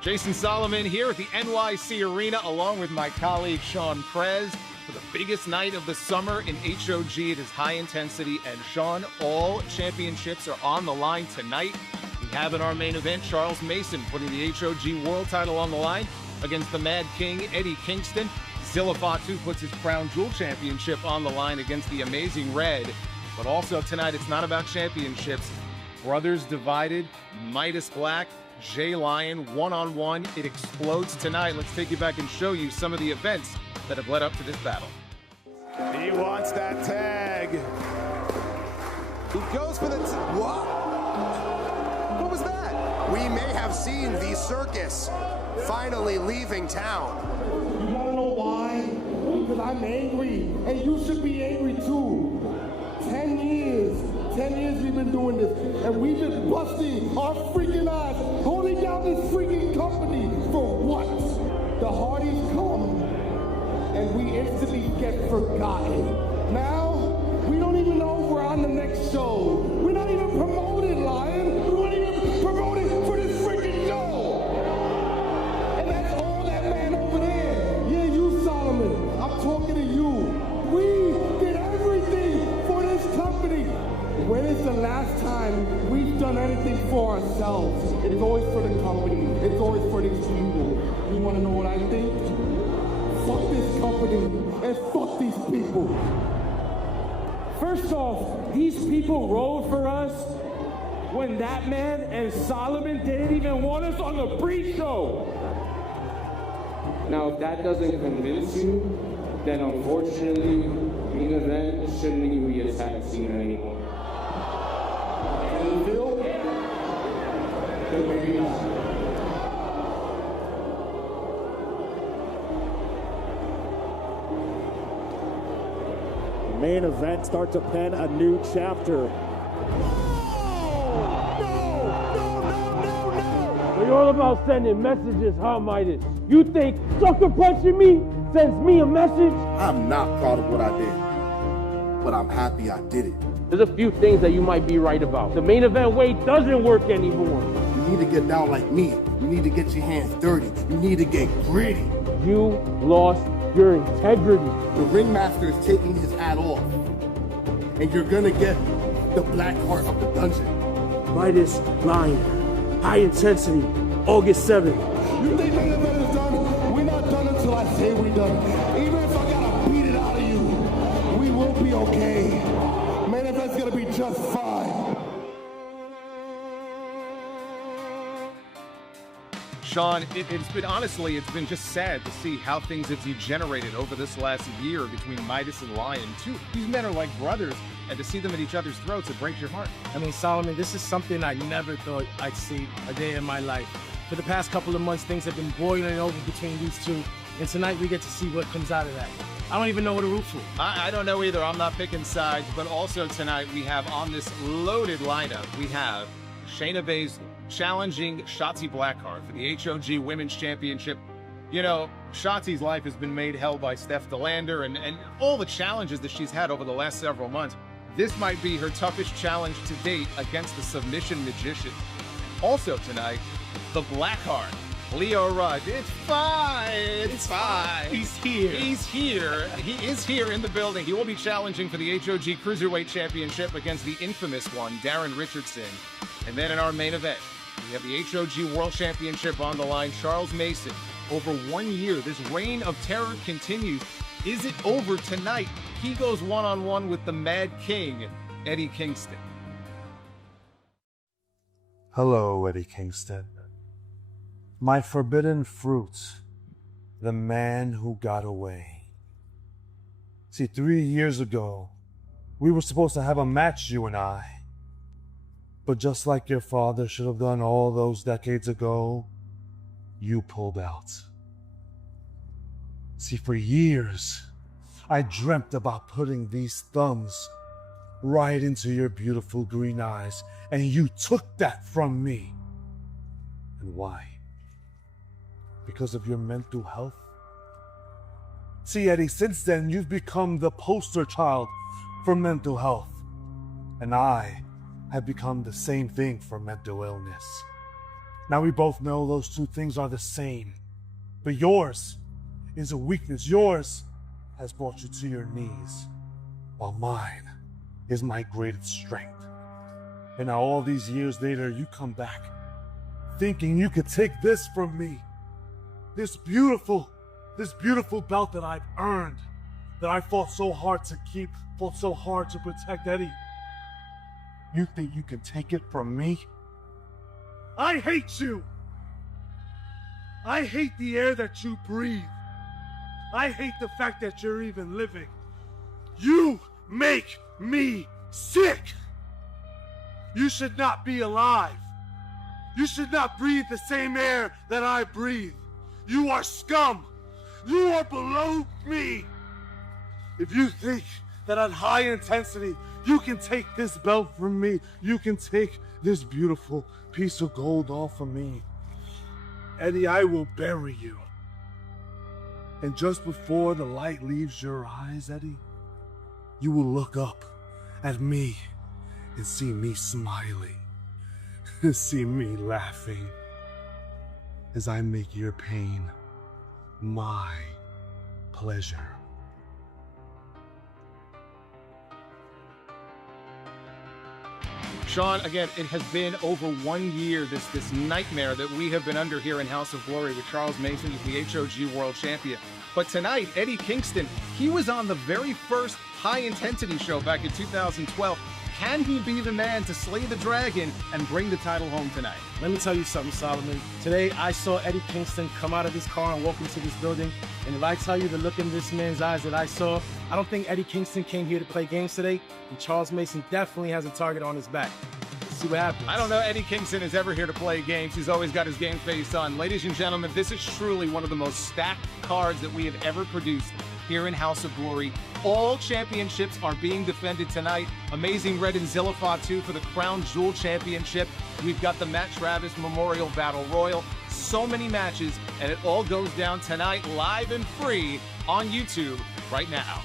Jason Solomon here at the NYC Arena along with my colleague Sean Prez for the biggest night of the summer in HOG. It is high intensity, and Sean, all championships are on the line tonight. We have in our main event Charles Mason putting the HOG world title on the line against the Mad King, Eddie Kingston. Zilla Fatu puts his Crown Jewel Championship on the line against the Amazing Red. But also tonight, it's not about championships. Brothers divided, Midas Black, Jay Lion, one-on-one. It explodes tonight. Let's take you back and show you some of the events that have led up to this battle. He wants that tag. He goes for the what? What was that? We may have seen the circus finally leaving town. You wanna know why? Because I'm angry, and you should be angry too. 10 years we've been doing this, and we've been busting our freaking eyes, holding down this freaking company for what? The Hardys come, and we instantly get forgotten. Now, we don't even know if we're on the next show. We're not even promoted, Lion. We weren't even promoted for this freaking show. And that's all that man over there. Yeah, you, Solomon. I'm talking to you. We did everything for this company. When is the last time we've done anything for ourselves? It's always for the company. It's always for these people. You want to know what I think? Fuck this company and fuck these people. First off, these people rode for us when that man and Solomon didn't even want us on the pre-show. Now, if that doesn't convince you, then unfortunately, main event shouldn't even be a tag scene anymore. And Phil? Then maybe not. Main event start to pen a new chapter. We're all about sending messages, huh, Midas? You think sucker punching me sends me a message? I'm not proud of what I did, but I'm happy I did it. There's a few things that you might be right about. The main event way doesn't work anymore. You need to get down like me. You need to get your hands dirty. You need to get gritty. You lost your integrity. The ringmaster is taking his hat off, and you're gonna get the black heart of the dungeon. Midas Lion, high intensity, August 7th. You think main event is done? We're not done until I say we're done. Even if I gotta beat it out of you, we will be okay. Main event's gonna be just fine. Sean, it's been just sad to see how things have degenerated over this last year between Midas and Lion. These men are like brothers, and to see them at each other's throats, it breaks your heart. I mean, Solomon, this is something I never thought I'd see a day in my life. For the past couple of months, things have been boiling over between these two, and tonight we get to see what comes out of that. I don't even know what to root for. I don't know either. I'm not picking sides, but also tonight we have on this loaded lineup, we have Shayna Baszler challenging Shotzi Blackheart for the HOG Women's Championship. You know, Shotzi's life has been made hell by Steph DeLander and all the challenges that she's had over the last several months. This might be her toughest challenge to date against the submission magician. Also tonight, the Blackheart, Leo Rudd. It's fine. It's fine. He's here. He's here. He is here in the building. He will be challenging for the HOG Cruiserweight Championship against the infamous one, Darren Richardson. And then in our main event, we have the HOG World Championship on the line. Charles Mason, over 1 year. This reign of terror continues. Is it over tonight? He goes one-on-one with the Mad King, Eddie Kingston. Hello, Eddie Kingston. My forbidden fruit, the man who got away. See, 3 years ago, we were supposed to have a match, you and I. But just like your father should have done all those decades ago, you pulled out. See, for years, I dreamt about putting these thumbs right into your beautiful green eyes, and you took that from me. And why? Because of your mental health? See, Eddie, since then, you've become the poster child for mental health. And I have become the same thing for mental illness. Now we both know those two things are the same. But yours is a weakness. Yours has brought you to your knees, while mine is my greatest strength. And now all these years later, you come back thinking you could take this from me. This beautiful belt that I've earned, that I fought so hard to keep, fought so hard to protect, Eddie. You think you can take it from me? I hate you. I hate the air that you breathe. I hate the fact that you're even living. You make me sick. You should not be alive. You should not breathe the same air that I breathe. You are scum. You are below me. If you think that at high intensity, you can take this belt from me, you can take this beautiful piece of gold off of me, Eddie, I will bury you. And just before the light leaves your eyes, Eddie, you will look up at me and see me smiling, see me laughing as I make your pain my pleasure. Sean, again, it has been over 1 year, this nightmare that we have been under here in House of Glory with Charles Mason as the HOG World Champion. But tonight, Eddie Kingston, he was on the very first high-intensity show back in 2012. Can he be the man to slay the dragon and bring the title home tonight? Let me tell you something, Solomon. Today, I saw Eddie Kingston come out of this car and walk into this building. And if I tell you the look in this man's eyes that I saw, I don't think Eddie Kingston came here to play games today. And Charles Mason definitely has a target on his back. Let's see what happens. I don't know Eddie Kingston is ever here to play games. He's always got his game face on. Ladies and gentlemen, this is truly one of the most stacked cards that we have ever produced here in House of Glory. All championships are being defended tonight. Amazing Red and Zillifah 2 for the Crown Jewel Championship. We've got the Matt Travis Memorial Battle Royal. So many matches, and it all goes down tonight live and free on YouTube right now.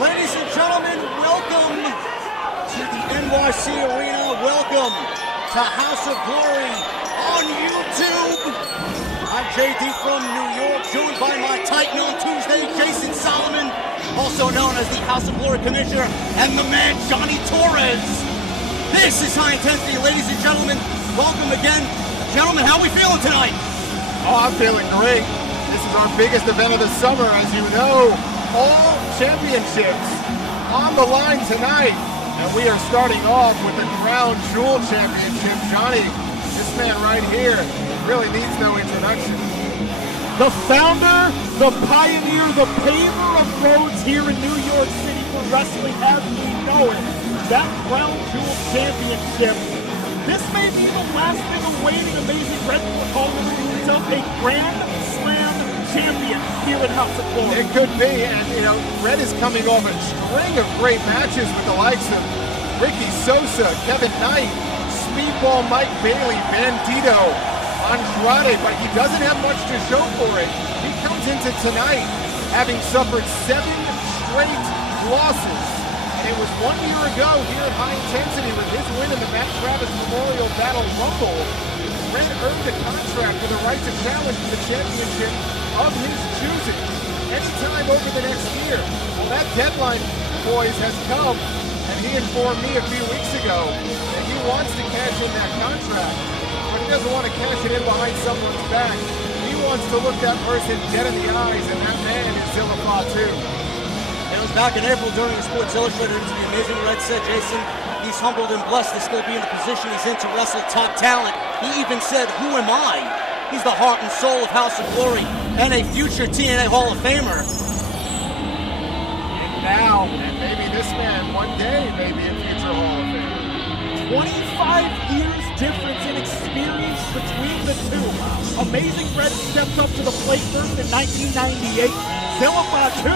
Ladies and gentlemen, welcome to the NYC Arena. Welcome to House of Glory on YouTube. I'm JD from New York, joined by my Titan on Tuesday, Jason Solomon, also known as the House of Glory Commissioner, and the man, Johnny Torres. This is High Intensity, ladies and gentlemen. Welcome again. Gentlemen, how are we feeling tonight? Oh, I'm feeling great. This is our biggest event of the summer, as you know. All championships on the line tonight. And we are starting off with the Crown Jewel Championship. Johnny, this man right here really needs no introduction. The founder, the pioneer, the paver of roads here in New York City for wrestling as we know it. That Crown Jewel Championship. This may be the last thing awaiting Amazing Red Bull until a Grand Slam champion here in House of Glory. It could be, and you know, Red is coming off a string of great matches with the likes of Ricky Sosa, Kevin Knight, Speedball Mike Bailey, Bandito, Andrade, but he doesn't have much to show for it. He comes into tonight having suffered 7 straight losses. And It was 1 year ago here at High Intensity with his win in the Matt Travis Memorial Battle Rumble. Red earned a contract with the right to challenge for the championship of his choosing anytime over the next year. Well, that deadline, boys, has come, and he informed me a few weeks ago that he wants to cash in that contract, but he doesn't want to cash it in behind someone's back. He wants to look that person dead in the eyes, and that man is Zilla Fatu. It was back in April during the Sports Illustrated interview. The Amazing Red said, Jason, he's humbled and blessed to still be in the position he's in to wrestle top talent. He even said, who am I? He's the heart and soul of House of Glory and a future TNA Hall of Famer. And now, and maybe this man, one day, maybe a future Hall of Famer. 25 years difference in experience between the two. Amazing Red stepped up to the plate first in 1998. Zilla Fatu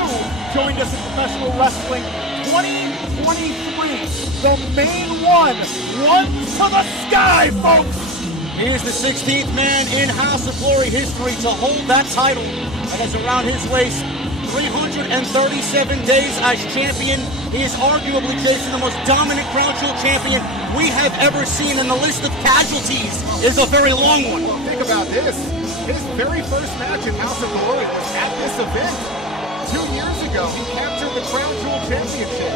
joined us in professional wrestling 2023. The main one to the sky, folks. He is the 16th man in House of Glory history to hold that title. And as around his waist, 337 days as champion. He is arguably, Jason, the most dominant crown jewel champion we have ever seen, and the list of casualties is a very long one. Well, think about this. His very first match in House of Glory was at this event. 2 years ago, he captured the Crown Jewel Championship.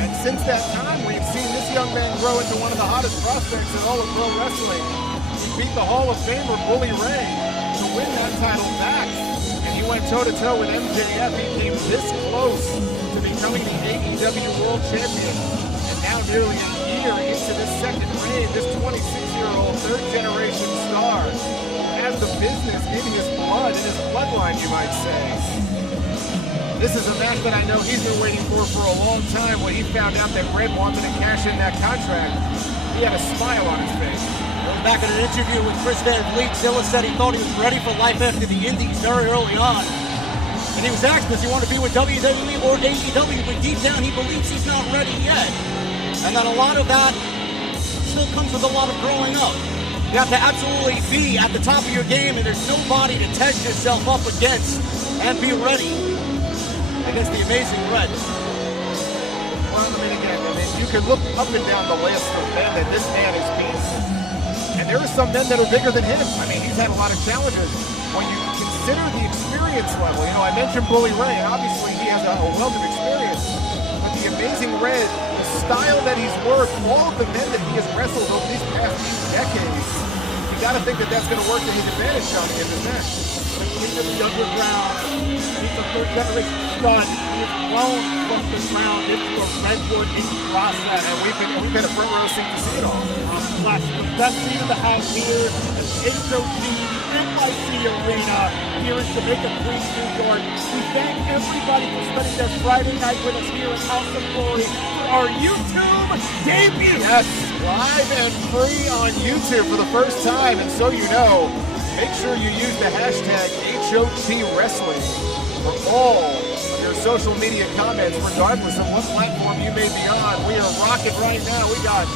And since that time, we've seen this young man grow into one of the hottest prospects in all of pro wrestling. He beat the Hall of Famer Bully Ray to win that title back. And he went toe-to-toe with MJF. He came this close to becoming the AEW World Champion. And now nearly a year into this second reign, this 26-year-old third-generation star has the business in his blood, in his bloodline, you might say. This is a match that I know he's been waiting for a long time. When he found out that Red wanted to cash in that contract, he had a smile on his face. Back in an interview with Chris Van Vliet, Zilla said he thought he was ready for life after the Indies very early on. And he was asked, does he want to be with WWE or AEW? But deep down, he believes he's not ready yet. And that a lot of that still comes with a lot of growing up. You have to absolutely be at the top of your game, and there's nobody to test yourself up against and be ready against the Amazing Red. Well, you can look up and down the list of men that this man has beaten. And there are some men that are bigger than him. I mean, he's had a lot of challenges. When you consider the experience level, I mentioned Bully Ray, and obviously he has a wealth of experience. But the Amazing Red, the style that he's worked, all of the men that he has wrestled over these past few decades, you got to think that that's going to work to his advantage, Johnny, in this match. The king of the underground. He's a third-generation stud. He has grown from the ground into a redwood in process. And we've been a front row seat to see it all. The best seat in the house here at the HOG NYC Arena here in Jamaica Queens, New York. We thank everybody for spending their Friday night with us here at House of Glory for our YouTube debut. Yes, live and free on YouTube for the first time. And so you know, make sure you use the hashtag HOG Wrestling for all of your social media comments, regardless of what platform you may be on. We are rocking right now. We got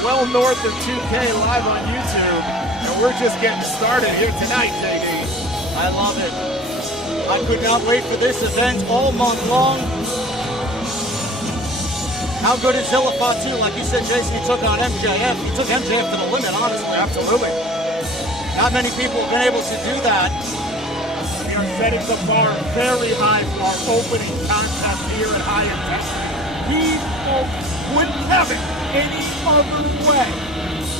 well north of 2K live on YouTube, and we're just getting started here tonight, JD. I love it. I could not wait for this event all month long. How good is Zilla Fatu? Like you said, Jason, he took on MJF. He took MJF to the limit, honestly. Absolutely. Not many people have been able to do that. We are setting the bar very high for our opening contest here at High Intensity. These folks wouldn't have it any other way.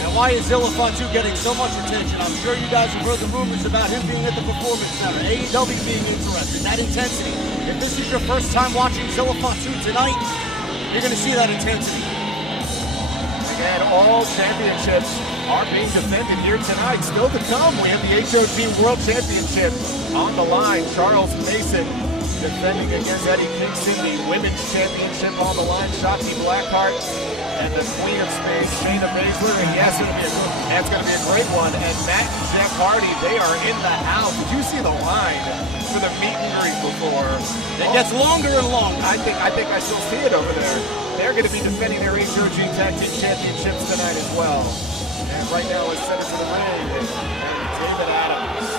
Now, why is Zilla Fatu getting so much attention? I'm sure you guys have heard the rumors about him being at the Performance Center, AEW being interested, that intensity. If this is your first time watching Zilla Fatu tonight, you're going to see that intensity. Again, all championships are being defended here tonight. Still to come, we have the HOG World Championship on the line. Charles Mason defending against Eddie Kingston, the Women's Championship on the line. Shotzi Blackheart and the Queen of Spain, Shayna Baszler. And yes, that's going to be a great one. And Matt and Jeff Hardy, they are in the house. Did you see the line for the meet and greet before? It gets longer and longer. I think I still see it over there. They're going to be defending their HOG Tag Team Championships tonight as well. And right now, let's send it to the ring. And David Adams.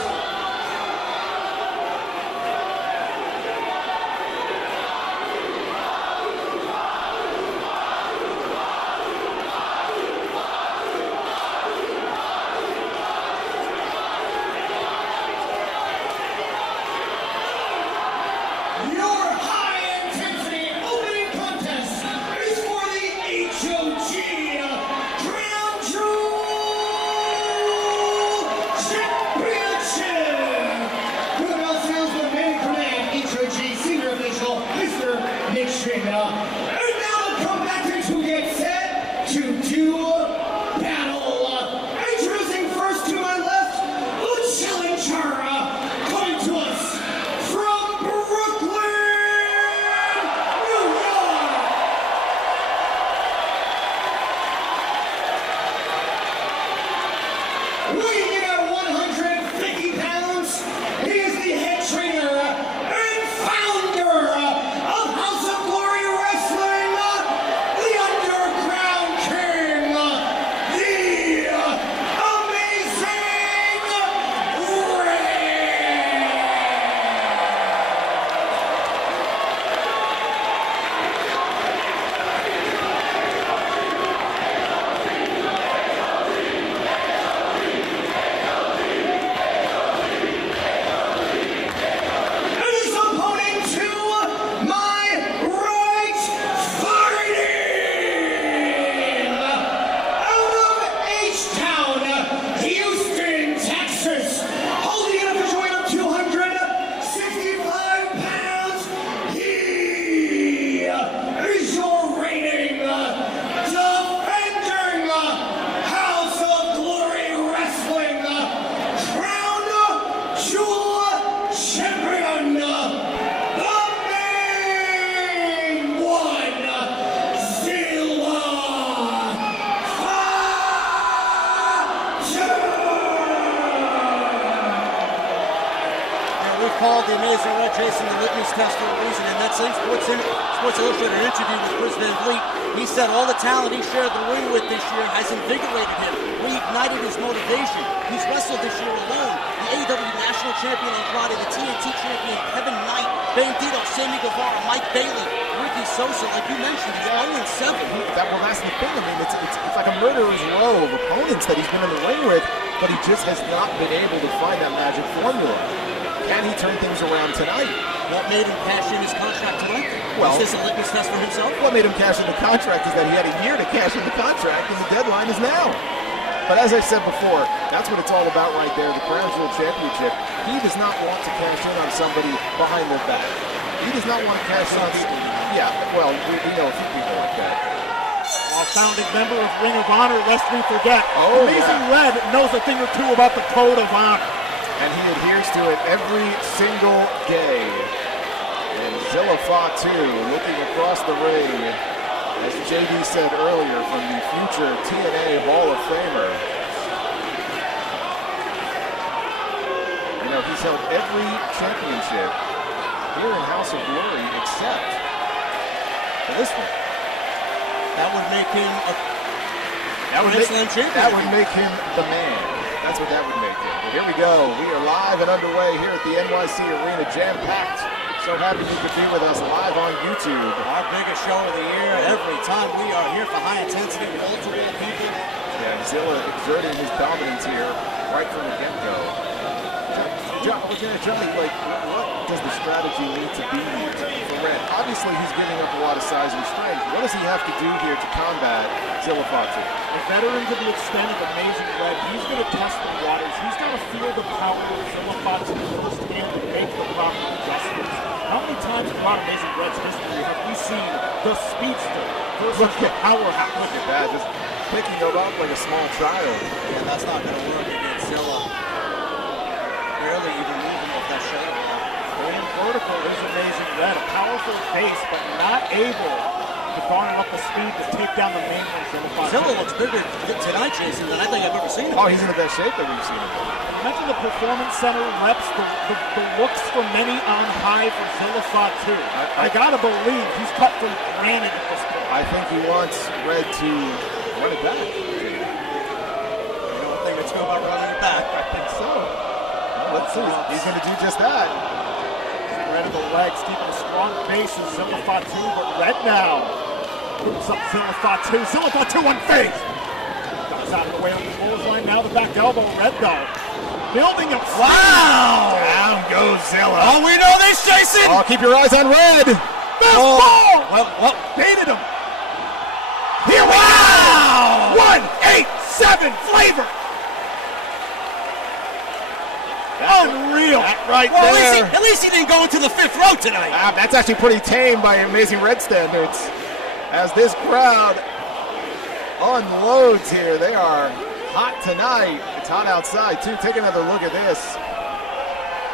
called the Amazing Red Jason the litmus test for a reason. And that same Sports Illustrated interview with Chris Van Vliet, he said all the talent he shared the ring with this year has invigorated him, reignited his motivation. He's wrestled this year alone. The AEW National Champion Andrade, the TNT Champion Kevin Knight, Bandito, Sammy Guevara, Mike Bailey, Ricky Sosa, like you mentioned, he's 0-7. Well, that's the thing. I mean, it's like a murderer's row of opponents that he's been in the ring with, but he just has not been able to find that magic formula. Can he turn things around tonight? What made him cash in his contract tonight? Well, is this a litmus test for himself? What made him cash in the contract is that he had a year to cash in the contract, and the deadline is now. But as I said before, that's what it's all about right there, the Crown Jewel Championship. He does not want to cash in on somebody behind their back. He does not want to cash in on people. Yeah, well, we know a few people like that. Our founding member of Ring of Honor, lest we forget. Oh, Amazing Red knows a thing or two about the Code of Honor. And he adheres to it every single day. And Zilla Fatu looking across the ring, as JD said earlier, from the future TNA Hall of Famer. You know, he's held every championship here in House of Glory except for this one. That would make him champion. That would make him the man. That's what that would make him. But here we go. We are live and underway here at the NYC Arena, jam-packed. So happy you could be with us live on YouTube. Our biggest show of the year. Every time we are here for high intensity, multiple people. Yeah, Zilla exerting his dominance here right from the get-go. Johnny, like, what does the strategy need to be for Red? Obviously, he's giving up a lot of size and strength. What does he have to do here to combat Zilla Fatu? A veteran to the extent of Amazing Red, he's going to test the waters. He's going to feel the power of Zilla Fatu firsthand and make the proper adjustments. How many times throughout Amazing Red's history have we seen the speedster versus the powerhouse? Look at that, just picking him up like a small child. Yeah, that's not going to work against Zilla. Barely even moving off that shoulder. Going vertical is Amazing Red, a powerful base, but not able to garner up the speed to take down the main one. Zilla looks bigger tonight, Jason, than I think I've ever seen him. Oh, he's in the best shape that we've seen him. You mentioned the Performance Center reps, the looks for many on high for Zilla Fatu. I gotta believe he's cut from granite at this point. I think he wants Red to run it back. You don't think it's going about running it back? I think so. Let's see. He's going to do just that. Red of the legs, keeping a strong base in Zilla Fatu, but Red now hoops up Zilla Fatu. Zilla Fatu on face. Comes out of the way on the bullseye. Now the back elbow. Red though, building up. Wow! Down goes Zilla. Oh, we know this, Jason. Oh, keep your eyes on Red. Fastball. Well, baited him. Here we go. 1-8-7 flavor. Unreal. That right well, there. At least he didn't go into the fifth row tonight. That's actually pretty tame by Amazing Red standards. As this crowd unloads here. They are hot tonight. It's hot outside, too. Take another look at this.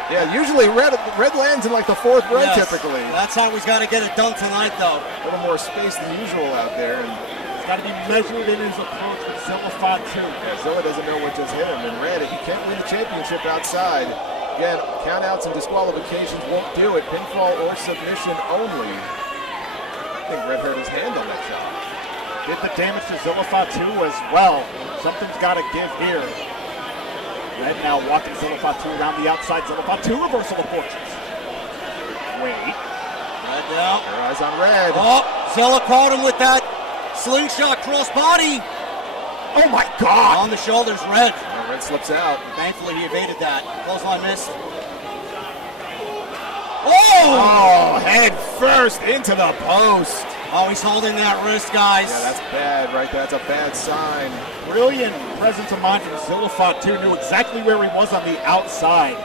Yeah, usually Red lands in like the fourth row typically. That's how he's got to get it done tonight, though. A little more space than usual out there. And he's got to be measured in his approach with Zilla Fatu. Yeah, Zilla doesn't know what just hit him. And Red, if he can't win the championship outside, again, countouts and disqualifications won't do it. Pinfall or submission only. I think Red hurt his hand on that shot. Did the damage to Zilla Fatu as well. Something's got to give here. Red now walking Zilla Fatu around the outside. Zilla Fatu reversal of fortunes. Wait. Red down. Eyes on Red. Oh, Zilla caught him with that slingshot cross body. Oh my God. On the shoulders, Red. Yeah, Red slips out. Thankfully he evaded that. Clothesline missed. Oh, head first into the post. Oh, he's holding that wrist, guys. Yeah, that's bad right there. That's a bad sign. Brilliant presence of mind from Zilla Fatu. Knew exactly where he was on the outside.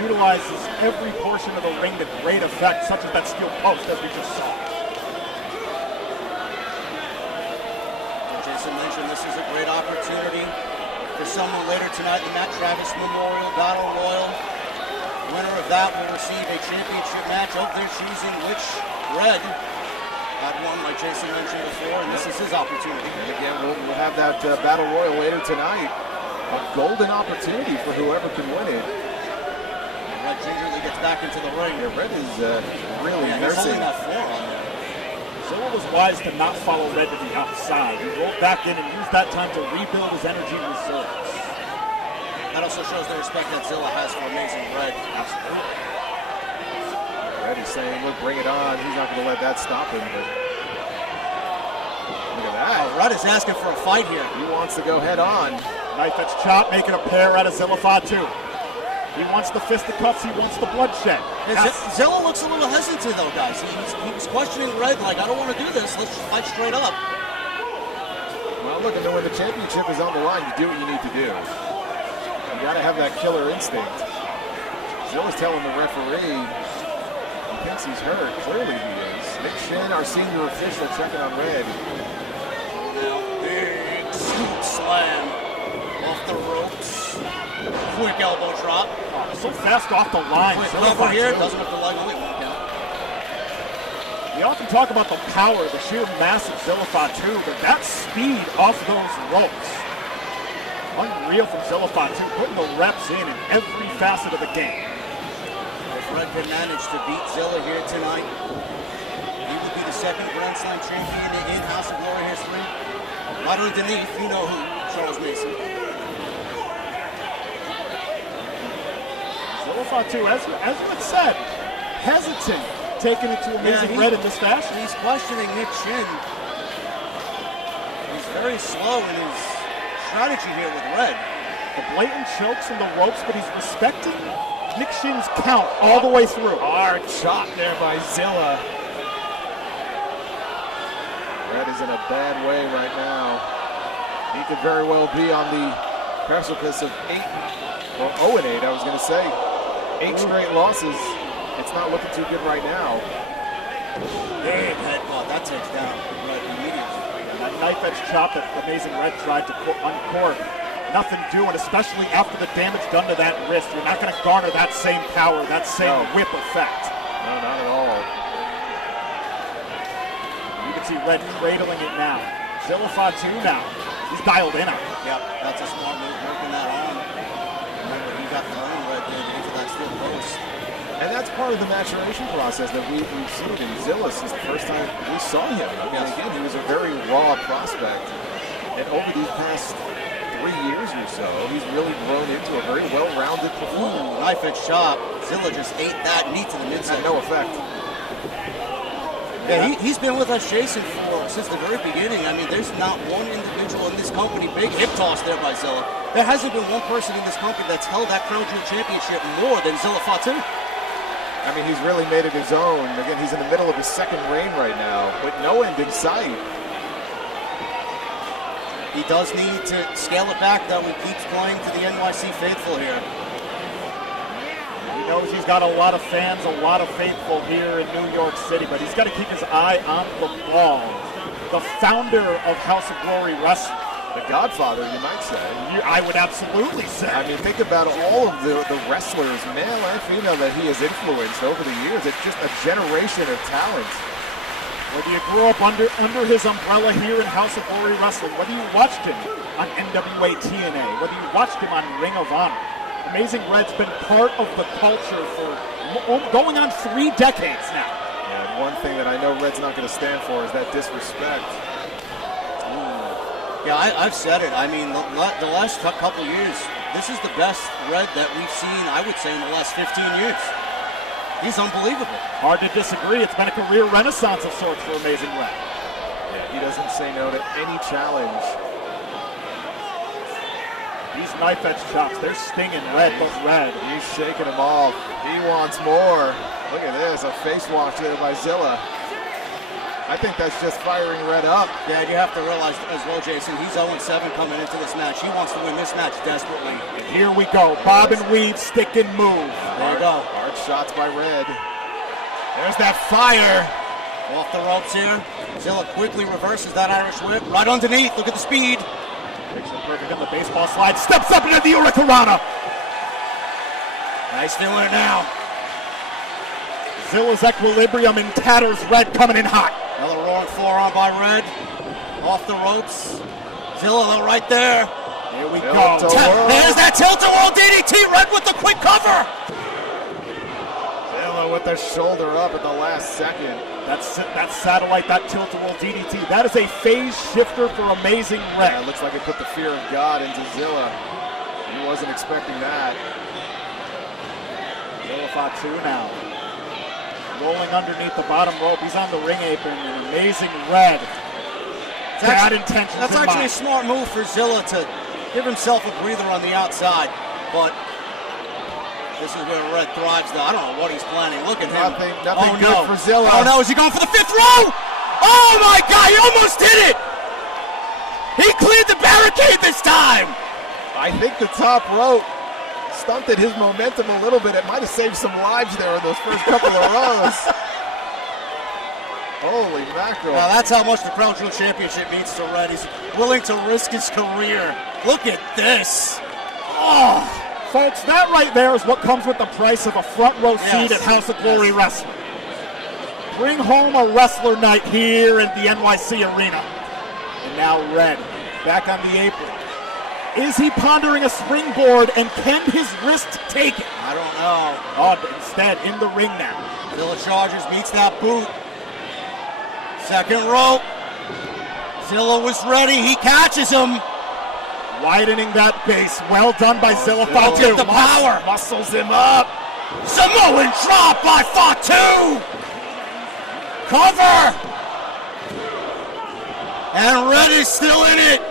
Utilizes every portion of the ring to great effect, such as that steel post as we just saw. Jason mentioned this is a great opportunity for someone later tonight, the Matt Travis Memorial Battle Royal. Winner of that will receive a championship match of their choosing, which Red had won, like Jason mentioned before, and this is his opportunity. And again, we'll have that Battle Royal later tonight. A golden opportunity for whoever can win it. Red gingerly gets back into the ring. Yeah, Red is really he's nursing. holding that forearm there. Zilla was wise to not follow Red to the outside. He rolled back in and used that time to rebuild his energy reserves. That also shows the respect that Zilla has for Amazing Red. Absolutely. Red is saying, look, bring it on. He's not going to let that stop him. But look at that. Red is asking for a fight here. He wants to go head on. Knife edge chop, making a pair out of Zilla Fatu. He wants the fisticuffs, he wants the bloodshed. Zilla looks a little hesitant though, guys. He was questioning Red, like, I don't want to do this. Let's just fight straight up. Well, look, when the championship is on the line, you do what you need to do. You got to have that killer instinct. Zilla's telling the referee he thinks he's hurt. Clearly he is. Nick Shin, our senior official, checking on Red. Now, big scoop slam off the ropes. Quick elbow drop. Oh, so fast off the line. Quick cover here. Doesn't have to leg only one count. We often talk about the power, the sheer mass of Zilla Fatu, but that speed off those ropes. Unreal from Zilla Fatu, putting the reps in every facet of the game. If Red can manage to beat Zilla here tonight, he would be the second Grand Slam champion in House of Glory history. Right underneath, you know who, Charles Mason. Zilla Fatu, as you had said, hesitant taking it to Amazing Red in this fashion. He's questioning Nick Shin. He's very slow in his strategy here with Red. The blatant chokes and the ropes, but he's respecting Nick Shin's count all the way through. Hard shot there by Zilla. Red is in a bad way right now. He could very well be on the precipice of 8, or 0-8, I was going to say. 8 straight losses. It's not looking too good right now. Big headbutt. That takes down Red immediately. That knife edge chop that Amazing Red tried to uncork. Nothing doing, especially after the damage done to that wrist. You're not going to garner that same power, that same whip effect. No, not at all. You can see Red cradling it now. Zilla Fatu now. He's dialed in on it. Yep, that's a smart move, working that on. Remember, he got the own Red into that steel post. And that's part of the maturation process that we've seen in Zilla since the first time we saw him. I mean, again, he was a very raw prospect. And over these past 3 years or so, he's really grown into a very well-rounded performer. Knife edge chop. Zilla just ate that knee to the midsection. Had no effect. Yeah, he's been with us, Jason, since the very beginning. I mean, there's not one individual in this company. Big hip toss there by Zilla. There hasn't been one person in this company that's held that Crown Jewel Championship more than Zilla Fatu. I mean, he's really made it his own. Again, he's in the middle of his second reign right now, with no end in sight. He does need to scale it back, though. He keeps playing to the NYC faithful here. He knows he's got a lot of fans, a lot of faithful here in New York City, but he's got to keep his eye on the ball. The founder of House of Glory Wrestling. The Godfather, you might say. I would absolutely say. I mean, think about all of the wrestlers, male and female, that he has influenced over the years. It's just a generation of talent. Whether you grew up under his umbrella here in House of Glory Wrestling, whether you watched him on NWA TNA, whether you watched him on Ring of Honor, Amazing Red's been part of the culture for going on 3 decades now. Yeah, and one thing that I know Red's not going to stand for is that disrespect. Yeah, I've said it. I mean, the last couple years, this is the best Red that we've seen, I would say, in the last 15 years. He's unbelievable. Hard to disagree. It's been a career renaissance of sorts for Amazing Red. Yeah, he doesn't say no to any challenge. These knife edge chops, they're stinging Red. He's shaking them off. He wants more. Look at this, a face wash there by Zilla. I think that's just firing Red up. Yeah, you have to realize as well, Jason, he's 0-7 coming into this match. He wants to win this match desperately. And here we go. Bob and weave, stick and move. There you go. Hard shots by Red. There's that fire. Off the ropes here. Zilla quickly reverses that Irish whip. Right underneath. Look at the speed. Picture perfect on the baseball slide. Steps up into the Hurricanrana. Nice doing it now. Zilla's equilibrium in tatters. Red coming in hot. Another roaring forearm by Red. Off the ropes. Zilla right there. Here we go. There's that tilt-a-whirl DDT. Red with the quick cover. with the shoulder up at the last second. That's satellite, that tilt-a-whirl DDT. That is a phase shifter for Amazing Red. Yeah, it looks like it put the fear of God into Zilla. He wasn't expecting that. Zilla Fatu now. Rolling underneath the bottom rope. He's on the ring apron. And Amazing Red. Bad intentions. That's actually a smart move for Zilla to give himself a breather on the outside. But this is where Red thrives, though. I don't know what he's planning. Look at him. Nothing good for Zilla. Oh, no. Is he going for the 5th row? Oh, my God. He almost did it. He cleared the barricade this time. I think the top rope stunted his momentum a little bit. It might have saved some lives there in those first couple of rows. Holy mackerel. Now that's how much the Crown Jewel Championship means to Red. He's willing to risk his career. Look at this. Oh. Folks, that right there is what comes with the price of a front row seat at House of Glory Wrestling. Bring home a wrestler night here in the NYC Arena. And now Red, back on the apron. Is he pondering a springboard, and can his wrist take it? I don't know. Oh, but instead, in the ring now. Zilla charges, meets that boot. Second rope. Zilla was ready. He catches him. Widening that base. Well done by Zilla Fatu. Get the power. Muscles him up. Samoan drop by Fatu. Cover. And Red is still in it.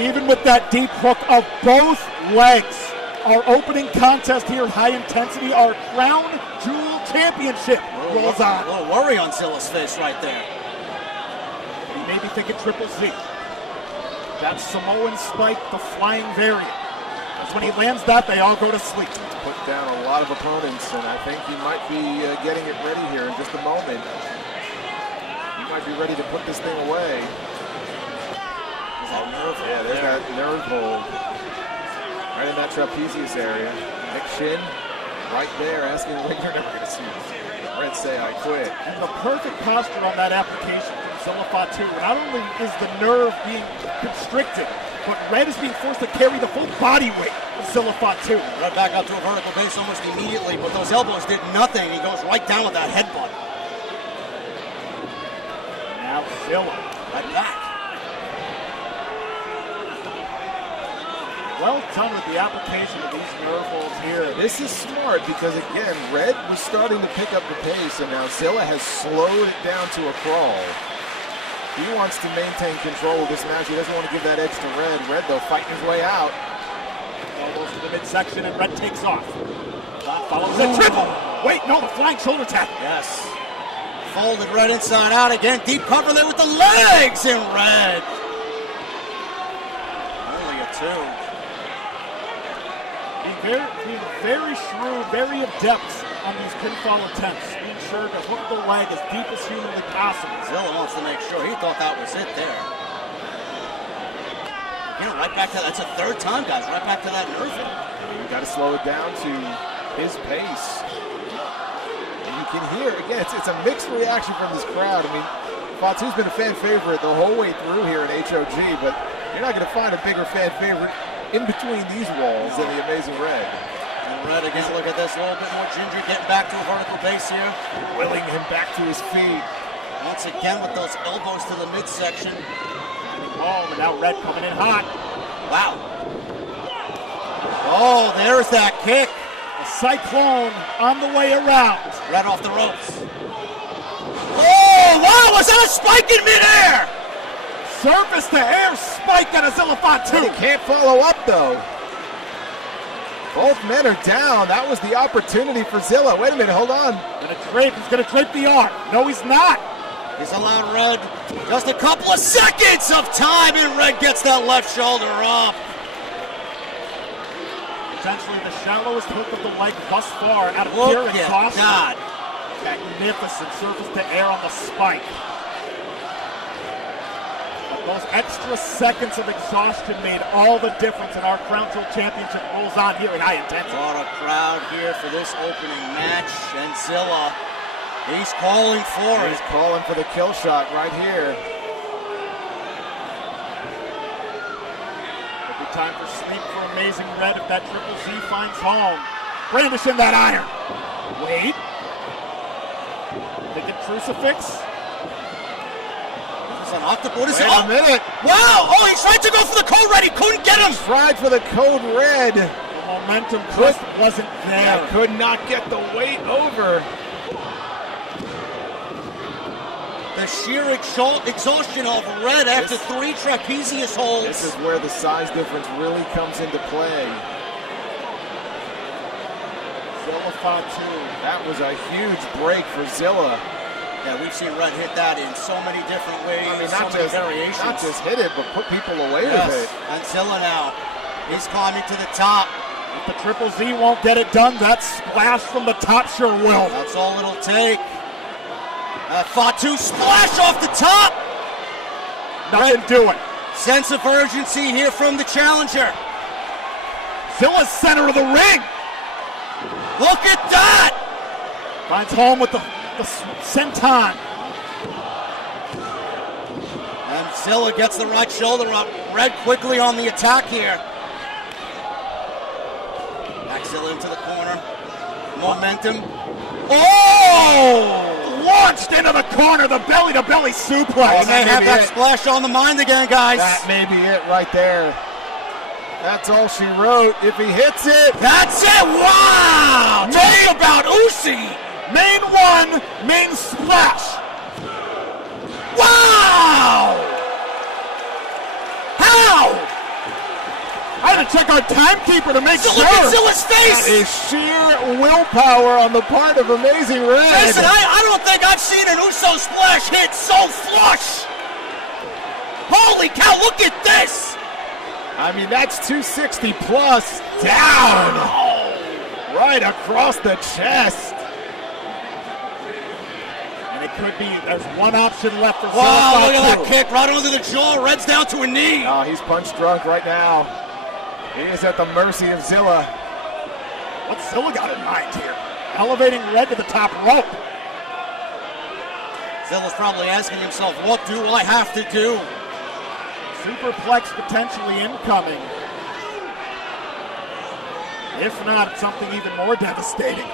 Even with that deep hook of both legs. Our opening contest here, high intensity, our Crown Jewel Championship rolls on. A little worry on Zilla's face right there. He may be thinking Triple Z. That Samoan spike, the flying variant. Because when he lands that, they all go to sleep. Put down a lot of opponents, and I think he might be getting it ready here in just a moment. He might be ready to put this thing away. Yeah, there's that nerve hold. Right in that trapezius area. Neck shin, right there, asking when you're never going to see Red say, I quit. And the perfect posture on that application from Zilla Fatu. Not only is the nerve being constricted, but Red is being forced to carry the full body weight of Zilla Fatu. Red back up to a vertical base almost immediately, but those elbows did nothing. He goes right down with that headbutt. Now Zilla. Right back. Well done with the application of these nerve holds here. This is smart because, again, Red was starting to pick up the pace, and now Zilla has slowed it down to a crawl. He wants to maintain control of this match. He doesn't want to give that edge to Red. Red, though, fighting his way out. Almost to the midsection, and Red takes off. Follows a triple. Wait, no, the flying shoulder tap. Yes. Folded Red inside out again. Deep cover there with the legs, and Red. Only a 2. Being very shrewd, very adept on these pinfall attempts. Being sure to hook the leg as deep as humanly possible. Zilla wants to make sure. He thought that was it there. Again, right back to that. That's a 3rd time, guys. Right back to that nerve. You got to slow it down to his pace. And you can hear, again, it's a mixed reaction from this crowd. I mean, Fatu's been a fan favorite the whole way through here in HOG, but you're not going to find a bigger fan favorite in between these walls than the Amazing Red. And Red again, look at this, a little bit more ginger, getting back to a vertical base here. Willing him back to his feet. Once again with those elbows to the midsection. Oh, and now Red coming in hot. Wow. Oh, there's that kick. A cyclone on the way around. Red off the ropes. Oh, wow, was that a spike in midair? Surface to air spike on a Zilla Fatu. He can't follow up, though. Both men are down. That was the opportunity for Zilla. Wait a minute, hold on. He's gonna drape the arm. No, he's not. He's allowed Red just a couple of seconds of time, and Red gets that left shoulder up. Potentially the shallowest hook of the leg thus far out of pure exhaustion. God. Magnificent surface to air on the spike. Those extra seconds of exhaustion made all the difference, and our Crown Jewel Championship rolls on here in high intensity. What a crowd here for this opening match, and Zilla, he's calling for it. He's calling for the kill shot right here. It'll be time for sleep for Amazing Red if that Triple Z finds home. Brandishing that iron. Wait. Thinking crucifix. It's an octopus. What is it? Wait a minute. Wow! Oh, he tried to go for the code red. He couldn't get him. Tried for the code red. The momentum just wasn't there. Yeah, could not get the weight over. The sheer exhaustion of red after 3 trapezius holds. This is where the size difference really comes into play. Zilla Fatu. That was a huge break for Zilla. Yeah, we've seen Red hit that in so many different ways, I mean, so many variations. not just hit it, but put people away Yes, with it. and Zilla now. He's climbing to the top. If the Triple Z won't get it done, that splash from the top sure will. That's all it'll take. Fatu splash off the top. Nothing doing. Sense of urgency here from the challenger. Zilla's center of the ring. Look at that. Finds home with the senton. And Zilla gets the right shoulder up. Red quickly on the attack here. Back Zilla into the corner. Momentum. Oh! Launched into the corner, the belly-to-belly suplex. He may have that splash on the mind again, guys. That may be it right there. That's all she wrote. If he hits it. That's it! Wow! Talk about Uzi! Main one, main splash. Wow! How? I had to check our timekeeper to make sure. Look at Zilla's face! That is sheer willpower on the part of Amazing Red. Listen, I don't think I've seen an Uso splash hit so flush. Holy cow, look at this! I mean, that's 260 plus down. Right across the chest. And it could be, there's one option left for Wow, Zilla look at that Fatu. kick right under the jaw. Red's down to a knee. Oh, he's punch drunk right now. He is at the mercy of Zilla. What's Zilla got in mind here? Elevating Red to the top rope. Zilla's probably asking himself, what do I have to do? Superplex potentially incoming. If not, something even more devastating.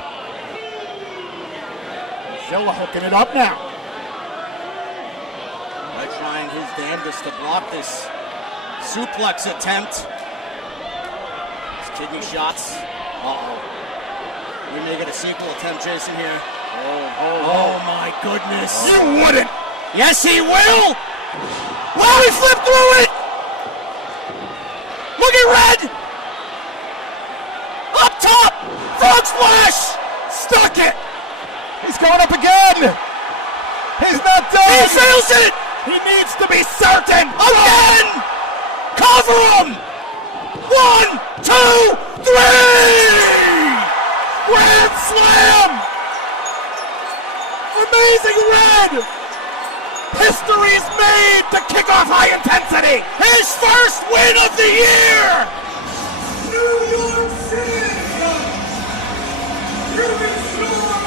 Zilla hooking it up now. Red trying his damnedest to block this suplex attempt. His kidney shots. Uh-oh. We may get a sequel attempt, Jason, here. Oh my goodness. You wouldn't. Yes, he will. Wow, he flipped through it. Look at Red. Up top. Frog splash. Stuck it. He's going up again. He's not done. He fails it. He needs to be certain. Again. Cover him. 1, 2, 3. Grand slam. Amazing Red. History's made to kick off High Intensity. His first win of the year. New York City! Human Storm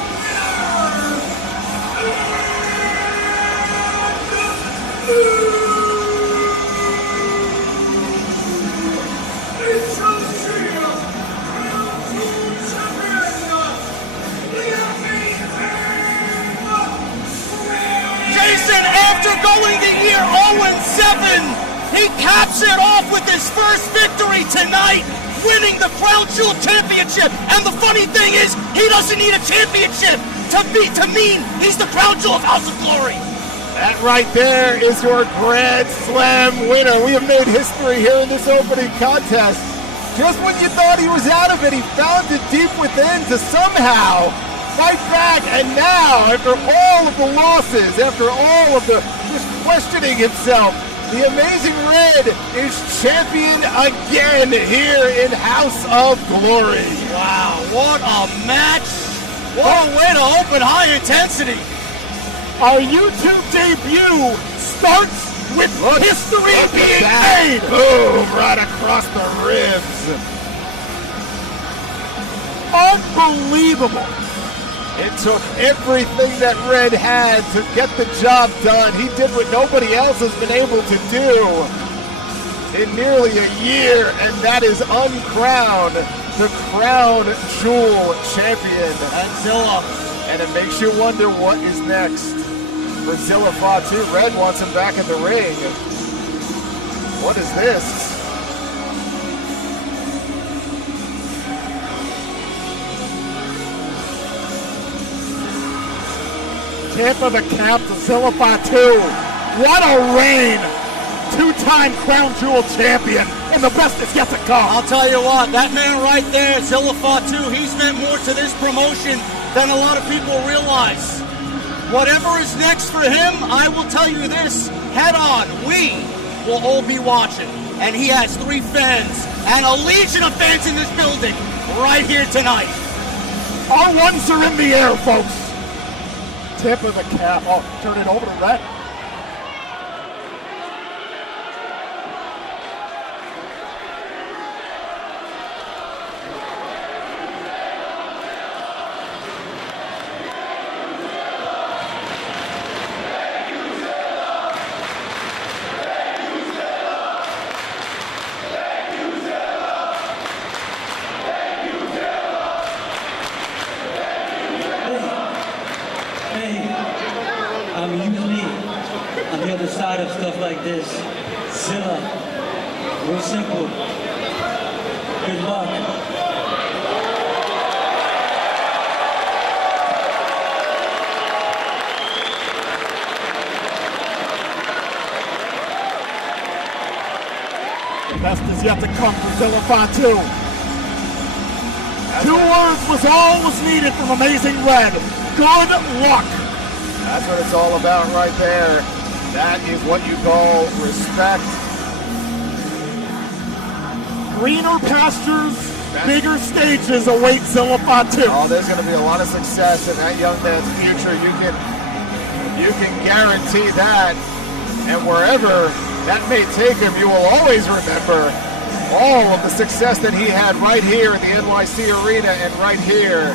Jason, after going the year 0-7, he caps it off with his first victory tonight, winning the Crown Jewel Championship. And the funny thing is, he doesn't need a championship to mean he's the Crown Jewel of House of Glory. That right there is your Grand Slam winner. We have made history here in this opening contest. Just when you thought he was out of it, he found it deep within to somehow fight back. And now, after all of the losses, after all of the just questioning himself, the Amazing Red is champion again here in House of Glory. Wow, what a match. What a way to open High Intensity. Our YouTube debut starts with history being made. Boom, right across the ribs. Unbelievable. It took everything that Red had to get the job done. He did what nobody else has been able to do in nearly a year, and that is uncrown the Crown Jewel champion. And Zilla And it makes you wonder what is next for Zilla Fatu. Red wants him back in the ring. What is this? Tip of the cap to Zilla Fatu. What a reign! Two-time Crown Jewel champion, and the best is yet to come. I'll tell you what, that man right there, Zilla Fatu, he's meant more to this promotion than a lot of people realize. Whatever is next for him, I will tell you this, head on, we will all be watching. And he has 3 fans, and a legion of fans in this building right here tonight. Our ones are in the air, folks. Tip of the cap. Oh, turn it over to Red. Of stuff like this. Zilla, real simple. Good luck. The best is yet to come for Zilla Fatu. 2 words was all was needed from Amazing Red. Good luck. That's what it's all about right there. That is what you call respect. Greener pastures, bigger stages await Zilla Fatu. Oh, there's going to be a lot of success in that young man's future. You can guarantee that. And wherever that may take him, you will always remember all of the success that he had right here in the NYC Arena and right here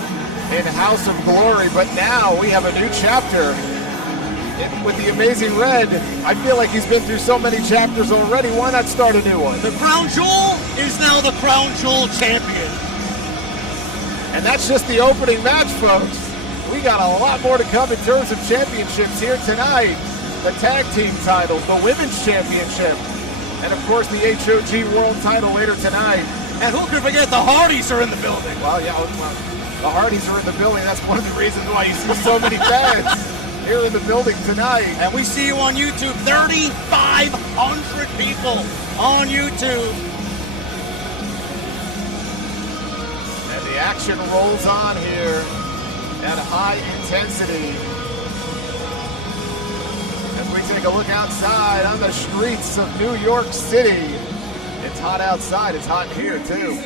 in House of Glory. But now we have a new chapter. With the Amazing Red, I feel like he's been through so many chapters already. Why not start a new one? The Crown Jewel is now the Crown Jewel champion. And that's just the opening match, folks. We got a lot more to come in terms of championships here tonight. The tag team titles, the women's championship, and of course the HOG world title later tonight. And who can forget the Hardys are in the building? Well, yeah, the Hardys are in the building. That's one of the reasons why you see so many fans here in the building tonight. And we see you on YouTube, 3,500 people on YouTube. And the action rolls on here at high intensity. As we take a look outside on the streets of New York City. It's hot outside, it's hot in here too.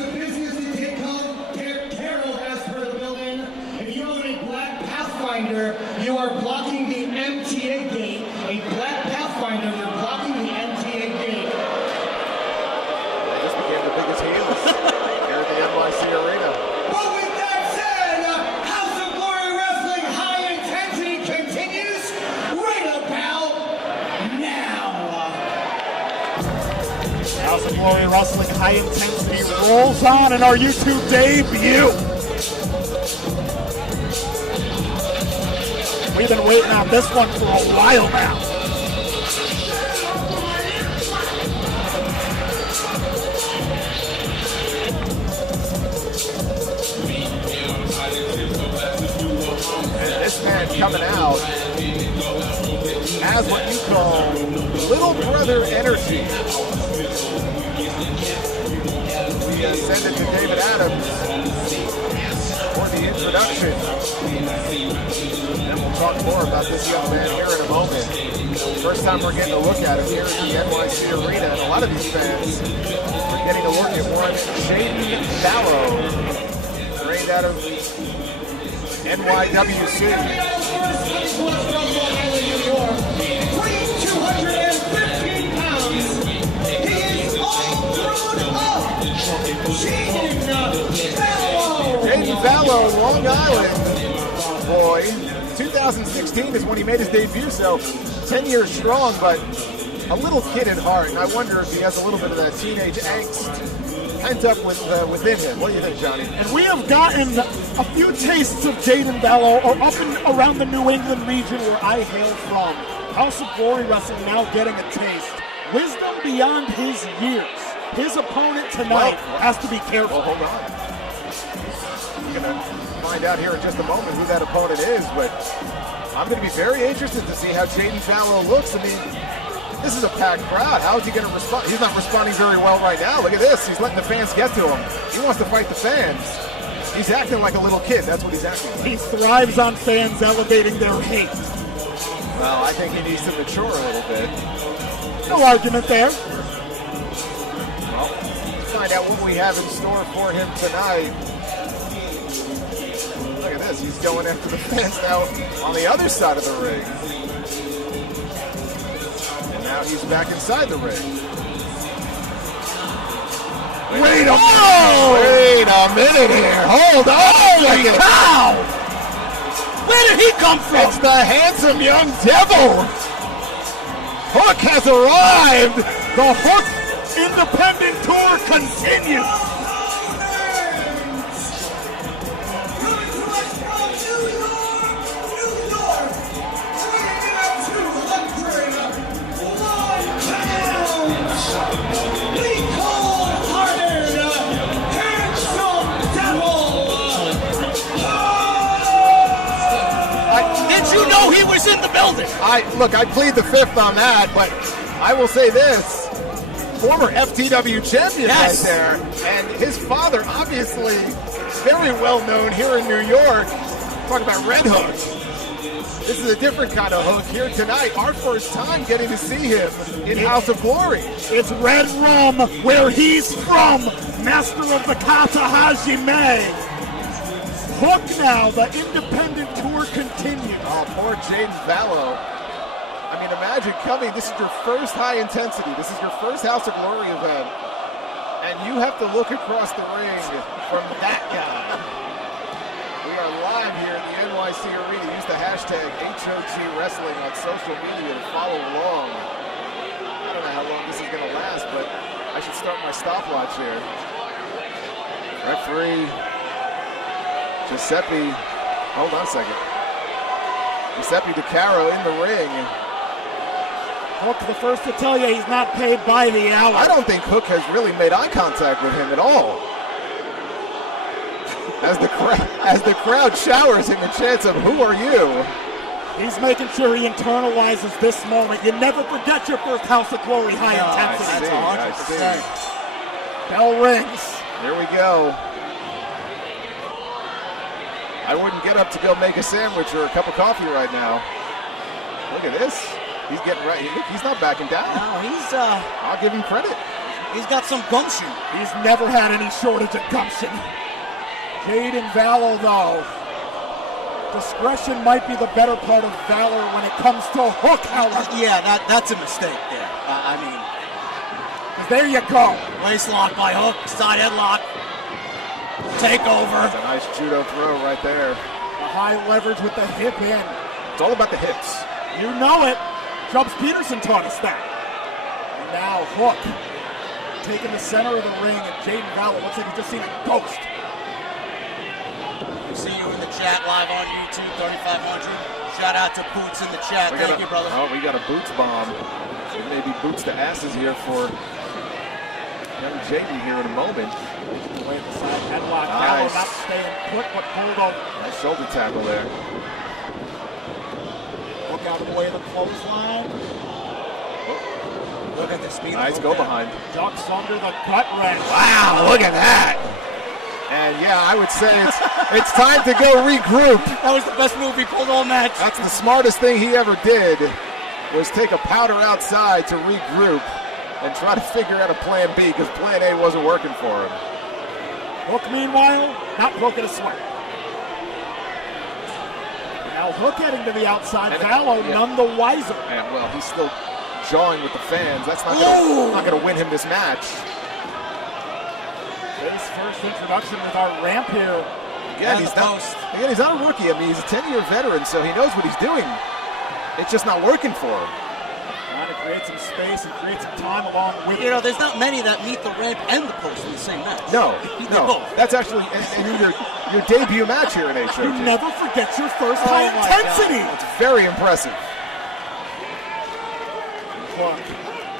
You are blocking the MTA gate. A black Pathfinder, you're blocking the MTA gate. This became the biggest heels here at the NYC Arena. But with that said, House of Glory Wrestling High Intensity continues right about now. House of Glory Wrestling High Intensity rolls on in our YouTube debut. We've been waiting on this one for a while now. And this man coming out has what you call little brother energy. We send it to David Adams for the introduction. And we'll talk more about this young man here in a moment. First time we're getting a look at him here at the NYC Arena, and a lot of these fans are getting a look at one Jaden Fallow, straight out of NYWC. 215 pounds. He is all grown up. Jaden Fallow, Long Island boy. 2016 is when he made his debut, so 10 years strong, but a little kid at heart. And I wonder if he has a little bit of that teenage angst pent up within him. What do you think, Johnny? And we have gotten a few tastes of Jaden Bello, or up and around the New England region where I hail from. House of Glory Wrestling now getting a taste. Wisdom beyond his years. His opponent tonight has to be careful. Well, hold on. We're going to find out here in just a moment who that opponent is, but I'm going to be very interested to see how Jaden Bello looks. I mean, this is a packed crowd. How is he going to respond? He's not responding very well right now. Look at this. He's letting the fans get to him. He wants to fight the fans. He's acting like a little kid. That's what he's acting like. He thrives on fans elevating their hate. Well, I think he needs to mature a little bit. No argument there. Well, let's find out what we have in store for him tonight. Look at this. He's going after the fans now on the other side of the ring. Now he's back inside the ring. Wait a minute here. Hold on. Holy cow! Where did he come from? It's the handsome young devil. Hook has arrived. The Hook Independent Tour continues. You know he was in the building. I plead the fifth on that, but I will say this. Former FTW champion right there, and his father obviously very well known here in New York. Talk about Red Hook. This is a different kind of Hook here tonight. Our first time getting to see him in House of Glory. It's Red Rum, where he's from. Master of the Kata Hajime. Hook now, the independent tour continues. Oh, poor Jaden Bello. I mean, imagine coming, this is your first high intensity, this is your first House of Glory event, and you have to look across the ring from that guy. We are live here at the NYC Arena. Use the hashtag HOG Wrestling on social media to follow along. I don't know how long this is going to last, but I should start my stopwatch here. Referee Giuseppe, hold on a second. Giuseppe DeCaro in the ring. Hook, the first to tell you he's not paid by the hour. I don't think Hook has really made eye contact with him at all. As the crowd showers him a chance of who are you? He's making sure he internalizes this moment. You never forget your first House of Glory high intensity. That's 100%. Bell rings. Here we go. I wouldn't get up to go make a sandwich or a cup of coffee right now. Look at this. He's getting right. He's not backing down. No, he's I'll give him credit. He's got some gumption. He's never had any shortage of gumption. Jaden Bello, though. Discretion might be the better part of valor when it comes to Hook, however. Yeah, that's a mistake there. I mean, there you go. Waist lock by Hook, side headlock. Take over. That's a nice judo throw right there. The high leverage with the hip in. It's all about the hips. You know it. Chubbs Peterson taught us that. And now Hook taking the center of the ring, and Jaden Bello looks like he's just seen a ghost. We see you in the chat live on YouTube, 3500. Shout out to Boots in the chat. Thank you, brother. Oh, we got a Boots bomb. So maybe Boots to asses here for young Jaden here in a moment. Away the side headlock. Nice. Bello not staying put, but pulled over. Nice shoulder tackle there. Look out of the way of the clothesline. Look at the speed. Nice go behind. Ducks under the gut wrench. Wow, look at that. And yeah, I would say it's time to go regroup. That was the best move he pulled all match. That's the smartest thing he ever did, was take a powder outside to regroup and try to figure out a plan B, because plan A wasn't working for him. Hook, meanwhile, not broken a sweat. Now Hook heading to the outside. Bello none the wiser. And well, he's still jawing with the fans. That's not going to win him this match. His first introduction with our ramp here. Again, he's not a rookie. I mean, he's a 10-year veteran, so he knows what he's doing. It's just not working for him. Trying to Create some space and create some time along with it. You know, there's not many that meet the ramp and the post in the same match. No, They're both. That's actually your debut match here in HOG. You never forget your first high intensity. It's very impressive. Look,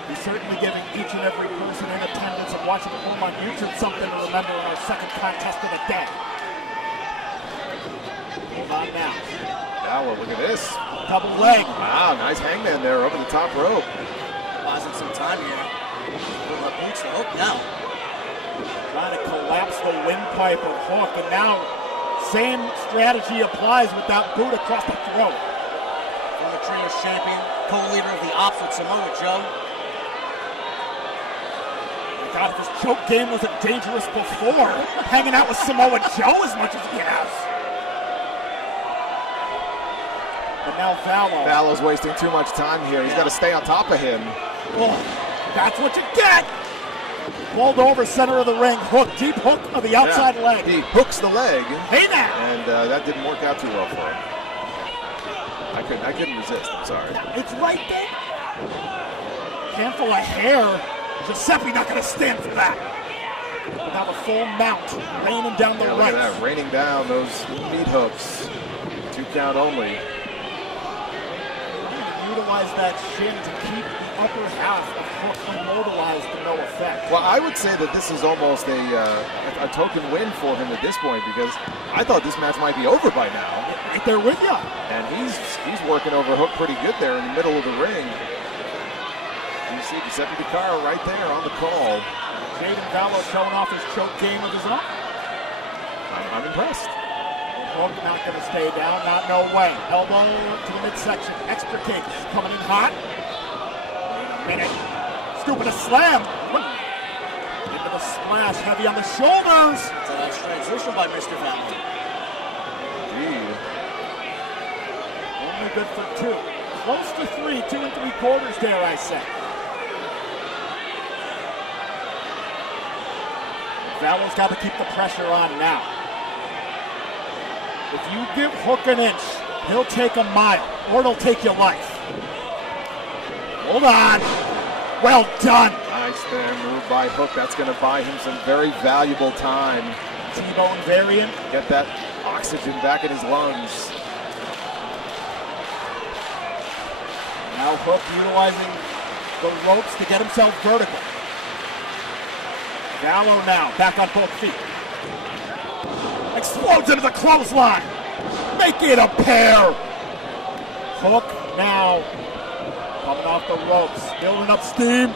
he's certainly giving each and every person in attendance and watching at home on YouTube something to remember in our second contest of the day. Hold on now. Now, well, look at this. Double leg. Wow, nice hangman there over the top rope. Buzzing some time here. Pulling up boots to Hook now. Trying to collapse the windpipe of Hook, and now same strategy applies with that boot across the throat. Former Trios champion, co-leader of the Ops with Samoa Joe. God, if his choke game wasn't dangerous before, hanging out with Samoa Joe as much as he has. And now Vallow. Vallow's wasting too much time here. He's got to stay on top of him. Oh, that's what you get. Rolled over center of the ring. Hook, deep hook of the outside leg. He hooks the leg. Hey now. And that didn't work out too well for him. I couldn't resist. I'm sorry. It's right there. Handful of hair. Giuseppe not going to stand for that. But now the full mount, raining down the right. Look at that, raining down those meat hooks. 2 count only. Utilize that shin to keep the upper half of Hook immobilized to no effect. Well, I would say that this is almost a token win for him at this point, because I thought this match might be over by now. Right there with you. And he's working over Hook pretty good there in the middle of the ring. You see Giuseppe DiCaro right there on the call. Jaden Vallow showing off his choke game of his own. I'm impressed. Hook not going to stay down, not no way. Elbow to the midsection, extricate, coming in hot. Wait a minute, scooping a slam. Into the splash, heavy on the shoulders. It's a nice transition by Mr. Vallow. Indeed. Only good for 2. Close to 3, 2 3/4, dare I say. Vallow's got to keep the pressure on now. If you give Hook an inch, he'll take a mile, or it'll take your life. Hold on. Well done. Nice there, move by Hook. That's going to buy him some very valuable time. T-bone variant. Get that oxygen back in his lungs. Now Hook utilizing the ropes to get himself vertical. Vallow now, back on both feet. Explodes into the clothesline. Make it a pair. Hook now coming off the ropes, building up steam.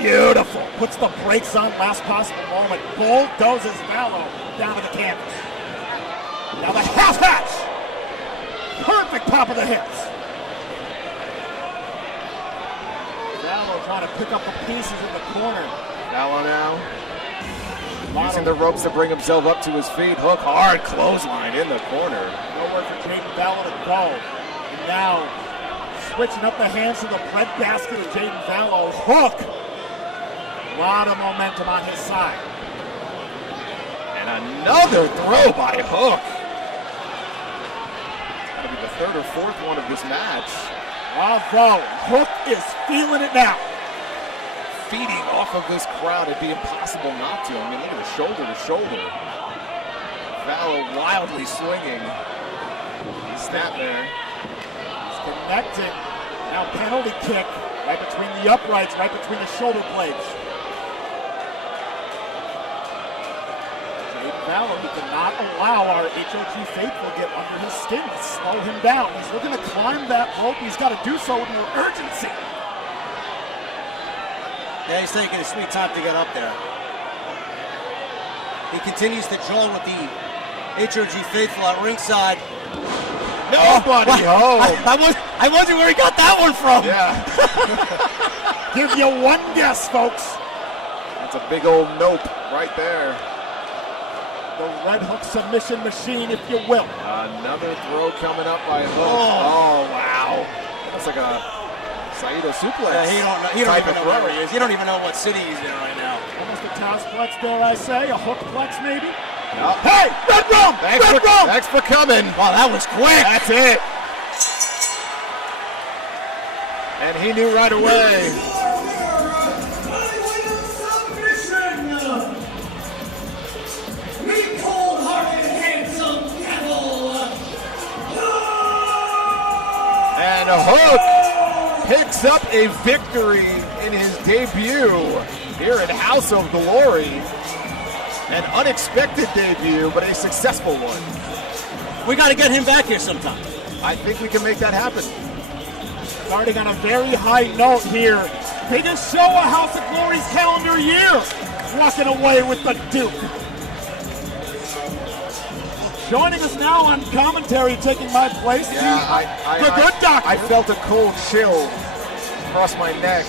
Beautiful. Puts the brakes on last possible moment. Bulldozes Vallow down to the canvas. Now the half hatch. Perfect top of the hips. Vallow trying to pick up the pieces in the corner. Vallow now using the ropes to bring himself up to his feet. Hook hard clothesline in the corner. Nowhere for Jaden Vallow to go. And now switching up the hands to the bread basket of Jaden Vallow. Hook. A lot of momentum on his side. And another throw by Hook. It's got to be the 3rd or 4th one of this match. Bravo. Hook is feeling it now. Feeding off of this crowd, it'd be impossible not to. I mean, look at the shoulder to shoulder. Vallow wildly swinging. He snapped there. He's connecting. Now penalty kick right between the uprights, right between the shoulder blades. Jaden Vallow, he cannot allow our HOG faithful to get under his skin to slow him down. He's looking to climb that rope. He's got to do so with more urgency. Yeah, he's taking his sweet time to get up there. He continues to draw with the HOG faithful at ringside. Nobody home. I wonder where he got that one from. Yeah. Give you one guess, folks. That's a big old nope right there. The Red Hook submission machine, if you will. Another throw coming up by Hook. Oh wow. That's like a Saito suplex. Yeah, he don't even know where he is. You don't even know what city he's in right now. Almost a Tazplex, dare I say. A Hookplex, maybe. No. Hey, Red Room! Thanks for coming. Wow, that was quick. That's it. And he knew right away. And HOG picks up a victory in his debut here at House of Glory. An unexpected debut, but a successful one. We got to get him back here sometime. I think we can make that happen. Starting on a very high note here. Biggest show of House of Glory's calendar year. Walking away with the Duke. Joining us now on commentary, taking my place, the good doctor. I felt a cold chill across my neck.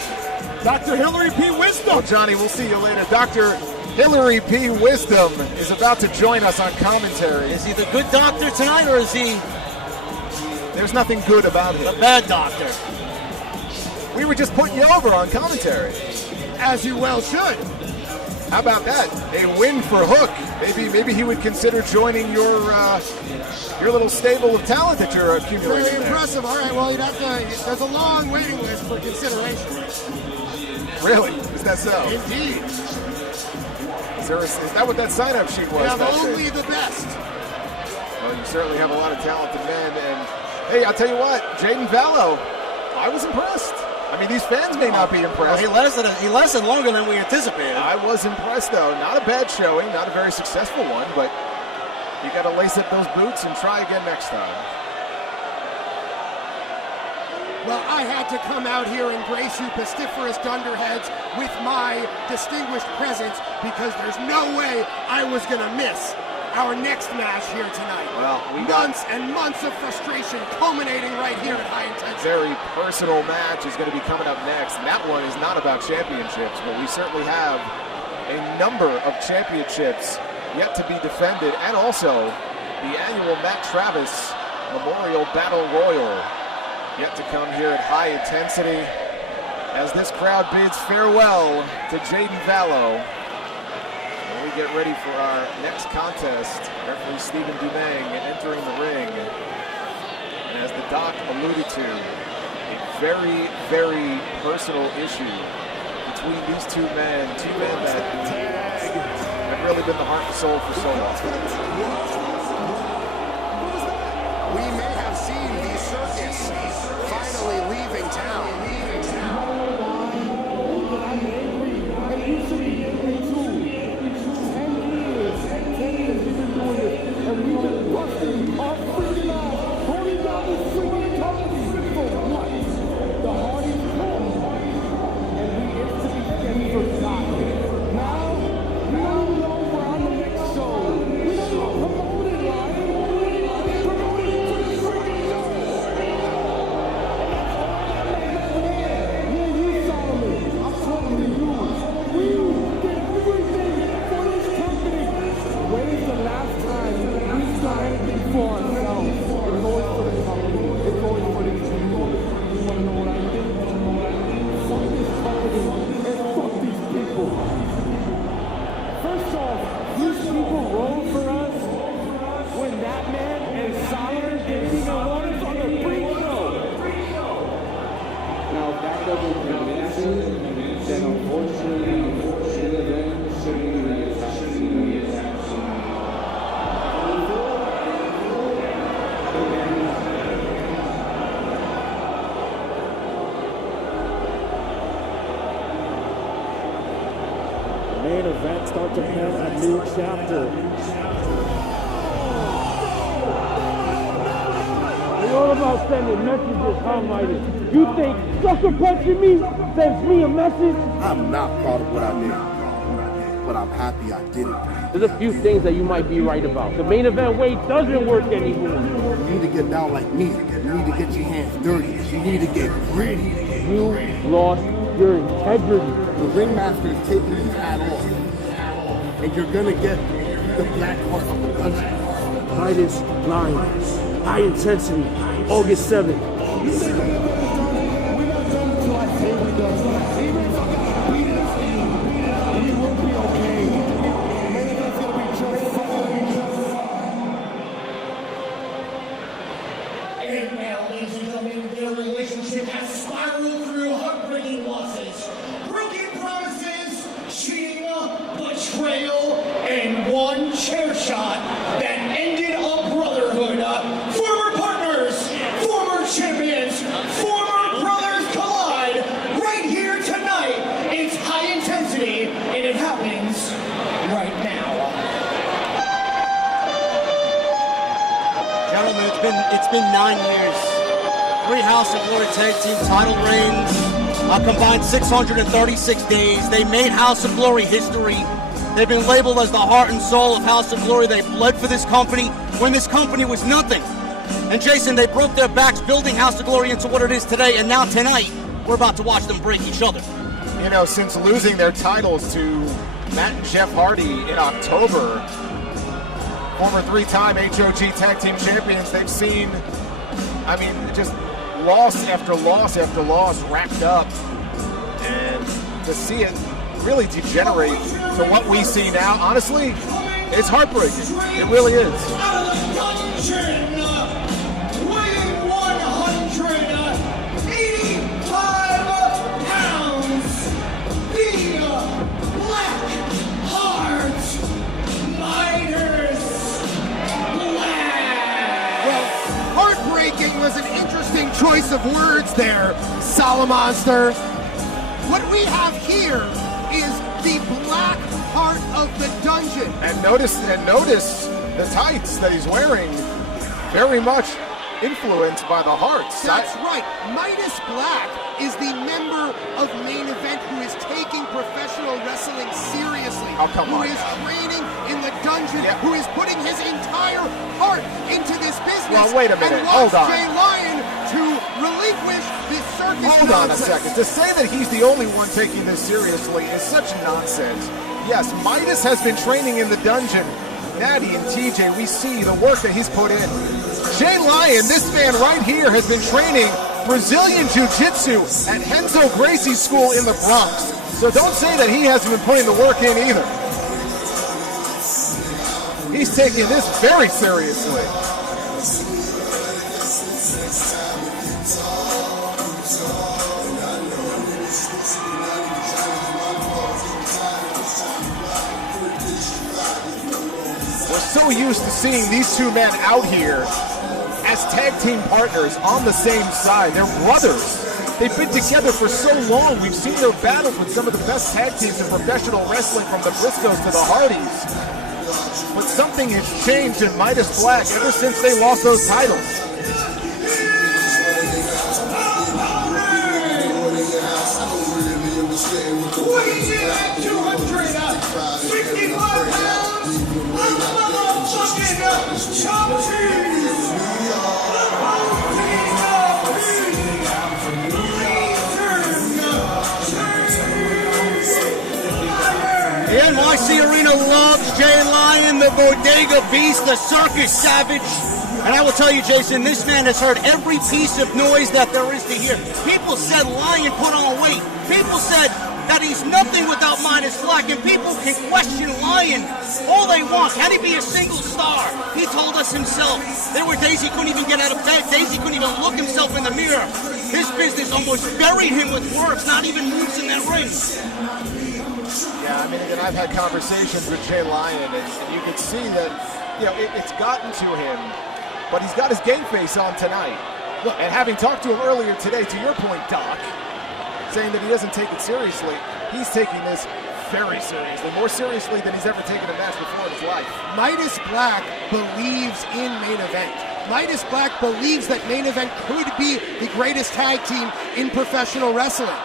Dr. Hillary P. Wisdom. Oh, Johnny, we'll see you later. Dr. Hillary P. Wisdom is about to join us on commentary. Is he the good doctor tonight, or is he... There's nothing good about him. The bad doctor. We were just putting you over on commentary. As you well should. How about that? A win for HOG. Maybe he would consider joining your little stable of talent that you're accumulating. Very impressive. All right, well, you'd have to. There's a long waiting list for consideration. Really? Is that so? Indeed. Is that what that sign-up sheet was? We have only the best. Well, you certainly have a lot of talented men. And hey, I'll tell you what, Jaden Vallow, I was impressed. I mean, these fans may not be impressed. Well, he lasted longer than we anticipated. I was impressed, though. Not a bad showing, not a very successful one, but you got to lace up those boots and try again next time. Well, I had to come out here and grace you pestiferous dunderheads with my distinguished presence because there's no way I was going to miss our next match here tonight. Well, months and months of frustration culminating right here at high intensity. Very personal match is going to be coming up next, and that one is not about championships, but we certainly have a number of championships yet to be defended, and also the annual Matt Travis Memorial Battle Royal yet to come here at high intensity as this crowd bids farewell to Jaden Vallow. We get ready for our next contest. Referee Stephen Dumang entering the ring. And as the doc alluded to, a very, very personal issue between these two men that have really been the heart and soul for so long. We may have seen the circus finally leaving town. And we've been busting our freaking eyes, holding down this freaking company for what? The Hardys come, and we instantly get forgotten. Now, we don't know we're on the next show. We don't even promote it, Ryan. We don't even promote it for this freaking show. Yeah, you, Solomon. I'm talking to you. We did everything for this company. When is the last time we've done anything for ourselves? It's always for the company. It's always for the team. You want to know what I think? Fuck this company and fuck these people. First off, these people rode for us when that man and Solomon didn't even want us on the pre-show. Now, if that doesn't convince you, then unfortunately, the event shouldn't be attached. Main event start to pen a new chapter. It's all about sending messages, Almighty. You think sucker punching me sends me a message? I'm not proud of what I did, but I'm happy I did it. There's a few things that you might be right about. The main event way doesn't work anymore. You need to get down like me. You need to get your hands dirty. You need to get gritty. You lost your integrity. The ringmaster is taking his hat off, and you're gonna get the black heart of the dungeon. Titus Lions, high intensity, August 7th. We're not done until I say we're done. Even if I gotta beat it out of you, we will be okay. Maybe that's gonna be just fine. And now, ladies and gentlemen, their relationship has spiraled through begins right now. Gentlemen, it's been 9 years. 3 House of Glory Tag Team title reigns, a combined 636 days. They made House of Glory history. They've been labeled as the heart and soul of House of Glory. They bled for this company when this company was nothing. And Jason, they broke their backs building House of Glory into what it is today, and now tonight, we're about to watch them break each other. You know, since losing their titles to Matt and Jeff Hardy in October, former 3-time HOG Tag Team Champions, they've seen, I mean, just loss after loss after loss racked up. And to see it really degenerate to what we see now, honestly, it's heartbreaking. It really is. Weighing 185 pounds, the Black Heart Midas Black. Well, heartbreaking was an interesting choice of words there, Salamonster. What we have here is the Black Heart of the Dungeon. And notice the tights that he's wearing, very much influenced by the hearts. That's right. Midas Black is the member of Main Event who is taking professional wrestling seriously. Oh, come on. Who is training in the dungeon, who is putting his entire heart into this business. Well, wait a minute. And Hold on. Jay Lyon to relinquish this circus Hold on a nonsense. second. To say that he's the only one taking this seriously is such nonsense. Yes, Midas has been training in the dungeon. Natty and TJ, we see the work that he's put in. Jay Lyon, this man right here, has been training Brazilian Jiu-Jitsu at Renzo Gracie's school in the Bronx. So don't say that he hasn't been putting the work in either. He's taking this very seriously. We're so used to seeing these two men out here as tag team partners on the same side. They're brothers. They've been together for so long. We've seen their battles with some of the best tag teams in professional wrestling, from the Briscoes to the Hardys. But something has changed in Midas Black ever since they lost those titles. Weighing in at 255 pounds, I'm the motherfucking Chop Cheese. The NYC Arena loves Jay Lyon, the Bodega Beast, the Circus Savage. And I will tell you, Jason, this man has heard every piece of noise that there is to hear. People said Lyon put on weight. People said that he's nothing without Midas Black, and people can question Lyon all they want. Can he be a single star? He told us himself. There were days he couldn't even get out of bed, days he couldn't even look himself in the mirror. His business almost buried him with words, not even moves in that ring. Yeah, I mean, again, I've had conversations with Jay Lyon, and you can see that, you know, it's gotten to him, but he's got his game face on tonight. Look, and having talked to him earlier today, to your point, Doc, saying that he doesn't take it seriously, he's taking this very seriously, more seriously than he's ever taken a match before in his life. Midas Black believes in Main Event. Midas Black believes that Main Event could be the greatest tag team in professional wrestling.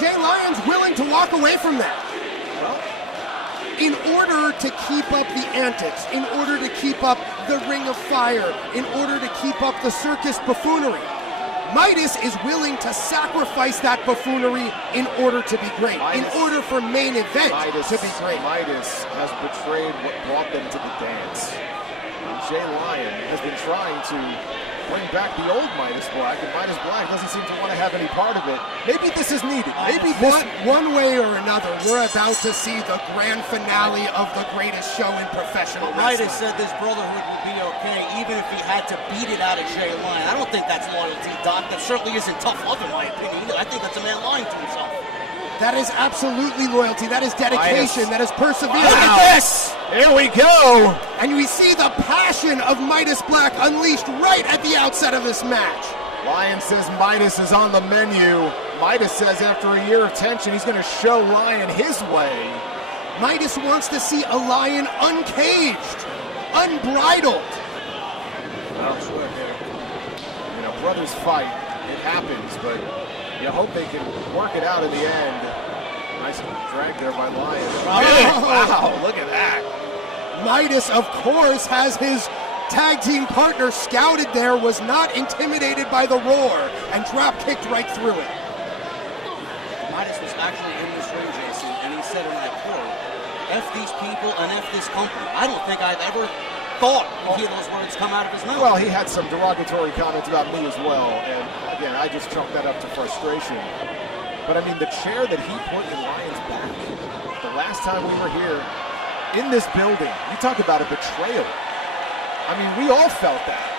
Jay Lyon's willing to walk away from that. In order to keep up the antics, in order to keep up the Ring of Fire, in order to keep up the circus buffoonery, Midas is willing to sacrifice that buffoonery in order to be great, in order for Main Event to be great. Midas has betrayed what brought them to the dance. And Jay Lyon has been trying to bring back the old Midas Black, and Midas Black doesn't seem to want to have any part of it. Maybe this is needed. Maybe this... One way or another, we're about to see the grand finale of the greatest show in professional wrestling. Midas said this brotherhood would be okay, even if he had to beat it out of Jay Lyon. I don't think that's loyalty, Doc. That certainly isn't tough love, in my opinion, either. I think that's a man lying to himself. That is absolutely loyalty. That is dedication. That is perseverance. Look at this! Here we go! And we see the passion of Midas Black unleashed right at the outset of this match. Lyon says Midas is on the menu. Midas says after a year of tension, he's going to show Lyon his way. Midas wants to see a lion uncaged, unbridled. I'm sure brothers fight. It happens, but you hope they can work it out in the end. Nice drag there by Lion. Wow, look at that. Midas, of course, has his tag team partner scouted there, was not intimidated by the roar, and drop kicked right through it. Midas was actually in this ring, Jason, and he said, and I quote, F these people and F this company. I don't think I've ever thought to hear those words come out of his mouth. Well, he had some derogatory comments about me as well, and again, I just chalked that up to frustration. But I mean, the chair that he put in Lion's back, the last time we were here in this building, you talk about a betrayal. I mean, we all felt that.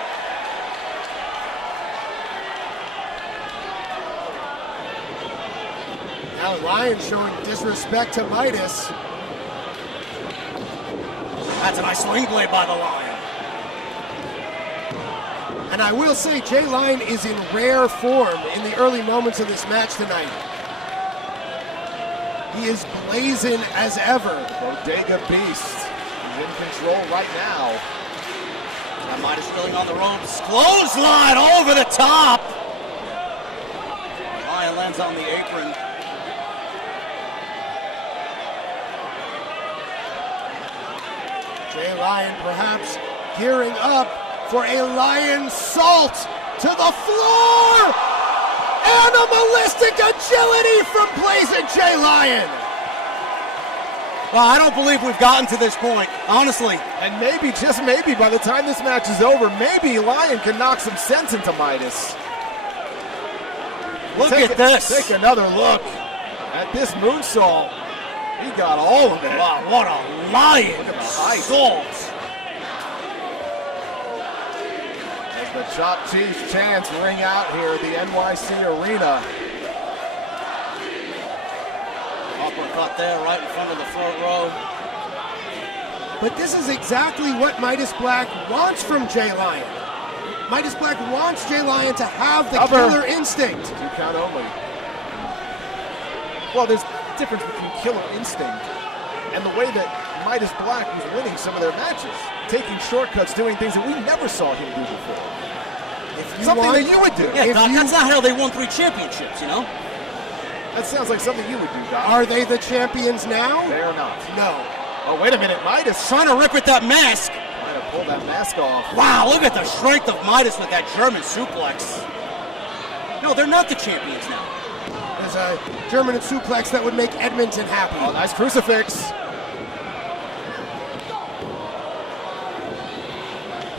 Now Lion showing disrespect to Midas. That's a nice swing blade by the Lion. And I will say, Jay Lion is in rare form in the early moments of this match tonight. He is blazing as ever. Bodega Beast. He's in control right now. Now Midas filling on the ropes. Clothesline over the top. Lion lands on the apron. Jay Lion perhaps gearing up for a lion salt to the floor. Animalistic agility from Blazing Jay Lion. Well, I don't believe we've gotten to this point, honestly. And maybe, just maybe, by the time this match is over, maybe Lion can knock some sense into Midas. Look at this. Take another look at this moonsault. He got all of it. Wow, what a lion. Look at the height. Salt. As the Chop Cheese chants ring out here at the NYC Arena. Uppercut there right in front of the front row. But this is exactly what Midas Black wants from Jay Lion. Midas Black wants Jay Lion to have the killer instinct. 2 count only. Well, there's a difference between killer instinct and the way that Midas Black was winning some of their matches. Taking shortcuts, doing things that we never saw him do before. Something that you would do. Yeah, Doc, that's not how they won 3 championships, you know? That sounds like something you would do, Doc. Are they the champions now? They are not. No. Oh, wait a minute. Midas trying to rip at that mask. Trying to pull that mask off. Wow, look at the strength of Midas with that German suplex. No, they're not the champions now. There's a German suplex that would make Edmonton happy. Oh, nice crucifix.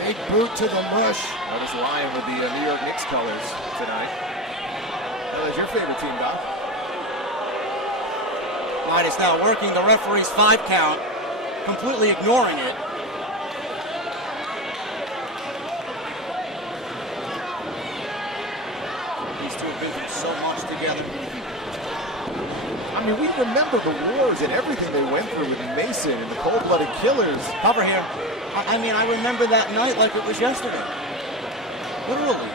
Big boot to the mush. Notice Lion with the New York Knicks colors tonight. That's your favorite team, Doc. Midas now working the referee's 5 count, completely ignoring it. These two have been through so much together. I mean, we remember the wars and everything they went through with Mason and the Cold-Blooded Killers. Cover here. I mean, I remember that night like it was yesterday. Literally.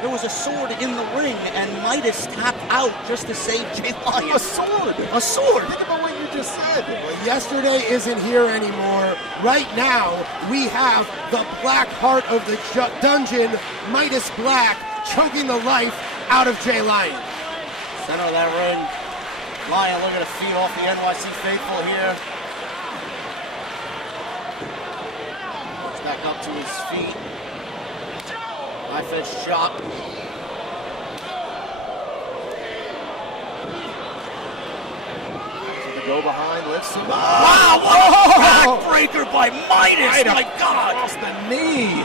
There was a sword in the ring, and Midas tapped out just to save Jay Lion. A sword! A sword! Think about what you just said. Well, yesterday isn't here anymore. Right now, we have the black heart of the dungeon, Midas Black, choking the life out of Jay Lion. Center of that ring. Lion looking to feed off the NYC faithful here. Looks back up to his feet. Knife edge chop. Go behind, lifts him. Wow, what a backbreaker by Midas! Right My God! Across the knee.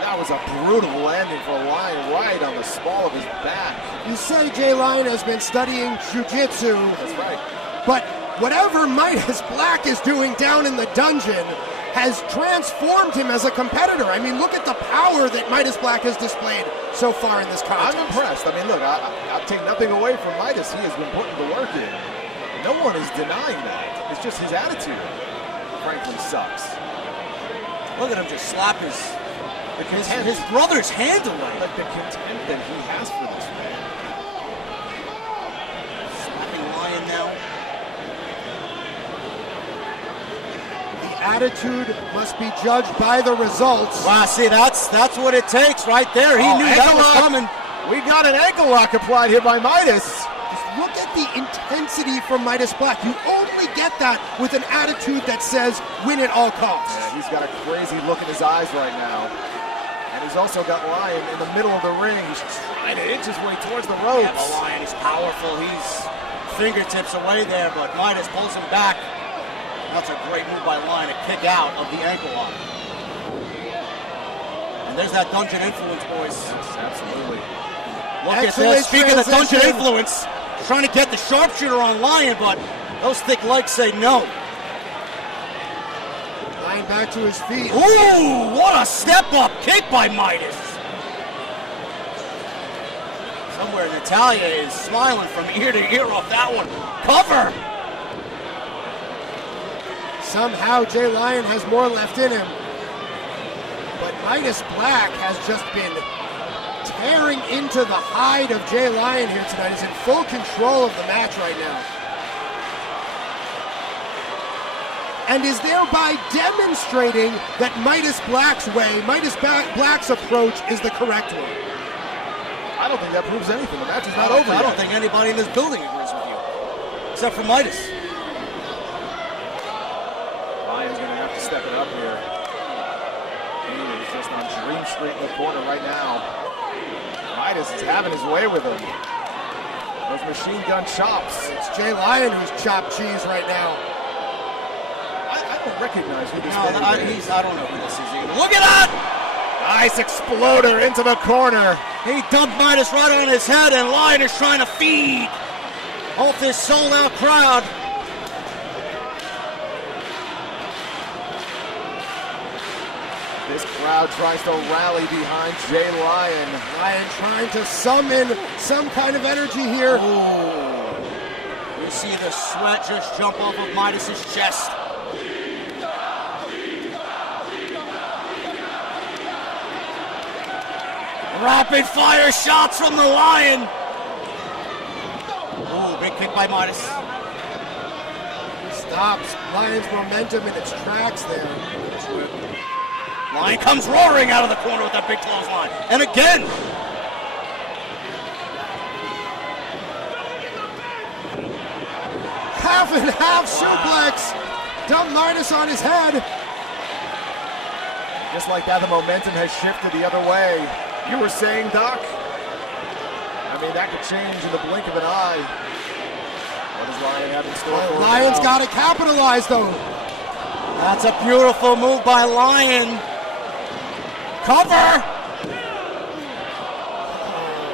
That was a brutal landing for Lion right on the small of his back. You say Jay Lion has been studying jiu-jitsu. That's right. But whatever Midas Black is doing down in the dungeon has transformed him as a competitor. I mean, look at the power that Midas Black has displayed so far in this contest. I'm impressed. I mean, look, I'll take nothing away from Midas. He has been putting the work in. No one is denying that. It's just his attitude, frankly, sucks. Look at him just slap his brother's hand away. Like the contempt that he has for this man. attitude must be judged by the results. Wow, see, that's what it takes right there. He knew that was coming. We got an ankle lock applied here by Midas. Just look at the intensity from Midas Black. You only get that with an attitude that says, win at all costs. Yeah, he's got a crazy look in his eyes right now. And he's also got Lion in the middle of the ring. He's trying to inch his way towards the ropes. Yeah, but Lion is powerful. He's fingertips away there, but Midas pulls him back. That's a great move by Lion to kick out of the ankle lock. And there's that Dungeon influence, boys. Yes, absolutely. Look at this. Speaking of Dungeon influence, trying to get the sharpshooter on Lion, but those thick legs say no. Lion back to his feet. Ooh, what a step-up kick by Midas. Somewhere Natalia is smiling from ear to ear off that one. Cover! Somehow Jay Lion has more left in him. But Midas Black has just been tearing into the hide of Jay Lion here tonight. He's in full control of the match right now. And is thereby demonstrating that Midas Black's way, Midas Black's approach is the correct one. I don't think that proves anything. The match is not over. I don't think anybody in this building agrees with you, except for Midas. Lion's going to have to step it up here. He is just on Dream Street in the corner right now. Midas is having his way with him. Those machine gun chops. It's Jay Lion who's chopped cheese right now. I don't recognize who this is. I don't know who this is either. Look at that! Nice exploder into the corner. He dumped Midas right on his head, and Lion is trying to feed off this sold-out crowd. This crowd tries to rally behind Jay Lion. Lion trying to summon some kind of energy here. Ooh. You see the sweat just jump off of Midas's chest. Rapid fire shots from the Lion. Ooh, big kick by Midas. Stops Lion's momentum in its tracks there. Lion comes roaring out of the corner with that big clothesline. And again. Half and half suplex. Dump Midas on his head. Just like that, the momentum has shifted the other way. You were saying, Doc? I mean, that could change in the blink of an eye. What does Lion have in store for him? Lion's got to capitalize, though. That's a beautiful move by Lion. Cover!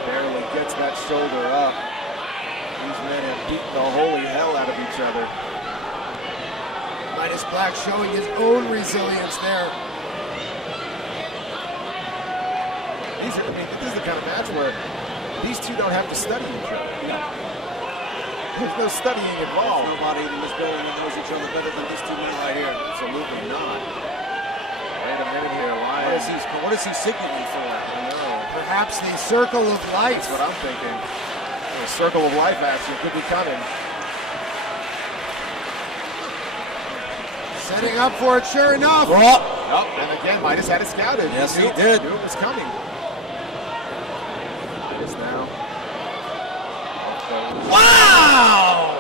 Barely gets that shoulder up. These men have beaten the holy hell out of each other. Midas Black showing his own resilience there. This is the kind of match where these two don't have to study each other. No. There's no studying involved. There's nobody in this building that knows each other better than these two men right here. Absolutely not. Wait a minute here, Lion. What is he signaling for? I know. Perhaps the circle of life. That's what I'm thinking. The circle of life action could be coming. Setting up for it, sure enough. Oh, and again, Midas had it scouted. Yes, he did. Knew it was coming. Midas now. Wow!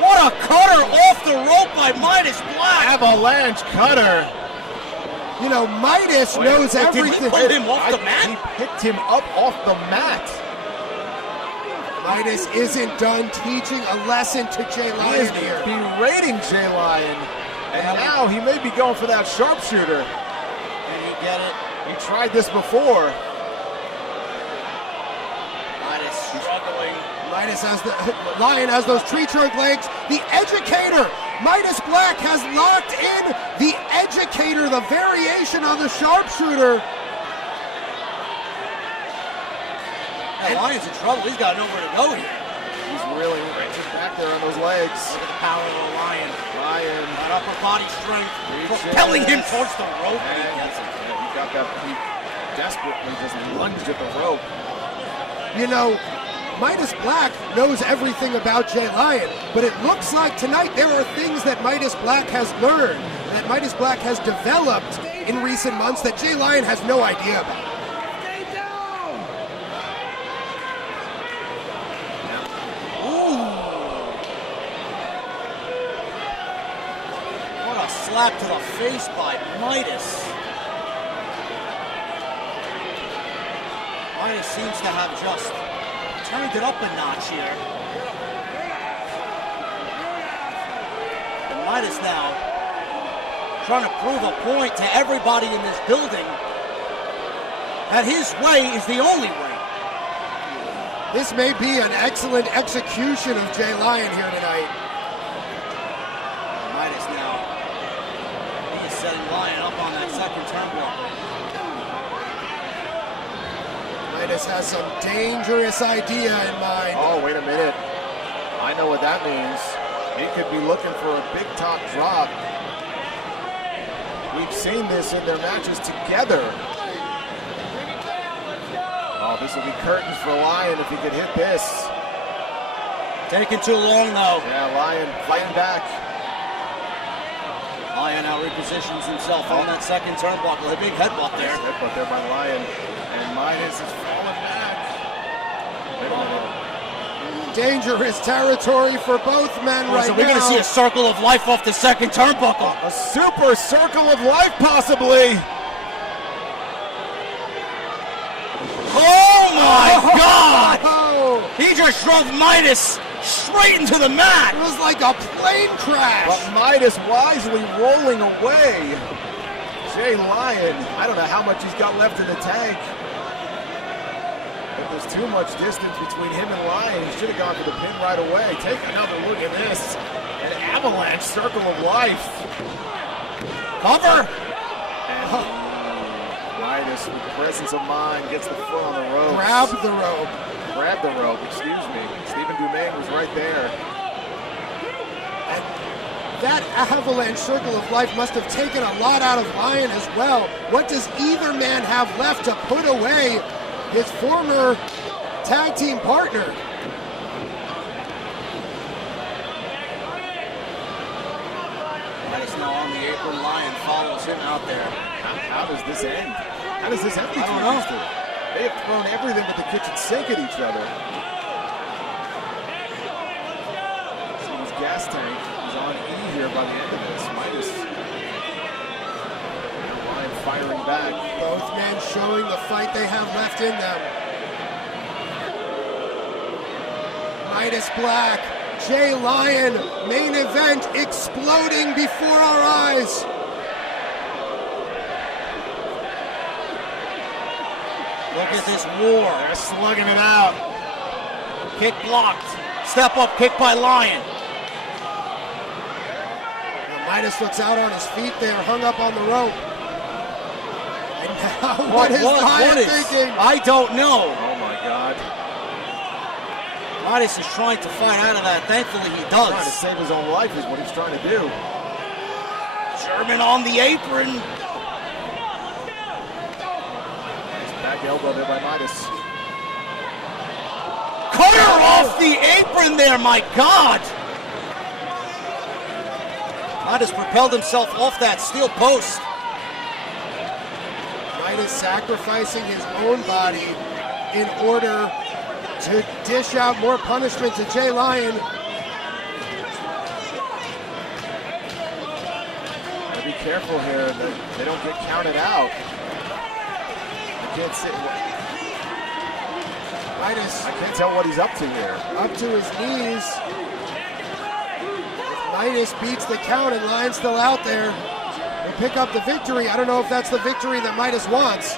What a cutter off the rope by Midas Black. Avalanche cutter. You know, Midas knows everything. Did he pull him off the mat? He picked him up off the mat. Midas isn't done teaching a lesson to Jay Lion here. He is berating Jay Lion. And now he may be going for that sharpshooter. Did he get it? He tried this before. Midas struggling. Lion has those tree trunk legs. The educator, Midas Black, has locked in the educator, the variation on the sharpshooter. That Lion's in trouble. He's got nowhere to go here. He's really wrenching back there on those legs. Look at the power of the Lion. Lion. That upper body strength propelling him towards the rope. And he got that. He desperately just lunged at the rope. You know, Midas Black knows everything about Jay Lion, but it looks like tonight there are things that Midas Black has learned that Midas Black has developed in recent months that Jay Lion has no idea about. What a slap to the face by Midas. Midas seems to have just turned it up a notch here. And Midas now trying to prove a point to everybody in this building that his way is the only way. This may be an excellent execution of Jay Lion here tonight. Midas now, he is setting Lion up on that second turnbuckle. Midas has some dangerous idea in mind. Oh, wait a minute. I know what that means. He could be looking for a big top drop. We've seen this in their matches together. Oh, this will be curtains for Lion if he could hit this. Taking too long, though. Yeah, Lion fighting back. Lion now repositions himself on that second turnbuckle. A big headbutt there. Nice headbutt there by Lion. And Midas is falling back. Wait a minute. Dangerous territory for both men right now. So we're going to see a circle of life off the second turnbuckle. A super circle of life, possibly. Oh my God! He just drove Midas straight into the mat. It was like a plane crash. But Midas wisely rolling away. Jay Lion, I don't know how much he's got left in the tank. But there's too much distance between him and Lion. He should have gone for the pin right away. Take another look at this. An avalanche circle of life. Cover. Midas, with presence of mind, gets the foot on the rope. Grab the rope. Grab the rope, excuse me. Stephen Dumaine was right there. And that avalanche circle of life must have taken a lot out of Lion as well. What does either man have left to put away his former tag team partner? Midas now on the apron. Lion follows him out there. How does this end? How does this end? I don't know. They have thrown everything but the kitchen sink at each other. See his gas tank is on E here by the end of this. Midas. Lion firing back. Both men showing the fight they have left in them. Midas Black, Jay Lion, main event exploding before our eyes. Look at this war. They're slugging it out. Kick blocked. Step up kick by Lion. Now Midas looks out on his feet there, hung up on the rope. And now what is Lion thinking? I don't know. Oh my God. Midas is trying to fight out of that. Thankfully he does. Trying to save his own life is what he's trying to do. German on the apron. Back elbow there by Midas. Cutter off the apron there, my God! Midas propelled himself off that steel post. Midas sacrificing his own body in order to dish out more punishment to Jay Lion. Gotta be careful here that they don't get counted out. Can't see. Midas, I can't tell what he's up to here. Up to his knees. Midas beats the count and Lion's still out there. He'll pick up the victory. I don't know if that's the victory that Midas wants.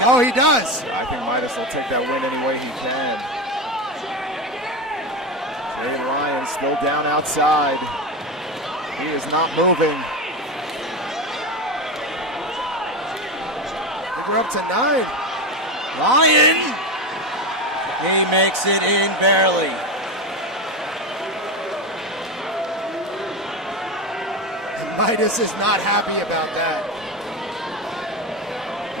Oh, he does. I think Midas will take that win any way he can. Jay Lion still down outside. He is not moving. We're up to 9. Lion! He makes it in barely. And Midas is not happy about that.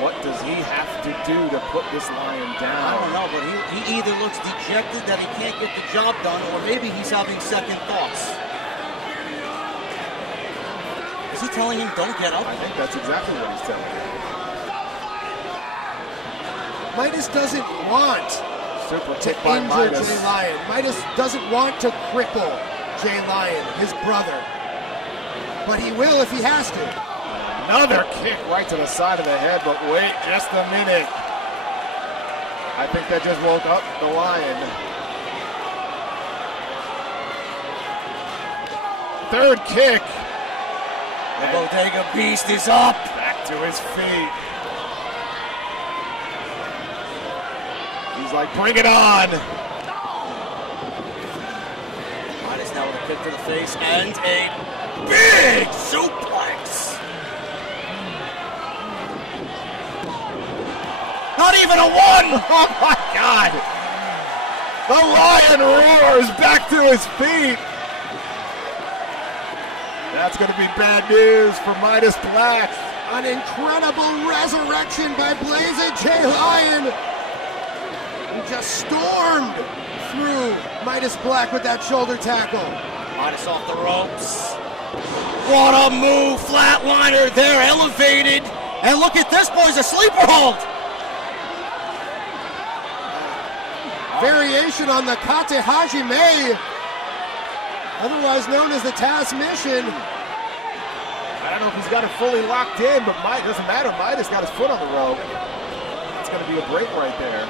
What does he have to do to put this Lion down? I don't know, but he either looks dejected that he can't get the job done, or maybe he's having second thoughts. Is he telling him don't get up? I think that's exactly what he's telling him. Midas doesn't want Super to kick by injure Midas. Jay Lyon. Midas doesn't want to cripple Jay Lyon, his brother. But he will if he has to. Another kick right to the side of the head, but wait just a minute. I think that just woke up the Lion. Third kick. The Bodega Beast is up. Back to his feet. He's like, bring it on. Midas now with a kick to the face and a big suplex. Not even a one. Oh my God. The Lion roars back to his feet. That's going to be bad news for Midas Black. An incredible resurrection by Blaze Jay Lyon. He just stormed through Midas Black with that shoulder tackle. Midas off the ropes. What a move. Flatliner there, elevated. And look at this, boys, a sleeper hold. Variation on the Kate Hajime, otherwise known as the Taz Mission. I don't know if he's got it fully locked in, but it doesn't matter. Midas got his foot on the rope. It's going to be a break right there.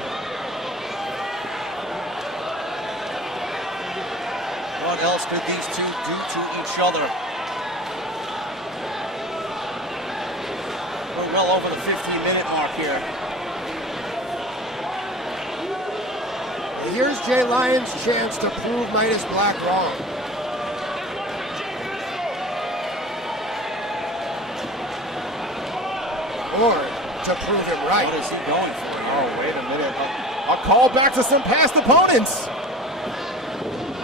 What else could these two do to each other? We're well over the 15-minute mark here. Here's Jay Lyon's chance to prove Midas Black wrong. Or to prove him right. What is he going for here? Oh, wait a minute. A call back to some past opponents.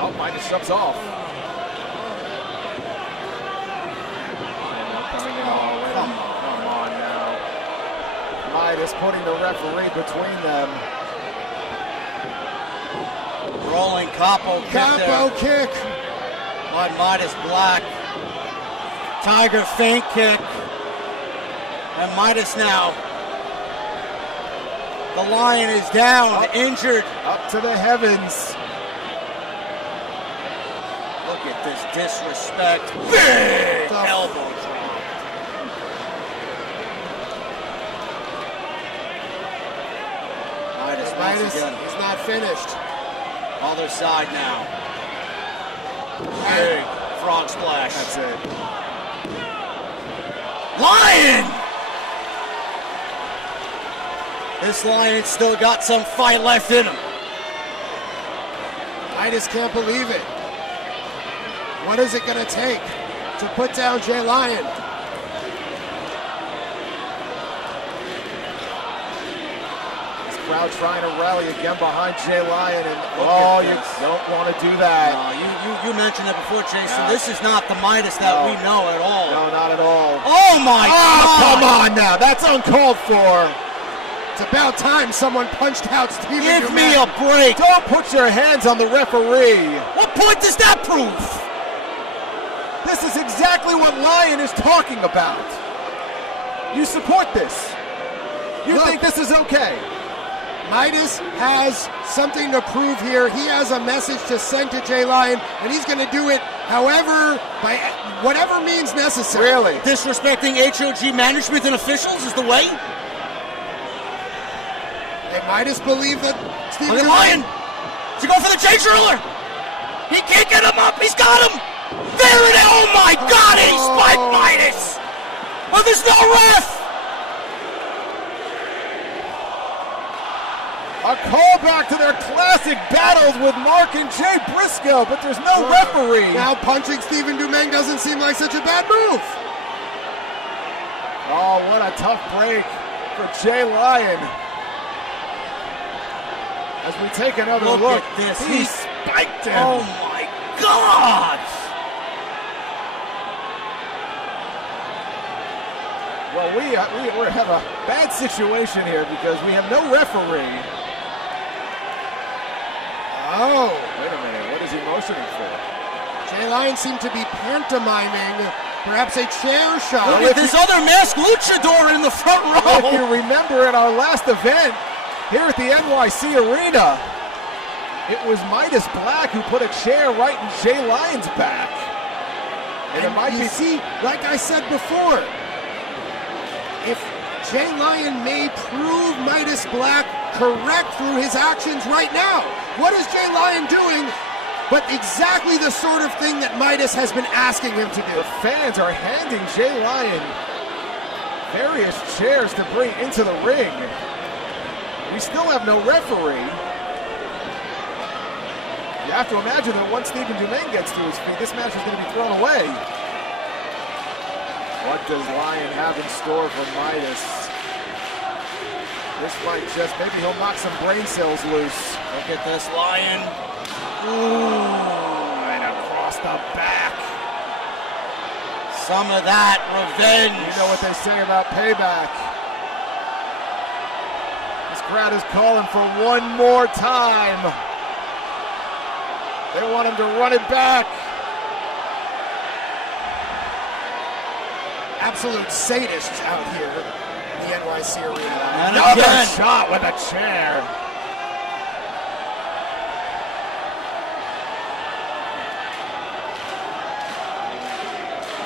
Oh, Midas shuts off. Come on now. Midas putting the referee between them. Rolling capo kick Capo there. kick. By Midas Black. Tiger feint kick. And Midas now. The Lion is down, injured. Up to the heavens. Look at this disrespect. Big elbow drop. Midas, he's not finished. Other side now. Big frog splash. That's it. Lion! This Lion's still got some fight left in him. Midas can't believe it. What is it going to take to put down Jay Lyon? Crowd trying to rally again behind Jay Lyon, and you don't want to do that. You mentioned it before, Jason. This is not the Midas that we know at all. No, not at all. Oh my God! Come on now, that's uncalled for. It's about time someone punched out Steven. Give me a break. Don't put your hands on the referee. What point does that prove? This is exactly what Lyon is talking about. You support this. You think this is okay. Midas has something to prove here. He has a message to send to Jay Lyon, and he's going to do it however, by whatever means necessary. Really? Disrespecting HOG management and officials is the way? They Midas believe that Steven... Look at Lyon! Is he going for the J driller? He can't get him up! He's got him! There it is! Oh my God! He spiked Midas! Oh, there's no ref! A callback to their classic battles with Mark and Jay Briscoe, but there's no referee. Now punching Stephen Domingue doesn't seem like such a bad move. Oh, what a tough break for Jay Lyon. As we take another look at this. He spiked him. Oh my God! Well, we have a bad situation here because we have no referee. Oh. Wait a minute, what is he motioning for? Jay Lyon seemed to be pantomiming Perhaps a chair shot. Look at this other masked luchador in the front row. If you remember at our last event here at the NYC Arena, it was Midas Black who put a chair right in Jay Lyon's back. And it might be. See, like I said before, if Jay Lyon may prove Midas Black correct through his actions right now, what is Jay Lyon doing? But exactly the sort of thing that Midas has been asking him to do. The fans are handing Jay Lyon various chairs to bring into the ring. We still have no referee. You have to imagine that once Stephen Dumaine gets to his feet, this match is going to be thrown away. What does Lyon have in store for Midas? This might just, maybe he'll knock some brain cells loose. Look at this, Lyon. Ooh, right across the back. Some of that revenge. You know what they say about payback. This crowd is calling for one more time. They want him to run it back. Absolute sadists out here in the NYC Arena. Another shot with a chair.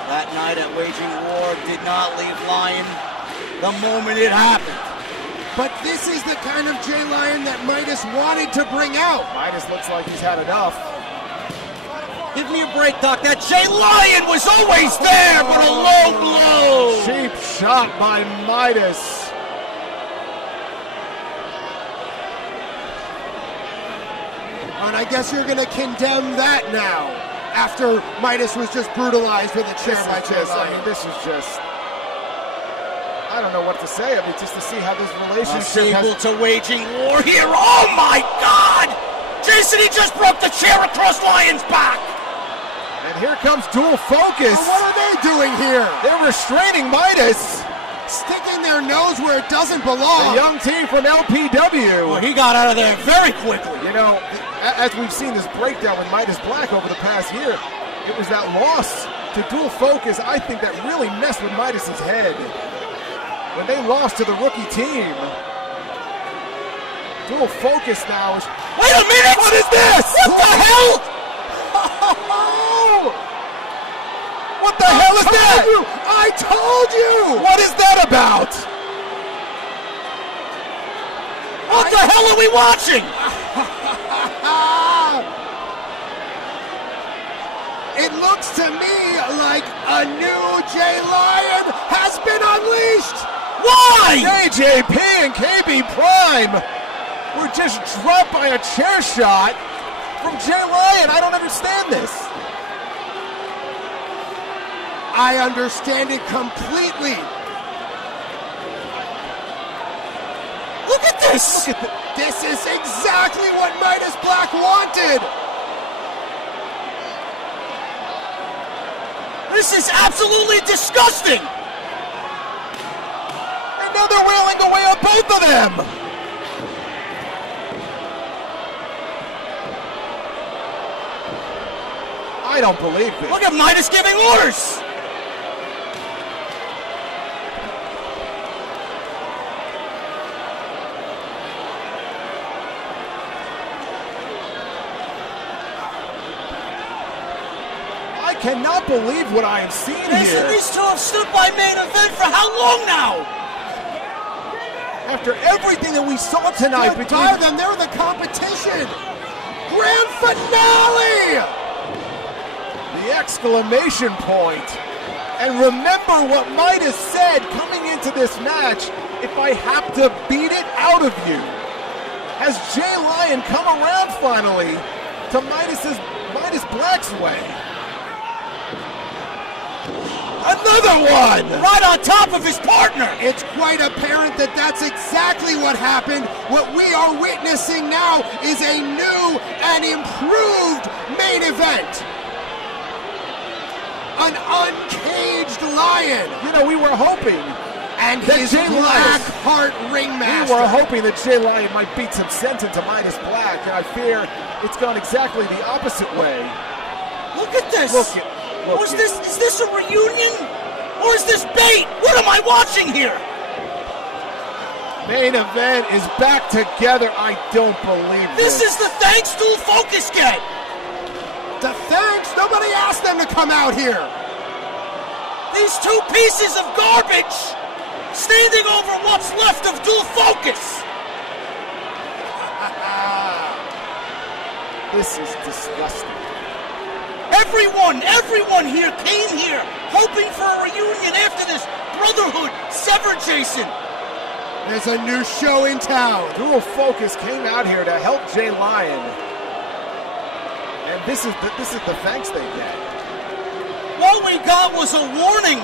That night at Waging War did not leave Lyon the moment it happened. But this is the kind of Jay Lyon that Midas wanted to bring out. Midas looks like he's had enough. Give me a break, Doc. That Jay Lyon was always there, but a low blow. Cheap shot by Midas. And I guess you're going to condemn that now, after Midas was just brutalized with a chair by Jay Lyon. I mean, this is just, I don't know what to say. I mean, just to see how this relationship Unable to Waging War here. Oh my God! Jason, he just broke the chair across Lyon's back. And here comes Dual Focus. Well, what are they doing here? They're restraining Midas. Sticking their nose where it doesn't belong. The young team from LPW. Well, he got out of there very quickly. You know, as we've seen this breakdown with Midas Black over the past year, it was that loss to Dual Focus, I think, that really messed with Midas's head. When they lost to the rookie team. Dual Focus now is... Wait a minute! What is this? What the hell? What the hell is that? I told you! What is that about? What the hell are we watching? It looks to me like a new Jay Lyon has been unleashed. Why? JJP and KB Prime were just dropped by a chair shot from Jay Lyon. I don't understand this. I understand it completely. Look at this. Look at this is exactly what Midas Black wanted. This is absolutely disgusting. And now they're wailing away on both of them. I don't believe it. Look at Midas giving orders. I cannot believe what I am seeing here. These two have stood by main event for how long now? After everything that we saw tonight between them, they're the competition. Grand finale! The exclamation point. And remember what Midas said coming into this match, if I have to beat it out of you. Has Jay Lyon come around finally to Midas Black's way? Another one! Right on top of his partner! It's quite apparent that that's exactly what happened. What we are witnessing now is a new and improved main event. An uncaged Lion. You know, we were hoping and his Black Heart ringmaster. We were hoping that Jay Lyon might beat some sense into Midas Black, and I fear it's gone exactly the opposite way. Look at this! Look at Is this a reunion? Or is this bait? What am I watching here? Main event is back together. I don't believe this. This is the thanks Dual Focus get. The thanks? Nobody asked them to come out here. These two pieces of garbage standing over what's left of Dual Focus. This is disgusting. Everyone here came here hoping for a reunion after this brotherhood severed, Jason. There's a new show in town. Dual Focus came out here to help Jay Lyon. And this is the thanks they get. What we got was a warning.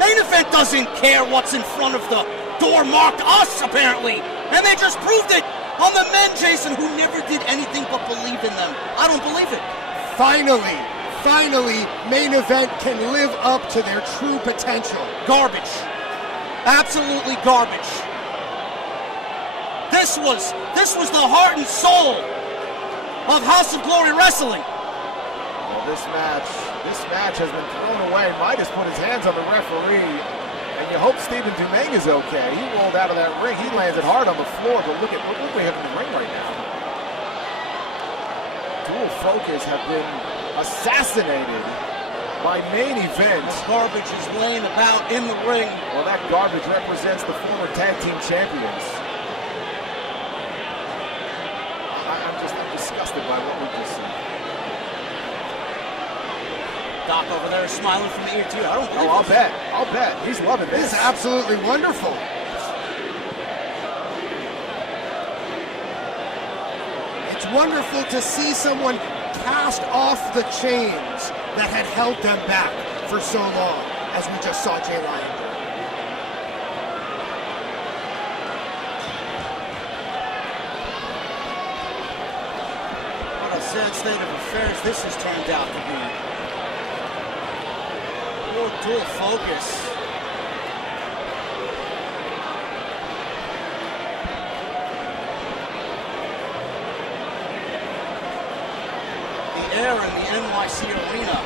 Main Event doesn't care what's in front of the door marked us, apparently. And they just proved it on the men, Jason, who never did anything but believe in them. I don't believe it. Finally, Main Event can live up to their true potential. Garbage. Absolutely garbage. This was the heart and soul of House of Glory Wrestling. Well, this match has been thrown away. Midas put his hands on the referee, and you hope Stephen Dumeng is okay. He rolled out of that ring. He landed hard on the floor, but look what we have in the ring right now. Dual Focus have been assassinated by Main Event. This garbage is laying about in the ring. Well, that garbage represents the former tag team champions. I'm disgusted by what we just seen. Doc over there is smiling from ear to ear. I don't believe I'll bet. He's loving this. It's absolutely wonderful. It's wonderful to see someone cast off the chains that had held them back for so long, as we just saw Jay Lyon do. What a sad state of affairs this has turned out to be. Poor Dual Focus. Air in the NYC arena. I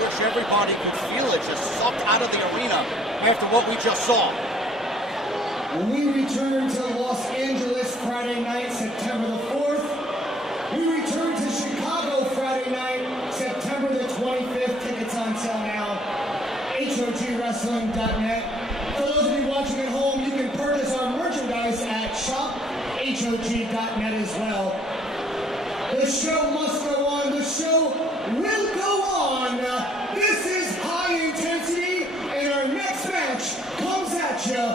wish everybody could feel it just sucked out of the arena after what we just saw. When we return to Los Angeles Friday night, September the 4th, we return to Chicago Friday night, September the 25th. Tickets on sale now. HOGWrestling.net. For those of you watching at home, you can purchase our merchandise at shophog.net as well. The show must go on. The show will go on. This is High Intensity, and our next match comes at you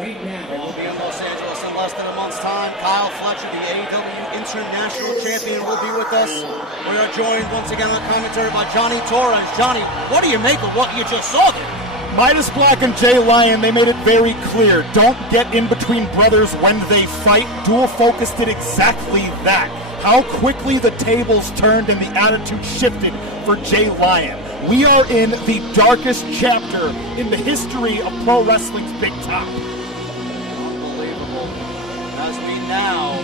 right now. We'll be in Los Angeles in less than a month's time. Kyle Fletcher, the AEW International Champion, will be with us. We are joined once again on commentary by Johnny Torres. Johnny, what do you make of what you just saw there? Midas Black and Jay Lyon, they made it very clear. Don't get in between brothers when they fight. Dual Focus did exactly that. How quickly the tables turned and the attitude shifted for Jay Lyon. We are in the darkest chapter in the history of pro wrestling's big top. Unbelievable. As we now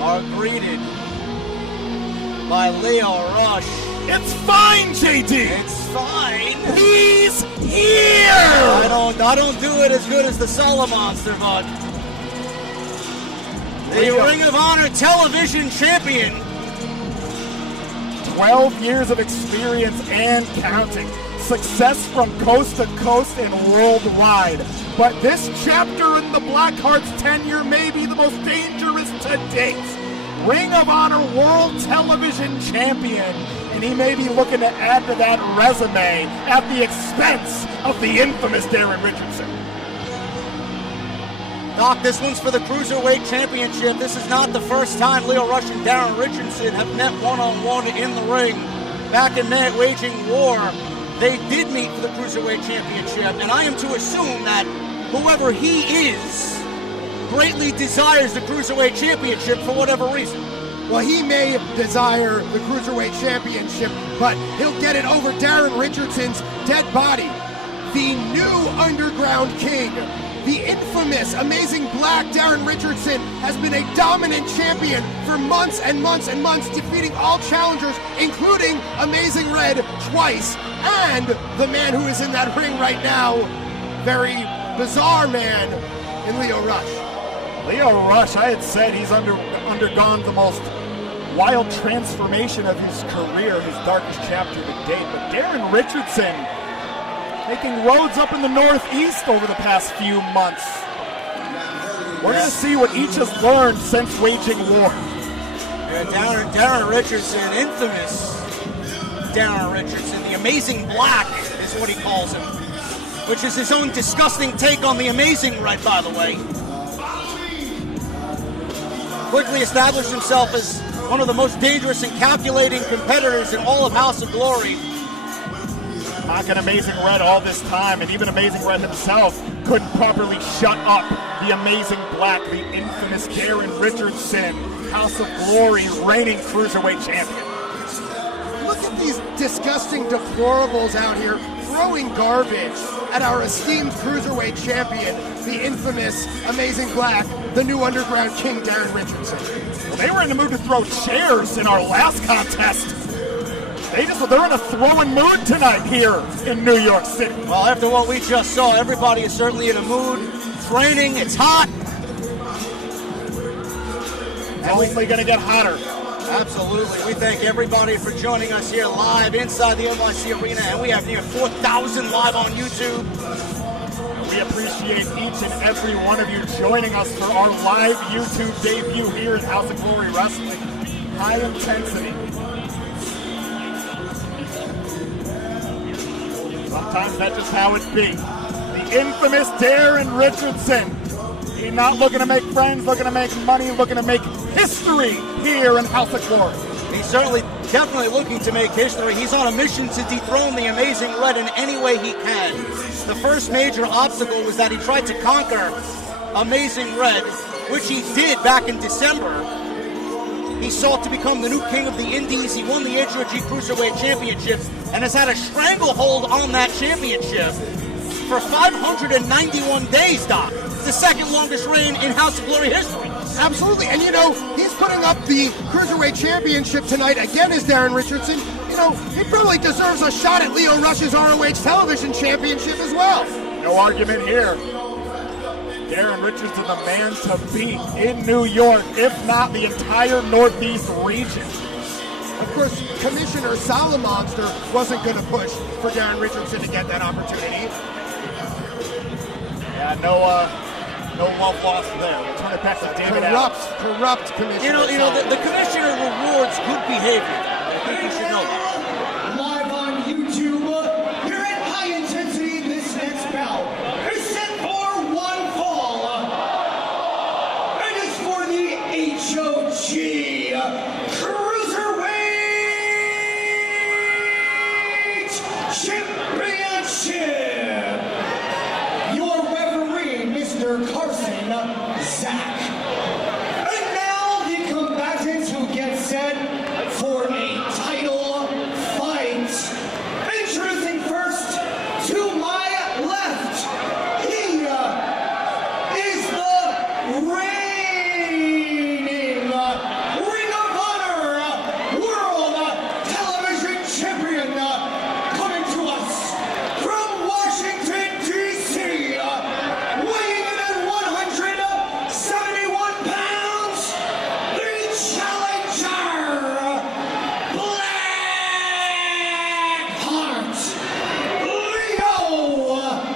are greeted by Leo Rush. It's fine, JD. It's fine. He's here. I don't do it as good as the Monster, but the Ring of Honor television champion. 12 years of experience and counting. Success from coast to coast and worldwide. But this chapter in the Blackheart's tenure may be the most dangerous to date. Ring of Honor World Television Champion. And he may be looking to add to that resume at the expense of the infamous Darren Richardson. Doc, this one's for the Cruiserweight Championship. This is not the first time Leo Rush and Darren Richardson have met one-on-one in the ring. Back in May, Waging War, they did meet for the Cruiserweight Championship, and I am to assume that whoever he is greatly desires the Cruiserweight Championship for whatever reason. Well, he may desire the Cruiserweight Championship, but he'll get it over Darren Richardson's dead body. The new Underground King, the infamous, amazing Black Darren Richardson, has been a dominant champion for months and months and months, defeating all challengers, including Amazing Red twice, and the man who is in that ring right now, very bizarre man in Lio Rush. Lio Rush, I had said he's undergone the most wild transformation of his career, his darkest chapter to date. But Darren Richardson making roads up in the Northeast over the past few months. We're going to see what each has learned since waging war. Yeah, Darren Richardson, infamous Darren Richardson, the Amazing Black is what he calls him, which is his own disgusting take on the Amazing Red, by the way. Quickly established himself as one of the most dangerous and calculating competitors in all of House of Glory. Mocking Amazing Red all this time, and even Amazing Red himself couldn't properly shut up the Amazing Black, the infamous Darren Richardson, House of Glory reigning Cruiserweight champion. Look at these disgusting deplorables out here throwing garbage at our esteemed Cruiserweight champion, the infamous Amazing Black, the new Underground King, Darren Richardson. Well, they were in the mood to throw chairs in our last contest. They're in a throwing mood tonight here in New York City. Well, after what we just saw, everybody is certainly in a mood. Training, it's hot. It's only going to get hotter. Absolutely. We thank everybody for joining us here live inside the NYC Arena, and we have near 4,000 live on YouTube. We appreciate each and every one of you joining us for our live YouTube debut here in House of Glory Wrestling. High intensity. Sometimes that's just how it be. The infamous Darren Richardson. He's not looking to make friends, looking to make money, looking to make history here in House of Glory. He's certainly, definitely looking to make history. He's on a mission to dethrone the Amazing Red in any way he can. The first major obstacle was that he tried to conquer Amazing Red, which he did back in December. He sought to become the new king of the Indies. He won the HOG Cruiserweight Championship and has had a stranglehold on that championship for 591 days, Doc. The second longest reign in House of Glory history. Absolutely, and you know, he's putting up the Cruiserweight Championship tonight again as Darren Richardson. You know, he probably deserves a shot at Lio Rush's ROH Television Championship as well. No argument here. Darren Richardson, the man to beat in New York, if not the entire Northeast region. Of course, Commissioner Salamonster wasn't going to push for Darren Richardson to get that opportunity. Yeah, no love lost there. We'll turn it back to David Allen. Corrupt Commissioner. You know, the Commissioner rewards good behavior. I think you should know that. Live on YouTube, here at High Intensity, this next bout is set for one fall. It is for the HOG Cruiserweight Championship. Your referee, Mr. Carson Zach. And now the combatants who get set for a title fight. Introducing first to my left, he is the reigning Ring of Honor World Television Champion, coming to us from Washington, D.C., weighing in at 171 pounds, the challenger, Blackheart, Lio Rush.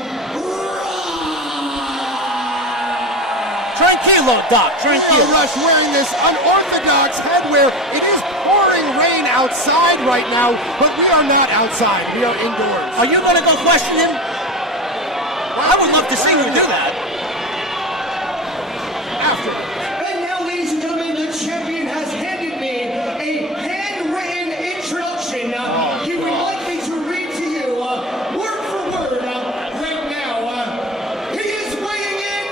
Tranquilo, Doc, tranquilo. Lio Rush wearing this unorthodox headwear. It is pouring rain outside right now, but we are not outside. We are indoors. Are you going to go question him? I would love to see you do that. After. And now, ladies and gentlemen, the champion has handed me a handwritten introduction. He would like me to read to you, word for word, right now. He is weighing in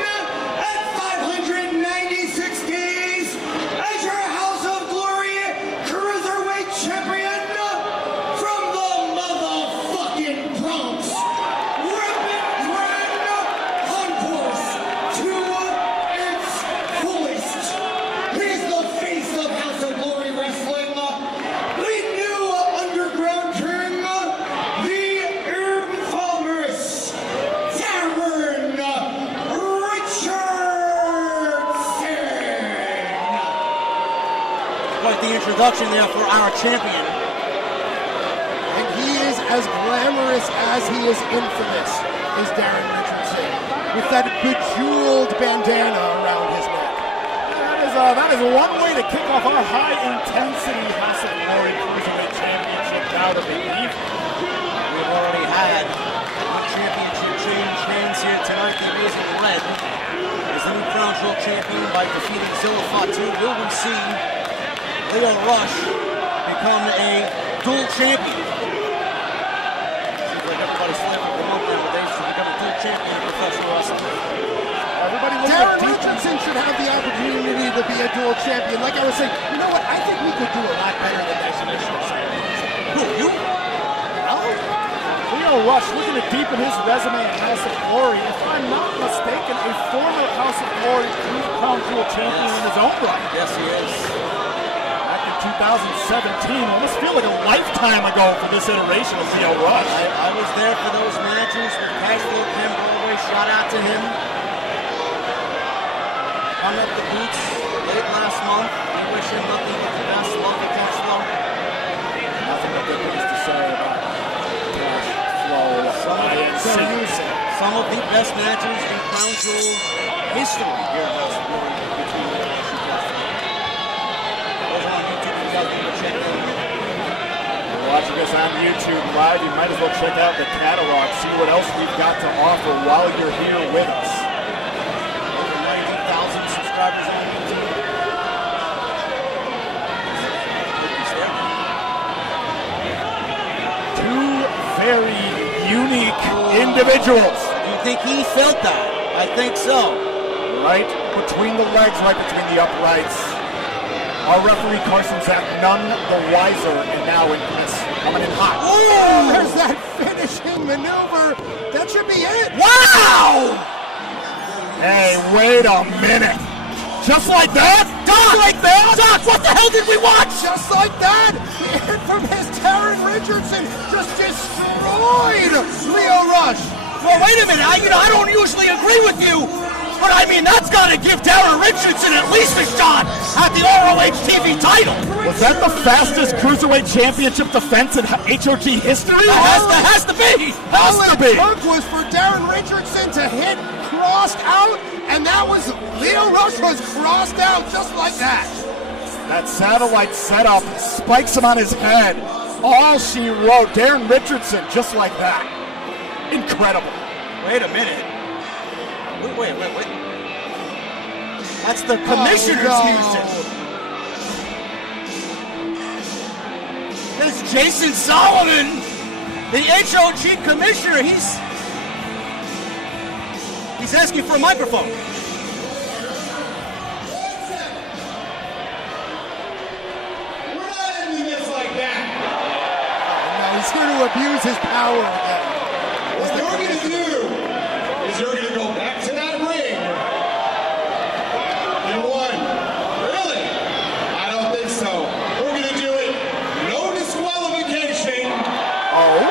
at 596 days as your House of Glory Cruiserweight Champion from the motherfucking Bronx. Ripping Grand Concourse to its fullest. introduction there for our champion. And he is as glamorous as he is infamous, is Darren Richardson, with that bejeweled bandana around his neck. That is one way to kick off our high-intensity House of Glory Cruiserweight Championship bout of the evening. We've already had one championship change hands here tonight. The Amazing Red is the new Crown Jewel champion by defeating Zilla Fatu. Will we see Leo Rush become a dual champion? Seems like everybody's slapping him up nowadays to become a dual champion in professional wrestling. Darren Richardson should have the opportunity to be a dual champion. Like I was saying, you know what? I think we could do a lot better than that initial segment. Who, you? Leo Rush looking to deepen his resume in House of Glory. If I'm not mistaken, a former House of Glory Crown Jewel champion in his own right. Yes, he is. Back in 2017, almost feel like a lifetime ago for this iteration of Leo Rush. I was there for those matches with Cashflow Ken Broadway. Shout out to him. Hung up the boots late last month. We wish him nothing but the best. Love the Cashflow. Nothing but good things to say about Some of the best matches in Crown Jewel history here at House of Glory between the those on YouTube, you guys need to check it out. If you're watching us on YouTube live, you might as well check out the catalog, see what else we've got to offer while you're here with us. Over 90,000 subscribers on YouTube. Two very unique individuals. Do you think he felt that? I think so. Right between the legs, right between the uprights. Our referee Carson Zack, none the wiser, and now infamous, coming in hot. Oh, there's that finishing maneuver. That should be it. Wow! Hey, wait a minute. Just like that? Doc! Like that? Doc, what the hell did we watch? Just like that, the infamous Darren Richardson just destroyed Leo Rush. Well, wait a minute. I don't usually agree with you, but I mean, that's got to give Darren Richardson at least a shot at the ROH TV title. Was that the fastest Cruiserweight Championship defense in HOG history? That has to be. All it took was for Darren Richardson to hit crossed out, and that was Leo Rush was crossed out just like that. That satellite setup spikes him on his head. All she wrote, Darren Richardson, just like that. Incredible. Wait a minute. Wait. That's the commissioner's music. This is Jason Solomon, the HOG commissioner. He's asking for a microphone. We're not ending this like that. No, he's here to abuse his power again. What you're going to do is you're going to go back to that ring. And one. Really? I don't think so. We're going to do it. No disqualification. Oh.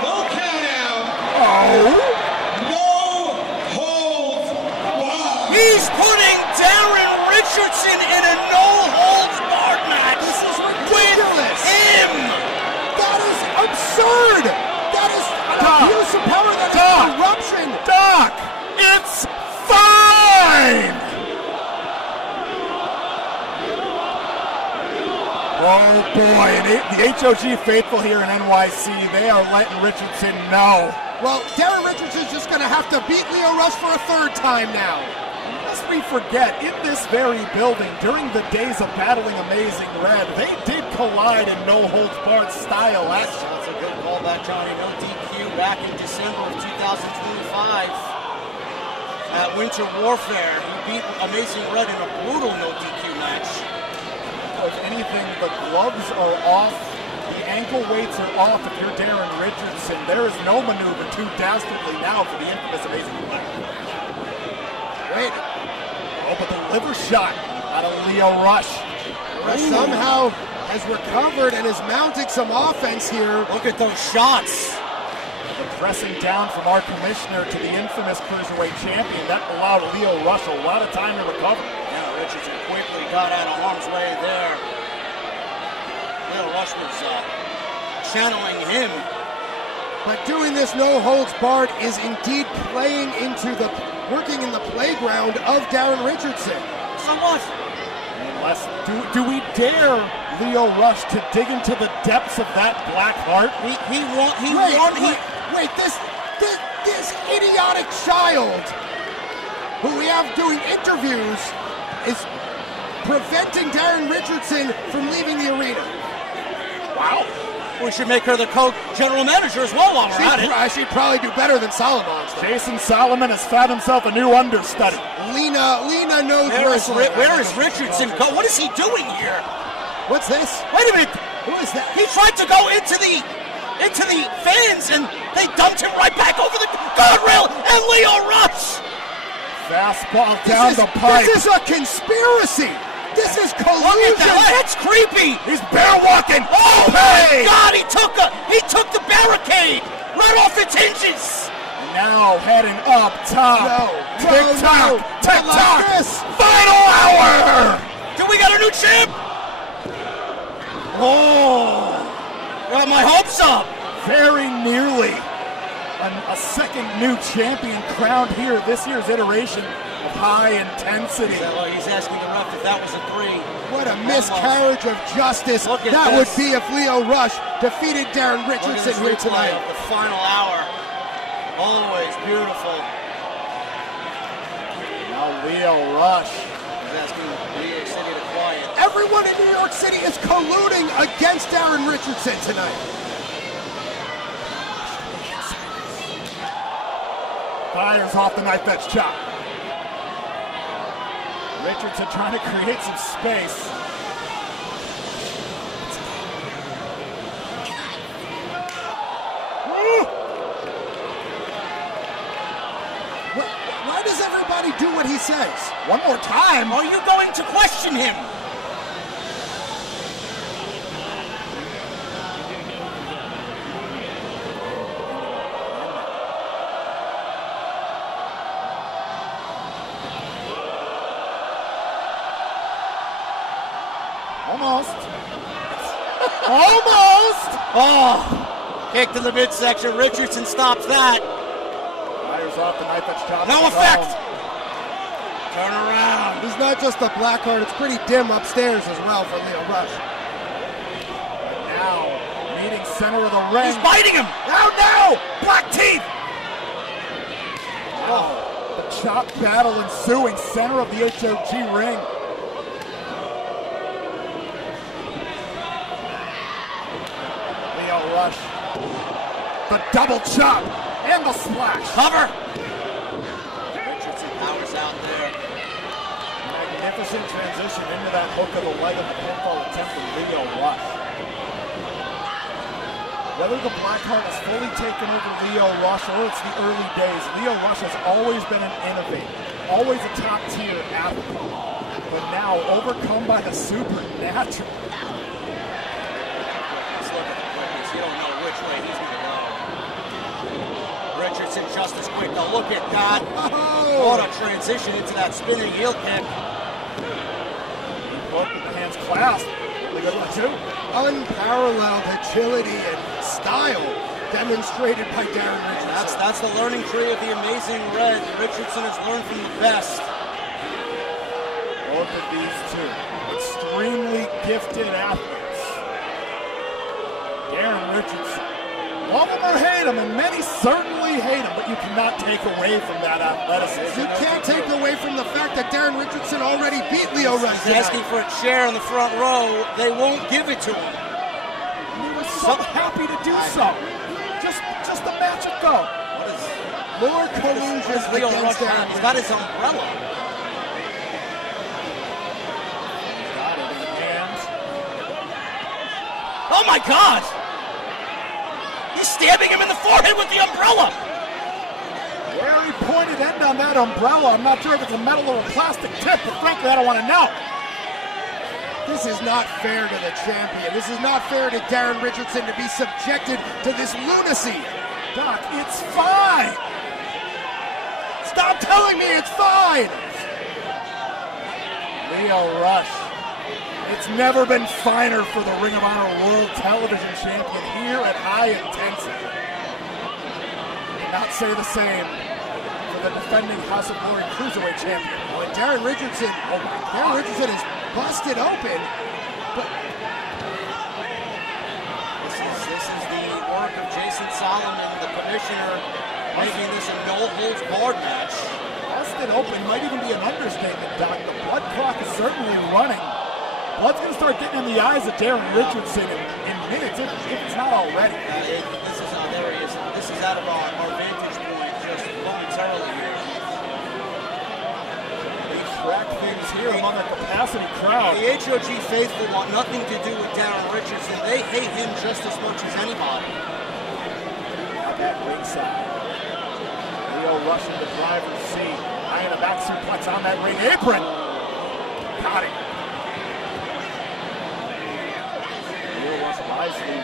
No count out. Oh. He's putting Darren Richardson in a no-holds-barred match. This is ridiculous. With him. That is absurd. That is an abuse of power. That is corruption. Doc, it's fine. Oh boy, and the HOG faithful here in NYC, they are letting Richardson know. Well, Darren Richardson's just going to have to beat Leo Rush for a third time now. Lest we forget, in this very building, during the days of battling Amazing Red, they did collide in no-holds-barred style action. That's a good callback, Johnny. No DQ back in December of 2025 at Winter Warfare. He beat Amazing Red in a brutal no DQ match. If anything, the gloves are off, the ankle weights are off. If you're Darren Richardson, there is no maneuver too dastardly now for the infamous Amazing Red. Wait. Oh, but the liver shot out of Leo Rush. Rush somehow has recovered and is mounting some offense here. Look at those shots. The pressing down from our commissioner to the infamous Cruiserweight champion. That allowed Leo Rush a lot of time to recover. Yeah, Richardson quickly got out of harm's way there. Leo Rush was channeling him. But doing this no holds barred is indeed working in the playground of Darren Richardson. Somewhat. Unless, do we dare Leo Rush to dig into the depths of that black heart? Wait, this idiotic child who we have doing interviews is preventing Darren Richardson from leaving the arena. Wow. We should make her the general manager as well while we're at it. She'd probably do better than Solomon. Jason Solomon has found himself a new understudy. Lena knows where is Richardson go? What is he doing here? What's this? Wait a minute. Who is that? He tried to go into the fans and they dumped him right back over the guardrail and Leo Rush. Fastball down the pipe. This is a conspiracy. This is collusion. Look at that. That's creepy. He's bear walking. Oh my God! He took the barricade right off its hinges. Now heading up top. TikTok. Final hour. Do we got a new champ? Oh, got my hopes up. Very nearly a second new champion crowned here. This year's iteration of high intensity. He's asking the ref if that was a 3. What a miscarriage of justice that would be if Leo Rush defeated Darren Richardson here tonight. The final hour. Always beautiful. Now Leo Rush is asking New York City to quiet. Everyone in New York City is colluding against Darren Richardson tonight. Fires off the knife edge chop. Richardson trying to create some space. Why does everybody do what he says? One more time. Are you going to question him? Almost! Oh! Kick to the midsection. Richardson stops that. Fires off the knife edge chop. No effect! Turn around. He's not just a black heart, it's pretty dim upstairs as well for Leo Rush. Now, meeting center of the ring. He's biting him! Now! Black teeth! Oh, the chop battle ensuing, center of the HOG ring. Rush. The double chop and the splash. Cover. Richardson powers out there. Magnificent transition into that hook of the leg of the pinfall attempt from Leo Rush. Whether the Blackheart has fully taken over Leo Rush or it's the early days, Leo Rush has always been an innovator, always a top tier athlete, but now overcome by the supernatural. You don't know which way he's going to go. Richardson just as quick. Now look at that. Oh. What a transition into that spinning heel kick. Look at the hands clasped. Really good one too. Unparalleled agility and style demonstrated by Darren Richardson. That's the learning tree of the Amazing Red. Richardson has learned from the best. Both of these two extremely gifted athletes. Darren Richardson. Love him or hate him, and many certainly hate him, but you cannot take away from that athleticism. You can't take away from the fact that Darren Richardson already beat Leo Rush. He's asking for a chair in the front row. They won't give it to him. He was so happy to do so. Just a match ago. More collusion against Leo Rush. Darren. He's got his umbrella. Got it in the hands. Oh my God! He's stabbing him in the forehead with the umbrella! Very pointed end on that umbrella. I'm not sure if it's a metal or a plastic tip, but frankly, I don't want to know. This is not fair to the champion. This is not fair to Darren Richardson to be subjected to this lunacy. Doc, it's fine. Stop telling me it's fine. Lio Rush. It's never been finer for the Ring of Honor World Television Champion here at High Intensity. Not say the same for the defending House of Glory Cruiserweight Champion. Well, Darren Richardson, Darren Richardson is busted open, but this is the work of Jason Solomon, the commissioner, making this a no-holds-barred match. Busted open might even be an understatement, Doc. The blood clock is certainly running. Blood's going to start getting in the eyes of Darren Richardson in minutes, if it's not already. This is out of our vantage point just momentarily here. They track things here among a capacity crowd. The HOG faithful want nothing to do with Darren Richardson. They hate him just as much as anybody. Back at ringside. Lio Rush in the driver's seat. High in a back suplex on that ring apron. Got it. Lio Rush wisely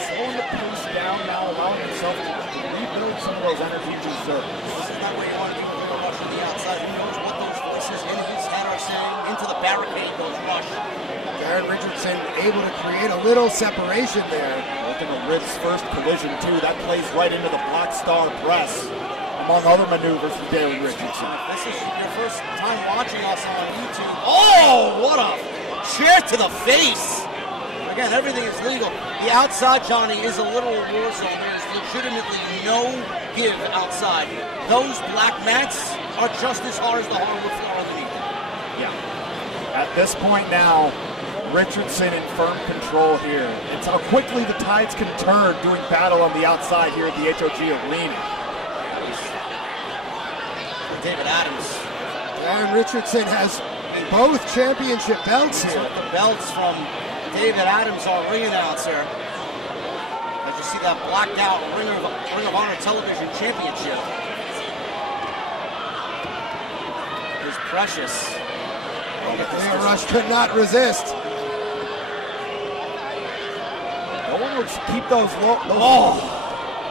slowing the pace down now, allowing himself to rebuild some of those energy reserves. This is not where you want to be with Lio Rush on the outside. Who knows what those voices in his head are saying? Into the barricade goes Rush. Darren Richardson able to create a little separation there. Looking to Ritz's first collision too. That plays right into the Black Star press, among other maneuvers for Darren Richardson. If this is your first time watching us on YouTube. Oh, what a chair to the face! Again, everything is legal. The outside, Johnny, is a literal war zone. There is legitimately no give outside. Those black mats are just as hard as the hardwood floor underneath. Yeah. At this point now, Richardson in firm control here. It's how quickly the tides can turn doing battle on the outside here at the HOG Arena. David Adams. Darren Richardson has both championship belts here. Took the belts from David Adams, our ring announcer. As you see that blacked out Ring of Honor Television Championship. Is precious. Lio Rush could not resist. No one would keep those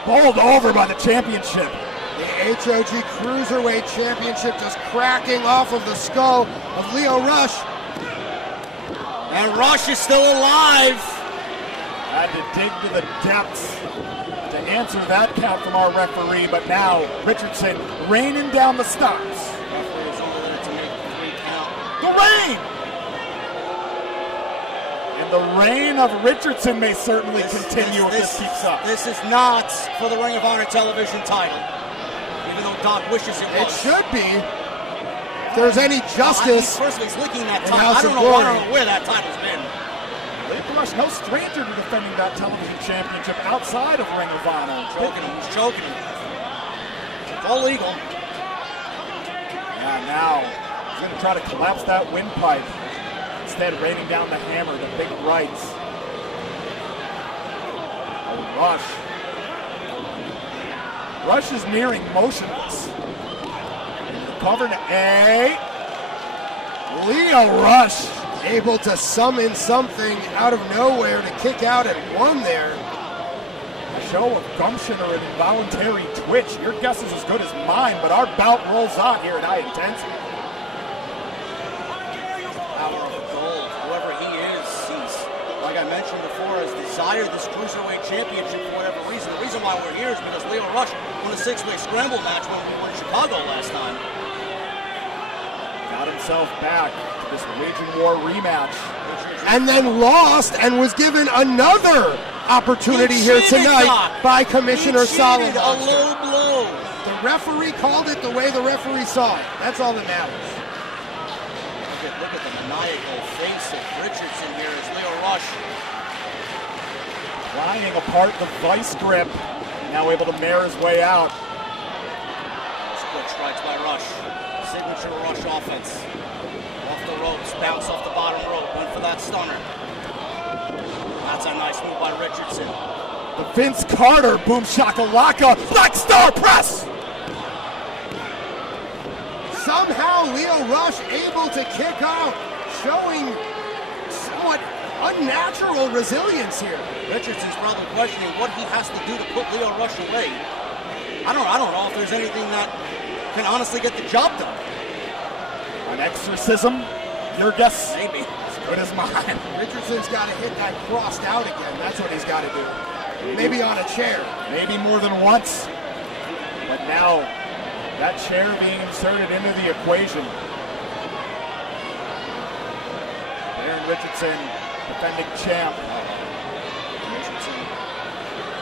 bowled over by the championship. The HOG Cruiserweight Championship just cracking off of the skull of Lio Rush. And Rush is still alive. Had to dig to the depths to answer that count from our referee, but now Richardson raining down the stops. Referee is only there to make the 3 count. The rain! And the reign of Richardson may certainly continue if this keeps up. This is not for the Ring of Honor Television title, even though Doc wishes it was. It should be. If there's any justice. First of all, he's licking that title. I don't know where that title's been. Lio Rush, no stranger to defending that television championship outside of Ring of Honor. He's choking him. It's all legal. Yeah, now he's going to try to collapse that windpipe. Instead, raining down the hammer, the big rights. Oh, Rush. Rush is nearing motionless. Cover to A. Lio Rush able to summon something out of nowhere to kick out at 1 there. A show of gumption or an involuntary twitch. Your guess is as good as mine, but our bout rolls on here at High Intensity. Power of the gold. Whoever he is, he's, like I mentioned before, has desired this Cruiserweight Championship for whatever reason. The reason why we're here is because Lio Rush won a 6-way scramble match when we were in Chicago last time. Got himself back to this Waging War rematch. And then lost and was given another opportunity here tonight by Commissioner Solomon. A low blow. The referee called it the way the referee saw it. That's all that matters. Look at the maniacal face of Richardson here as Lio Rush. Prying apart the vice grip. Now able to mare his way out. Split strikes by Rush. Signature Rush offense. Off the ropes, bounce off the bottom rope, went for that stunner. That's a nice move by Richardson. The Vince Carter boom shakalaka Black Star press. Somehow Lio Rush able to kick out, showing somewhat unnatural resilience here. Richardson's probably questioning what he has to do to put Lio Rush away. I don't know if there's anything that can honestly get the job done. An exorcism? Your guess? Maybe. As good as mine. Richardson's got to hit that crossed out again. That's what he's got to do. Maybe on a chair. Maybe more than once. But now, that chair being inserted into the equation. Darren Richardson, defending champ. Richardson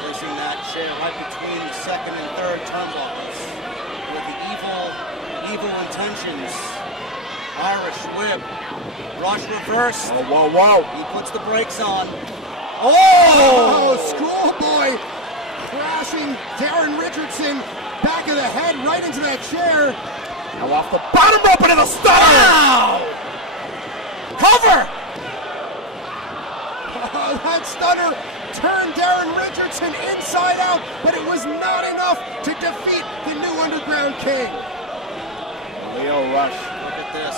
placing that chair right between the second and third turnbuckles with the evil intentions. Irish whip. Rush reverse. Oh, whoa, whoa. He puts the brakes on. Oh, schoolboy crashing Darren Richardson back of the head right into that chair. Now off the bottom rope into the stunner. Wow! Cover! Oh, that stunner turned Darren Richardson inside out, but it was not enough to defeat the new Underground King. Lio Rush. Look at this.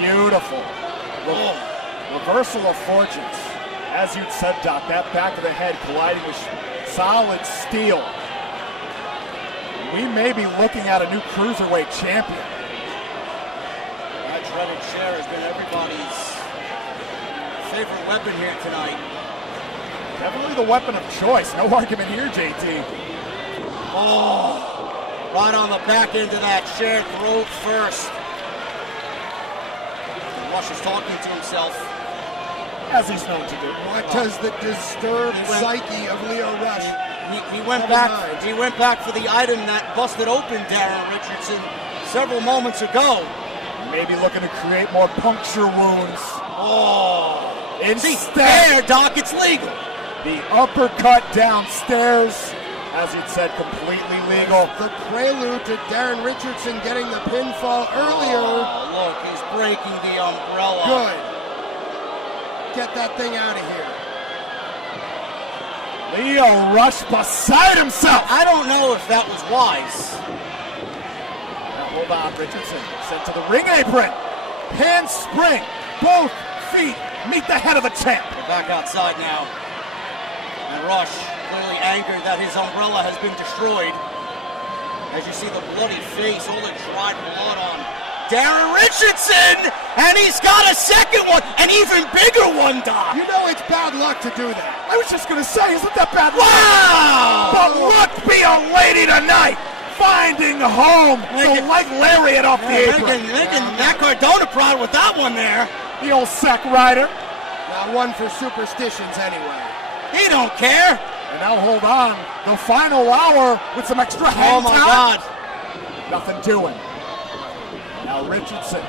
Beautiful. Reversal of fortunes. As you'd said, Doc, that back of the head colliding with solid steel. We may be looking at a new cruiserweight champion. That dreaded chair has been everybody's favorite weapon here tonight. Definitely the weapon of choice. No argument here, JT. Oh, right on the back end of that chair, throat first. Rush is talking to himself. As he's known to do. What does the disturbed psyche of Lio Rush? He went back. He went back for the item that busted open Darren Richardson several moments ago. Maybe looking to create more puncture wounds. Oh, instead, there, Doc, it's legal. The uppercut downstairs, as you'd said, completely legal. The prelude to Darren Richardson getting the pinfall earlier. Oh, look, he's breaking the umbrella. Good. Get that thing out of here. Lio Rush beside himself. I don't know if that was wise. Now, hold on, Richardson. Sent to the ring apron. Handspring. Both feet meet the head of the champ. We're back outside now. And Rush, clearly angered that his umbrella has been destroyed. As you see the bloody face, all the dried blood on Darren Richardson, and he's got a second one, an even bigger one, Doc. You know it's bad luck to do that. I was just going to say, isn't that bad luck? Wow! But look, be a lady tonight, finding home, the leg lariat off the apron. Making Matt Cardona proud with that one there. The old sack rider. Now one for superstitions anyway. He don't care. And now hold on, the final hour with some extra hand Oh my time. God. Nothing doing. Now Richardson,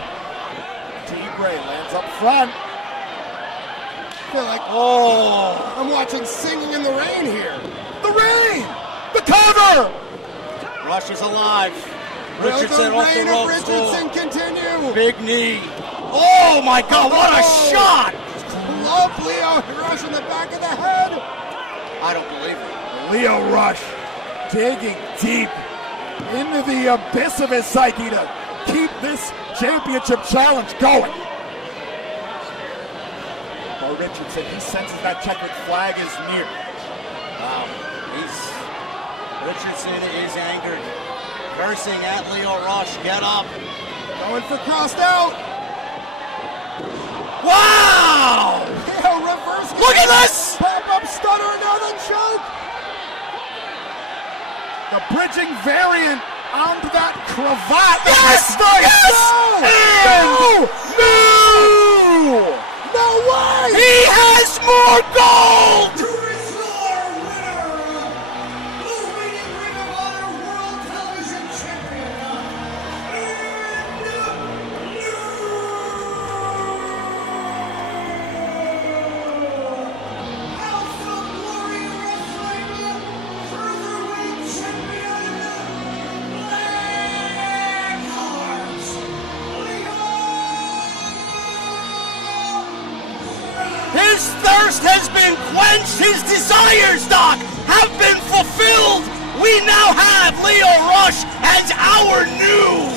T-Bray lands up front. I feel like, I'm watching Singing in the Rain here. The rain! The cover! Rush is alive. Will Richardson the off the reign of ropes. Richardson continue? Big knee. Oh my God, what a shot! Club Lio Rush in the back of the head. I don't believe it. Lio Rush digging deep into the abyss of his psyche to keep this championship challenge going. Oh, Richardson, he senses that checkered flag is near. Wow, Richardson is angered, cursing at Lio Rush. Get up. Going for crossed out. Wow! Yeah, reverse. Look at this! Pop-up stunner, another choke. The bridging variant onto that cravat. Yes! No! No way! He has more gold! His thirst has been quenched. His desires, Doc, have been fulfilled. We now have Lio Rush as our new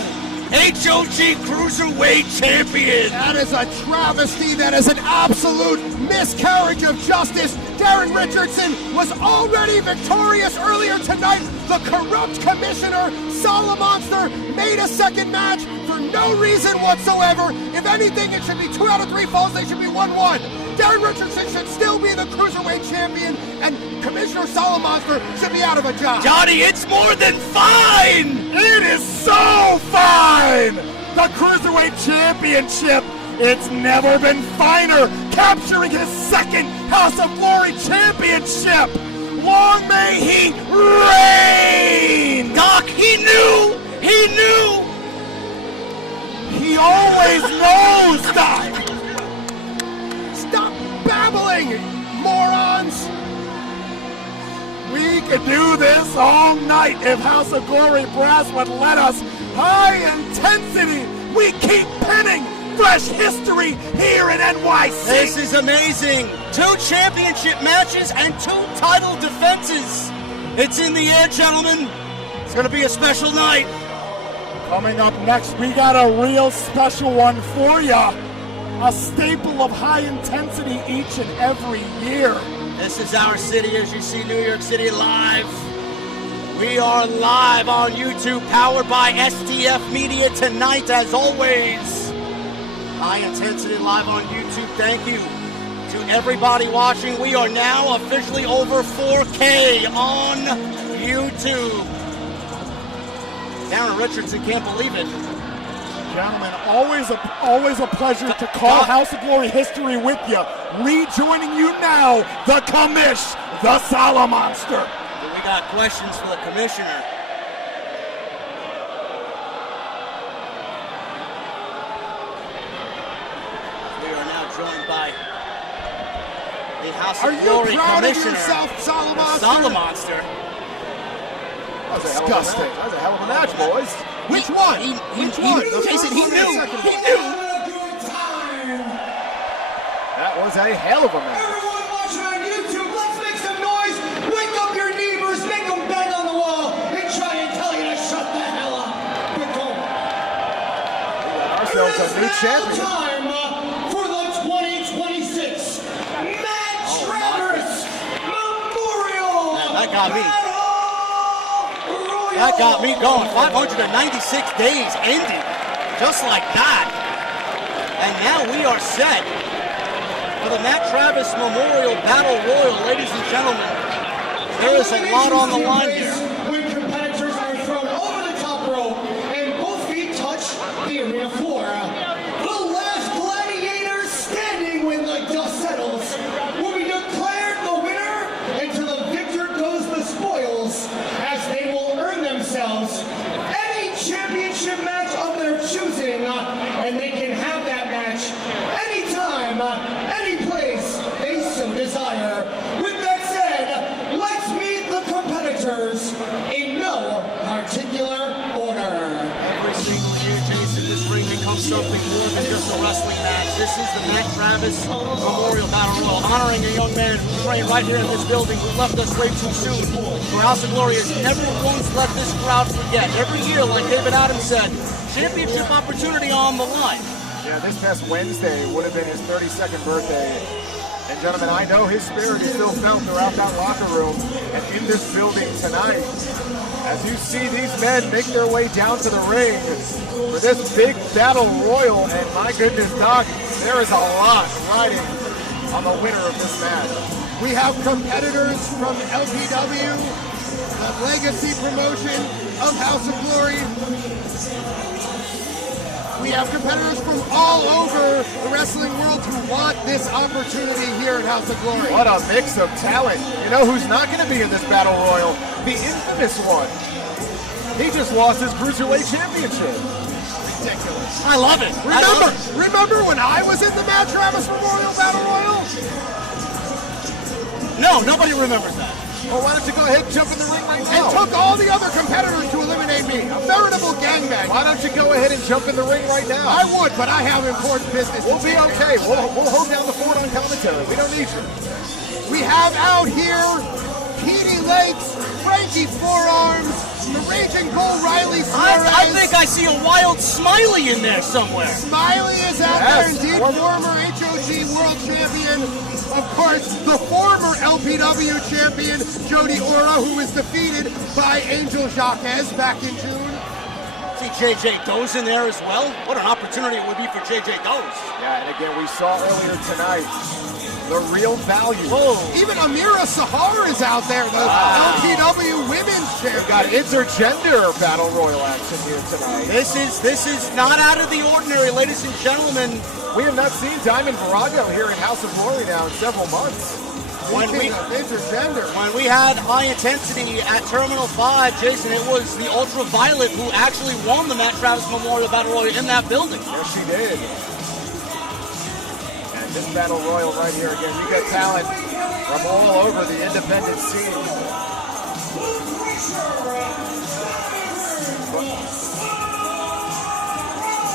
HOG Cruiserweight Champion. That is a travesty. That is an absolute miscarriage of justice. Darren Richardson was already victorious earlier tonight. The corrupt commissioner, Solomonster, made a second match for no reason whatsoever. If anything, it should be 2 out of 3 falls. They should be 1-1. Darren Richardson should still be the Cruiserweight champion, and Commissioner Salamonster should be out of a job. Johnny, it's more than fine! It is so fine! The Cruiserweight Championship, it's never been finer, capturing his second House of Glory Championship! Long may he reign! Doc, he knew! He knew! He always knows, Doc! Stop babbling, morons! We could do this all night if House of Glory Brass would let us. High intensity! We keep pinning fresh history here in NYC! This is amazing! 2 championship matches and 2 title defenses! It's in the air, gentlemen! It's gonna be a special night! Coming up next, we got a real special one for ya. A staple of high intensity each and every year. This is our city, as you see New York City live. We are live on YouTube, powered by STF Media tonight, as always. High intensity live on YouTube. Thank you to everybody watching. We are now officially over 4K on YouTube. Darren Richardson can't believe it. Gentlemen, always a pleasure to call House of Glory history with you. Rejoining you now, the Commish, the Salamonster. We got questions for the commissioner. We are now joined by the House of Glory Commissioner. Are you proud of yourself, Salamonster? Salamonster. That was a hell of a match, boys. Which one? Which one? Jason, he knew. He knew. That was a hell of a match. Everyone watching on YouTube, let's make some noise. Wake up your neighbors, make them bang on the wall, and try and tell you to shut the hell up. But don't. We got ourselves a new champion. Time for the 2026 Matt Travers Memorial. That got me. That got me going. 596 days ended just like that. And now we are set for the Matt Travis Memorial Battle Royal, ladies and gentlemen. There is a lot on the line here. When competitors are thrown over the top rope and both feet touch the arena floor. The last gladiator standing when the dust settles will be declared the winner, and to the victor goes the spoils, as they will earn themselves any championship match of their choosing, and they can have that match anytime, any place they so desire. With that said, let's meet the competitors in no particular order. Every single year, Jason, this ring becomes something more than just a wrestling match. This is the Matt Travis Memorial Battle Royal, honoring a young man who trained right here in this building who left us way too soon. For House of Glory has never once let this crowd forget. Every year, like David Adams said, championship opportunity on the line. Yeah, this past Wednesday would have been his 32nd birthday. And gentlemen, I know his spirit is still felt throughout that locker room and in this building tonight. As you see these men make their way down to the ring for this big battle royal, and my goodness, Doc, there is a lot riding on the winner of this match. We have competitors from LPW, the legacy promotion of House of Glory. We have competitors from all over the wrestling world who want this opportunity here at House of Glory. What a mix of talent. You know who's not going to be in this battle royal? The infamous one. He just lost his Cruiserweight Championship. Ridiculous. I love it. Remember when I was in the Matt Travis Memorial Battle Royal? No, nobody remembers that. Well, why don't you go ahead and jump in the ring right now? And took all the other competitors to eliminate me. A veritable gangbang. Why don't you go ahead and jump in the ring right now? I would, but I have important business. We'll be okay. We'll hold down the fort on commentary. We don't need you. We have out here Petey Lakes, Frankie Forearms, the Raging Bull Riley Suarez. I think I see a wild Smiley in there somewhere. Smiley is out there indeed, former HOG World Champion. Of course, the former LPW champion, Jody Ora, who was defeated by Angel Jaquez back in June. See JJ Doe's in there as well. What an opportunity it would be for JJ Doe's. Yeah, and again, we saw earlier tonight the real value. Whoa. Even Amira Sahar is out there, the LPW women's champion. We've got intergender battle royal action here tonight. This is not out of the ordinary, ladies and gentlemen. We have not seen Diamond Virago here in House of Glory now in several months. When we had High Intensity at Terminal 5, Jason, it was the Ultraviolet who actually won the Matt Travis Memorial Battle Royal in that building. Yes, she did. And this Battle Royal right here, again, you get talent from all over the independent scene.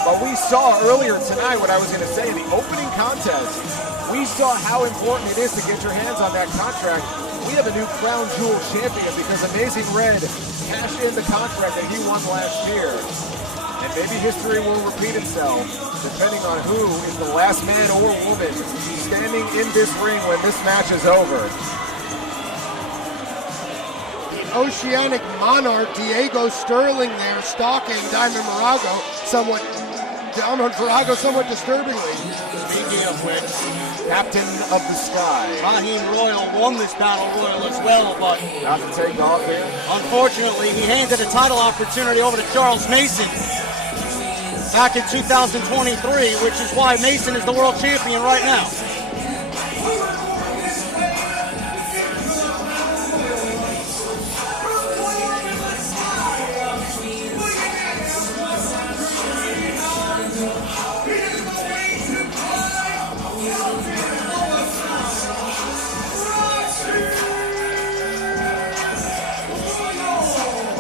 But we saw earlier tonight what I was going to say, the opening contest. We saw how important it is to get your hands on that contract. We have a new Crown Jewel champion because Amazing Red cashed in the contract that he won last year. And maybe history will repeat itself, depending on who is the last man or woman standing in this ring when this match is over. The Oceanic Monarch, Diego Sterling there, stalking Diamond Virago somewhat disturbingly. Speaking of which, Captain of the Sky. Raheem Royal won this Battle Royal as well, but not to take off here. Unfortunately, he handed a title opportunity over to Charles Mason back in 2023, which is why Mason is the world champion right now.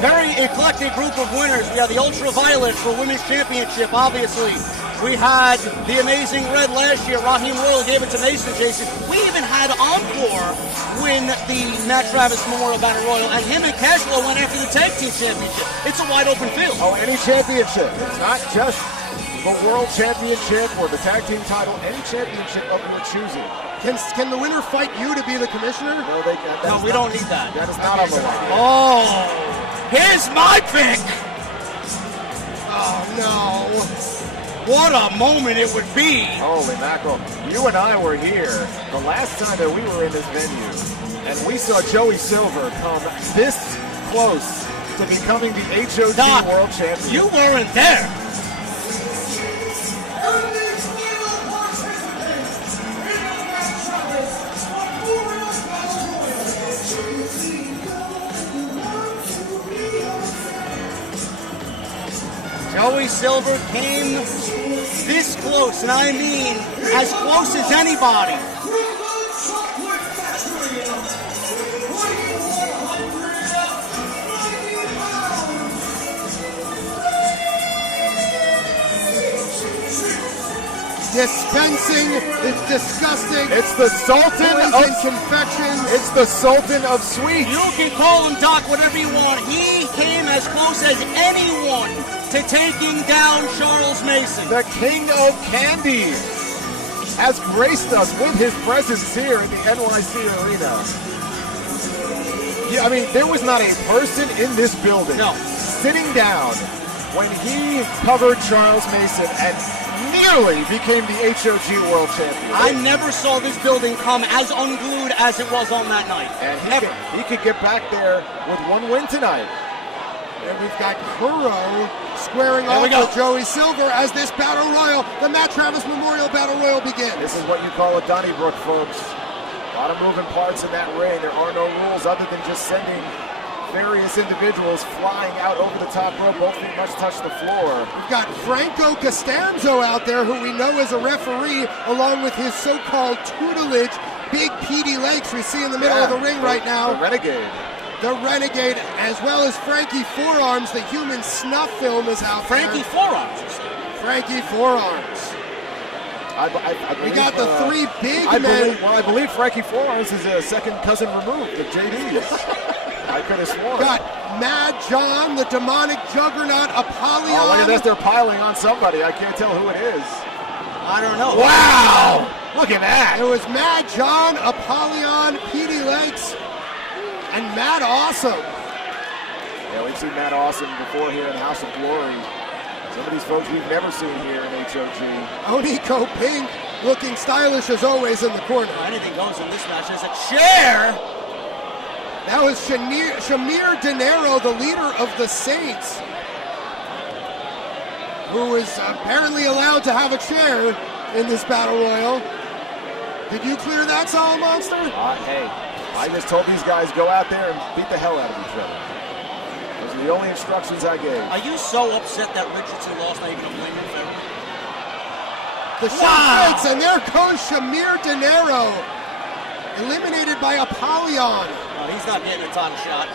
Very eclectic group of winners. We had the Ultraviolet for Women's Championship, obviously. We had the Amazing Red last year. Raheem Royal gave it to Mason, Jason. We even had Encore win the Matt Travis Memorial Battle Royal, and him and Cashflow went after the Tag Team Championship. It's a wide open field. Oh, any championship. It's not just the World Championship or the Tag Team title. Any championship of your choosing. Can the winner fight you to be the commissioner? No, we don't need that. That is not on the line. Oh, here's my pick. Oh, no. What a moment it would be. Holy mackerel. You and I were here the last time that we were in this venue, and we saw Joey Silver come this close to becoming the HOG Doc, World Champion. You weren't there. Joey Silver came this close, and I mean as close as anybody. Dispensing, it's disgusting. It's the Sultan of confections. It's the Sultan of Sweets. You can call him Doc whatever you want. He came as close as anyone to taking down Charles Mason. The King of Candy has graced us with his presence here in the NYC Arena. Yeah, I mean, there was not a person in this building sitting down when he covered Charles Mason and nearly became the HOG World Champion. I never saw this building come as unglued as it was on that night. And he could get back there with one win tonight. And we've got Kuro squaring off with Joey Silver as this Battle Royal, the Matt Travis Memorial Battle Royal begins. This is what you call a Donnybrook, folks. A lot of moving parts in that ring. There are no rules other than just sending various individuals flying out over the top rope. Both feet must touch the floor. We've got Franco Costanzo out there, who we know is a referee, along with his so-called tutelage, Big Petey Lakes, we see in the middle of the ring right now. The Renegade. The Renegade, as well as Frankie Forearms, the human snuff film is out Frankie there. Forearms? Frankie Forearms. I We got the three big men. I believe Frankie Forearms is a second cousin removed of JD's. I could have sworn. Got Mad John, the demonic juggernaut, Apollyon. Oh, look at this. They're piling on somebody. I can't tell who it is. I don't know. Wow! Look at that. It was Mad John, Apollyon, Petey Lakes, and Mad Awesome. Yeah, we've seen Matt Awesome before here in House of Glory. Some of these folks we've never seen here in HOG. Oniko Pink looking stylish as always in the corner. Anything goes in this match. There's a chair. That was Shamir Dinero, the leader of the Saints, who is apparently allowed to have a chair in this battle royal. Did you clear that, Solid Monster? Hey, I just told these guys go out there and beat the hell out of each other. Those are the only instructions I gave. Are you so upset that Richardson lost? Now you're going to blame him for it? The shot hits, and there goes Shamir Dinero, eliminated by Apollyon. Oh, he's not getting a title shot.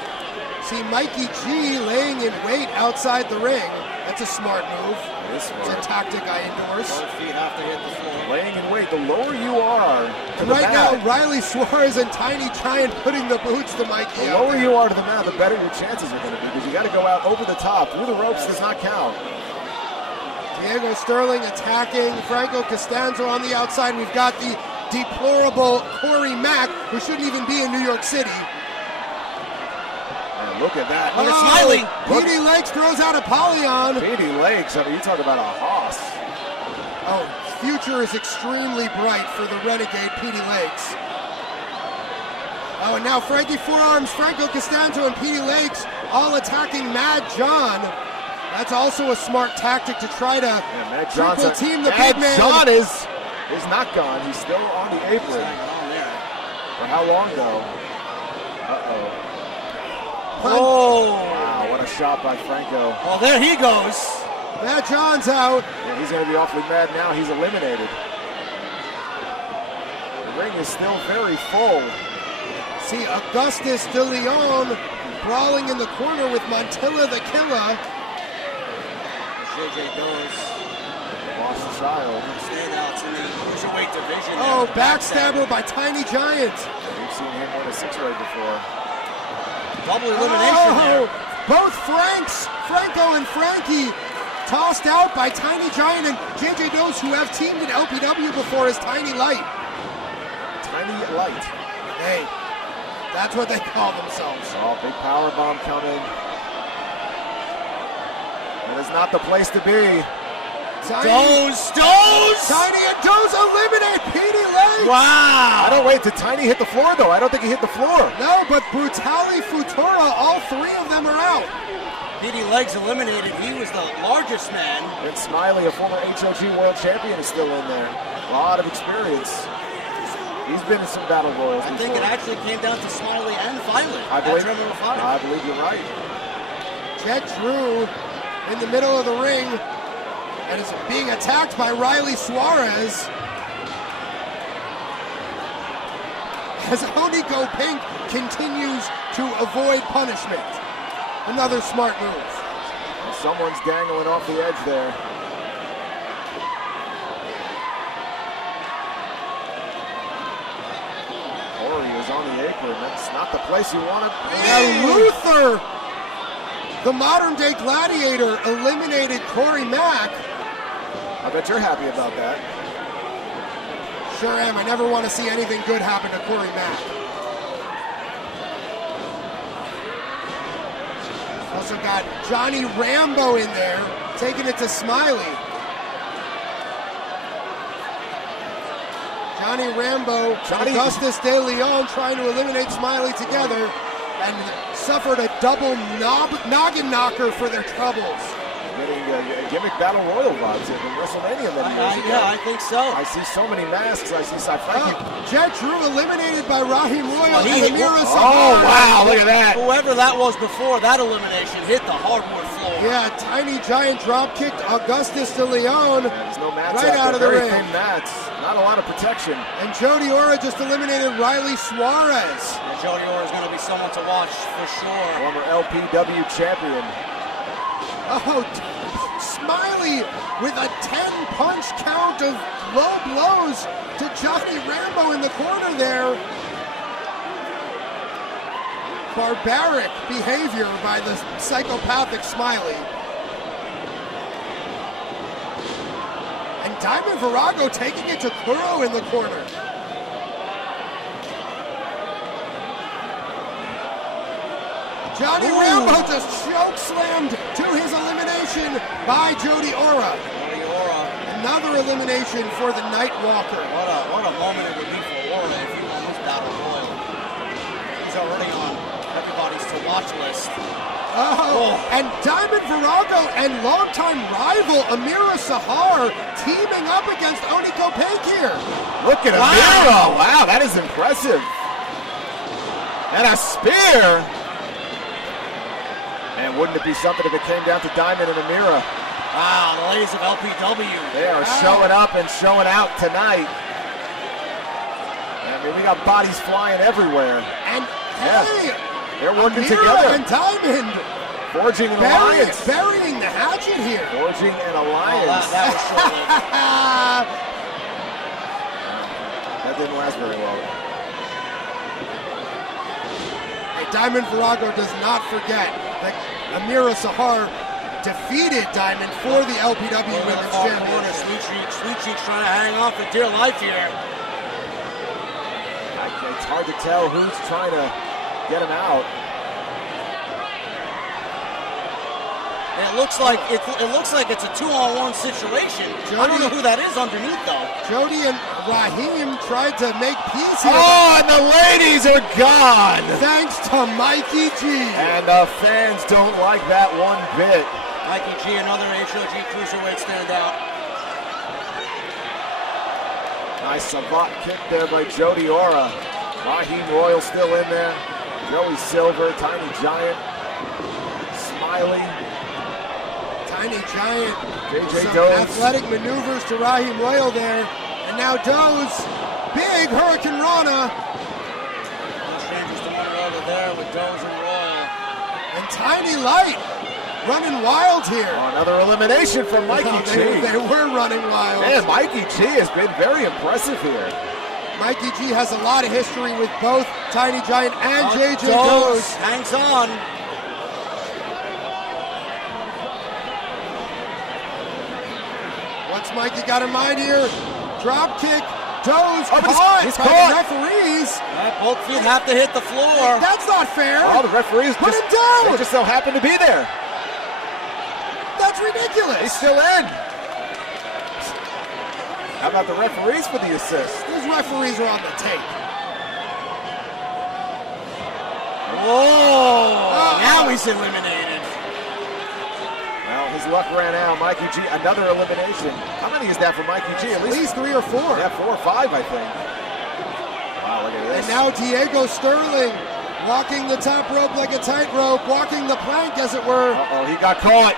See Mikey G laying in wait outside the ring. That's a smart move. It's a tactic I endorse. Both feet have to hit the floor. Laying in wait, the lower you are to the right mat, now, Riley Suarez and Tiny Giant putting the boots to Mikey. the lower you are to the mat, the better your chances are going to be, because you got to go out over the top. Through the ropes does not count. Diego Sterling attacking Franco Costanzo on the outside. We've got the deplorable Corey Mack, who shouldn't even be in New York City. Man, look at that. Look at Smiley. Petey Lakes throws out Apollyon. Petey Lakes, I mean, you talk about a hoss. Oh, future is extremely bright for the renegade Petey Lakes. Oh, and now Frankie Forearms, Franco Costanzo, and Petey Lakes all attacking Mad John. That's also a smart tactic to try to triple team the big man. John is not gone. He's still on the apron. For how long, though? Uh-oh. Oh! Wow, what a shot by Franco. Well, there he goes. Matt John's out. Yeah, he's going to be awfully mad now. He's eliminated. The ring is still very full. See Augustus De Leon brawling in the corner with Montilla the Killer. JJ goes. Lost the child. Standouts in the cruiserweight division. Oh, backstabber by Tiny Giant. We've seen him win a 6-way before. Double elimination there. Both Franco and Frankie, tossed out by Tiny Giant and JJ Dose, who have teamed in LPW before as Tiny Light. Tiny Light. Hey, that's what they call themselves. Oh, big power bomb coming. That is not the place to be. Dose! Tiny and Dose eliminate Petey Lakes! Wow! I don't wait. Did Tiny hit the floor, though? I don't think he hit the floor. No, but Brutali Futura, all three of them are out. Petey Legs eliminated. He was the largest man. And Smiley, a former HOG world champion, is still in there. A lot of experience. He's been in some battle royals I think it actually came down to Smiley and Violet. I believe you're right. Jet Drew in the middle of the ring and is being attacked by Riley Suarez. As Oniko Pink continues to avoid punishment. Another smart move. Someone's dangling off the edge there. Corey is on the apron. That's not the place you want to be. And Luther, the modern day gladiator, eliminated Corey Mack. I bet you're happy about that. Sure am. I never want to see anything good happen to Corey Mack. Also got Johnny Rambo in there, taking it to Smiley. Johnny Rambo, Augustus De Leon trying to eliminate Smiley together and suffered a double noggin knocker for their troubles. Getting gimmick battle royal vibes here from WrestleMania many years ago. Yeah, I think so. I see so many masks. I see Frankie. Jet Drew eliminated by Raheem Royal and Amira Oh, Sahar. wow, look at that. Whoever that was before that elimination hit the hardwood floor. Yeah, Tiny Giant drop kicked Augustus De Leon There's no mats right out of the very ring. thin mats. Not a lot of protection. And Jody Ora just eliminated Riley Suarez. Yeah, Jody Ora is going to be someone to watch for sure. Former LPW champion. Oh, Smiley with a 10-punch count of low blows to Johnny Rambo in the corner there. Barbaric behavior by the psychopathic Smiley. And Diamond Virago taking it to Kuro in the corner. Johnny Rambo just choke slammed to his elimination by Jody Ora. Jody Ora. Another elimination for the Nightwalker. What a moment it would be for Ora if he won this battle royal. He's already on everybody's to watch list. And Diamond Virago and longtime rival Amira Sahar teaming up against Oniko Pink here. Look at Amira. Wow, that is impressive. And a spear. And wouldn't it be something if it came down to Diamond and Amira? Wow, the ladies of LPW. They are showing up and showing out tonight. I mean, we got bodies flying everywhere. And hey, they're working Amira together. And Diamond forging an alliance. Burying the hatchet here. Forging an alliance. Oh, that was short-lived. That didn't last very well. Diamond Virago does not forget that Amira Sahar defeated Diamond for the LPW Women's Championship. Sweet Cheeks trying to hang on for dear life here. It's hard to tell who's trying to get him out. It looks like it's a 2-on-1 situation. I don't know who that is underneath though. Jody and Raheem tried to make peace here. Oh, and the ladies are gone. Thanks to Mikey G. And the fans don't like that one bit. Mikey G, another HOG cruiserweight standout. Nice savant kick there by Jody Ora. Raheem Royal still in there. Joey Silver, Tiny Giant, Smiley. Tiny Giant, JJ some Doze. athletic maneuvers to Raheem Royal there. And now Doze, big Hurricane Rana. No strangers to one another there with Doze and Royal. And Tiny Light running wild here. Oh, another elimination from Mikey G. They were running wild. Man, Mikey G has been very impressive here. Mikey G has a lot of history with both Tiny Giant and JJ Doze Doze. hangs on. What's Mikey got in mind here? Drop kick. Doze he's by caught. the referees. Both feet have to hit the floor. That's not fair. Oh, the referees Put him down. They just so happen to be there. That's ridiculous. He's still in. How about the referees for the assist? Those referees are on the tape. Whoa! Now he's eliminated. Well, his luck ran out. Mikey G, another elimination. How many is that for Mikey G? At least 3 or 4. Yeah, 4 or 5, I think. Wow, look at this. And now Diego Sterling walking the top rope like a tightrope, walking the plank, as it were. Uh-oh, he got caught.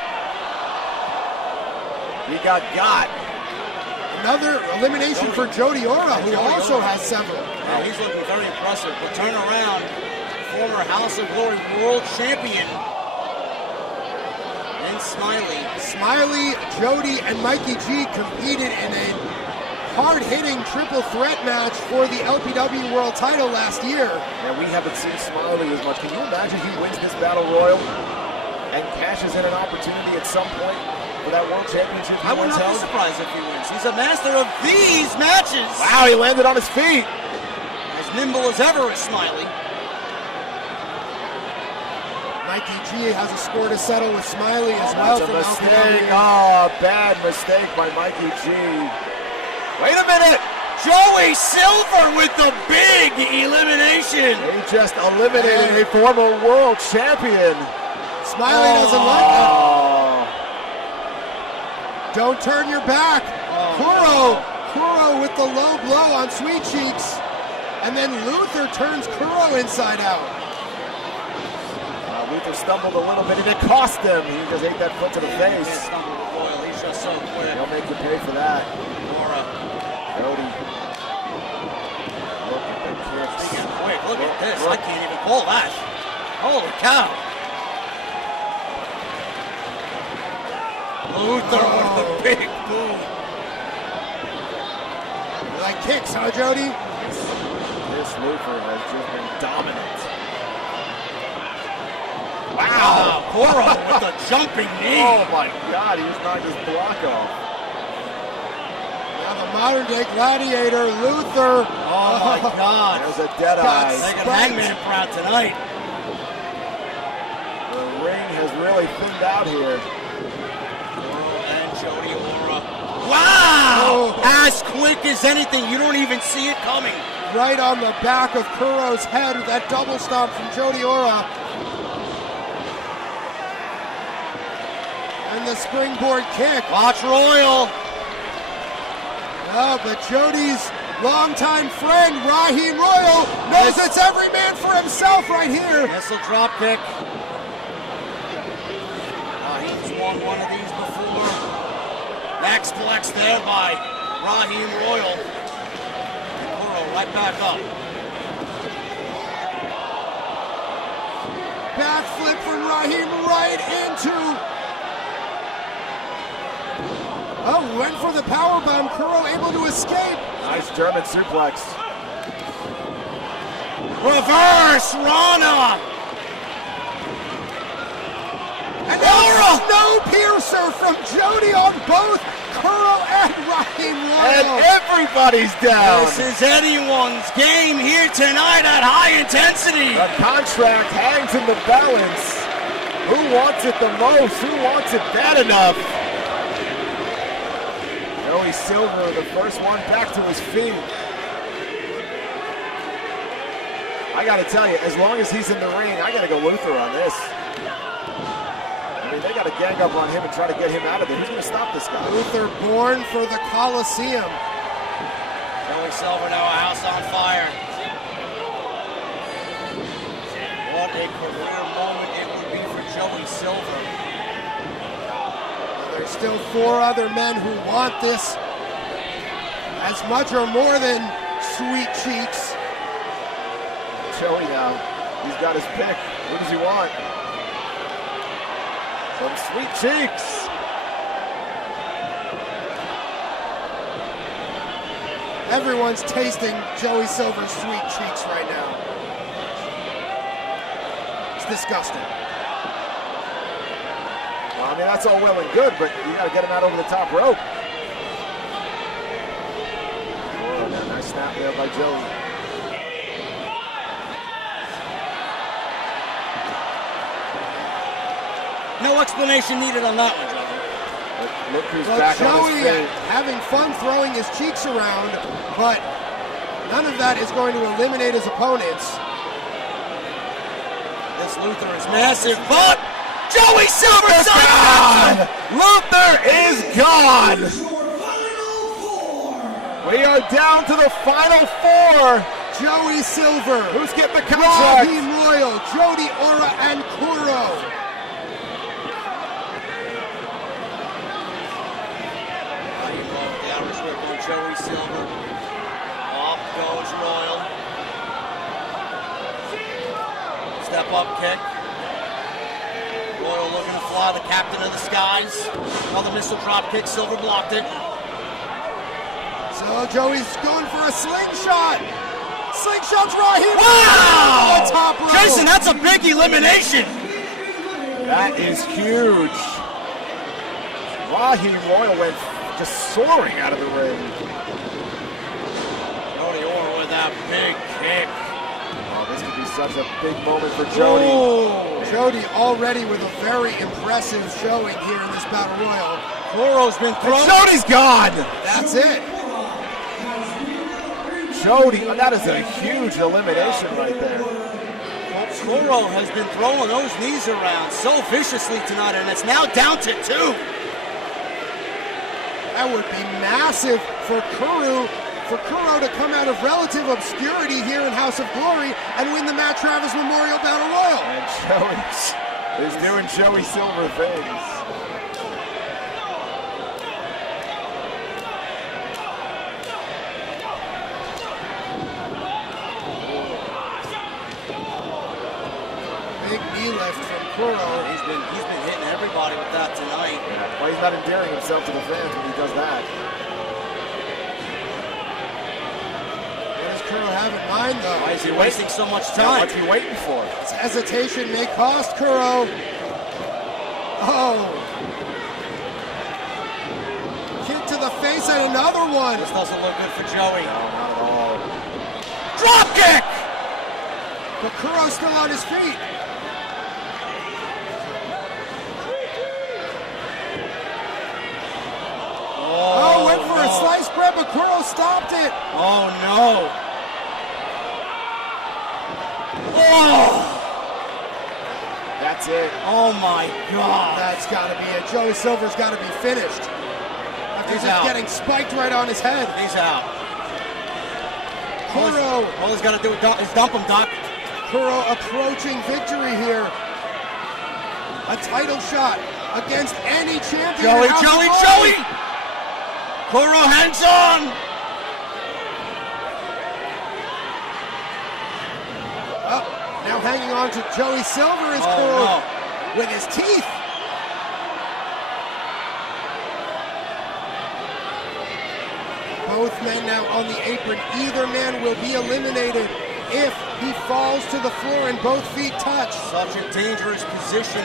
He got. Another elimination for Jody Ora, who also has several. Wow, he's looking very impressive. But turn around, former House of Glory world champion. And Smiley. Smiley, Jody, and Mikey G competed in a hard-hitting triple threat match for the LPW World title last year. And we haven't seen Smiley as much. Can you imagine he wins this Battle Royal and cashes in an opportunity at some point for that World Championship? I would not be surprised if he wins. He's a master of these matches. Wow, he landed on his feet. As nimble as ever is Smiley. Mikey G has a score to settle with Smiley as well. That's a mistake. Oh, a bad mistake by Mikey G. Wait a minute. Joey Silver with the big elimination. He just eliminated a former world champion. Smiley doesn't like it. Don't turn your back. Kuro with the low blow on Sweet Cheeks. And then Luther turns Kuro inside out. Luther stumbled a little bit and it cost him. He just ate that foot to the face. He stumbled with Royal. He's just so quick. He'll make you pay for that. Laura. Jody. Look at the kicks. Speaking of quick, look at this. I can't even call that. Holy cow. Luther with the big boom. You like kicks, huh, Jody? This Luther has just been dominant. Wow, Kuro with the jumping knee. Oh my God, he just knocked his block off. Now the modern day gladiator, Luther. Oh my God. There's a dead eye. Making Hangman proud tonight. ring has really thinned out here. And Jody Ora. Wow! Oh. As quick as anything. You don't even see it coming. Right on the back of Kuro's head with that double stomp from Jody Ora. And the springboard kick. Watch Royal. Oh, but Jody's longtime friend, Raheem Royal, knows it's every man for himself right here. Missile drop kick. Raheem's won one of these before. Next flex there by Raheem Royal. Kuro right back up. Backflip from Raheem right into. Oh, went for the powerbomb. Kuro able to escape. Nice German suplex. Reverse Rana. And now snow piercer from Jody on both Kuro and Raheem Royal. And everybody's down. This is anyone's game here tonight at high intensity. The contract hangs in the balance. Who wants it the most? Who wants it bad enough? Joey Silver, the first one back to his feet. I gotta tell you, as long as he's in the ring, I gotta go Luther on this. I mean, they gotta gang up on him and try to get him out of there. Who's gonna stop this guy? Luther born for the Coliseum. Joey Silver now a house on fire. What a career moment it would be for Joey Silver. There's still 4 other men who want this as much or more than sweet cheeks. Joey now, he's got his pick. Who does he want? Some sweet cheeks. Everyone's tasting Joey Silver's sweet cheeks right now. It's disgusting. Well, I mean, that's all well and good, but you got to get him out over the top rope. Oh, that nice snap there by Joey. No explanation needed on that one, Joey. Look who's well, back Joey on his feet. having fun throwing his cheeks around, but none of that is going to eliminate his opponents. This Luther is massive, but Joey Silver's gone! Luther is gone! We are down to the final 4. Joey Silver. Who's getting the contract? Raheem Royal, Jody Ora, and Kuro. Joey Silver. Off goes Royal. Step up kick. Royal looking to fly, the captain of the skies. Another missile drop kick. Silver blocked it. So Joey's going for a slingshot. Slingshot's Raheem. Wow! On the top rope. Jason, that's a big elimination. That is huge. Raheem Royal went just soaring out of the ring. Jody Ora with that big kick. Oh, this could be such a big moment for Jody. Oh, Jody already with a very impressive showing here in this Battle Royal. Kuro's been thrown. And Jody's gone. That's it. Jody, oh, that is a huge elimination right there. Kuro has been throwing those knees around so viciously tonight, and it's now down to 2. That would be massive for Kuro to come out of relative obscurity here in House of Glory and win the Matt Travis Memorial Battle Royal. And Joey is doing Joey Silver things. Big knee lift from Kuro. He's been hitting everybody with that tonight. Yeah, well, he's not endearing himself to the fans when he does that. What does Kuro have in mind, though? Why is he wasting so much time? What's he waiting for? His hesitation may cost Kuro. Oh. Kick to the face and another one. This doesn't look good for Joey. No, not at all. Drop kick! But Kuro's still on his feet. went for a sliced bread, but Kuro stopped it. Oh, no. Oh! That's it. Oh, my God. That's got to be it. Joey Silver's got to be finished. After He's just out. getting spiked right on his head. He's out. Kuro. All he's got to do is dump him, Doc. Kuro approaching victory here. A title shot against any champion. Joey! Kuro hangs on. Now hanging on to Joey Silver is Kuro with his teeth. Both men now on the apron. Either man will be eliminated if he falls to the floor and both feet touch. Such a dangerous position.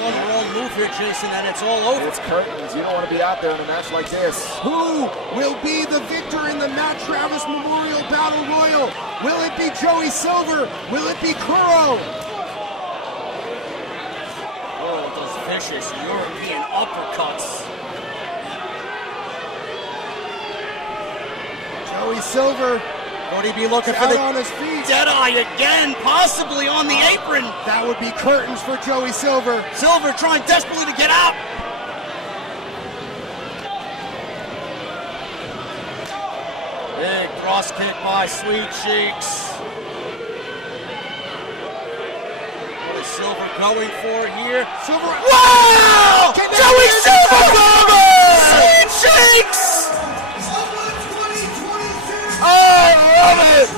One wrong move here, Jason, and it's all over. It's curtains. You don't want to be out there in a match like this. Who will be the victor in the Matt Travis Memorial Battle Royal? Will it be Joey Silver? Will it be Kuro? Oh, those vicious European uppercuts. Joey Silver. Would he be looking for out the on his feet? Deadeye again, possibly on the apron? That would be curtains for Joey Silver. Silver trying desperately to get out. Big cross kick by Sweet Cheeks. What is Silver going for here? Silver. Wow! Joey Silver! Sweet Cheeks! Oh, I love it!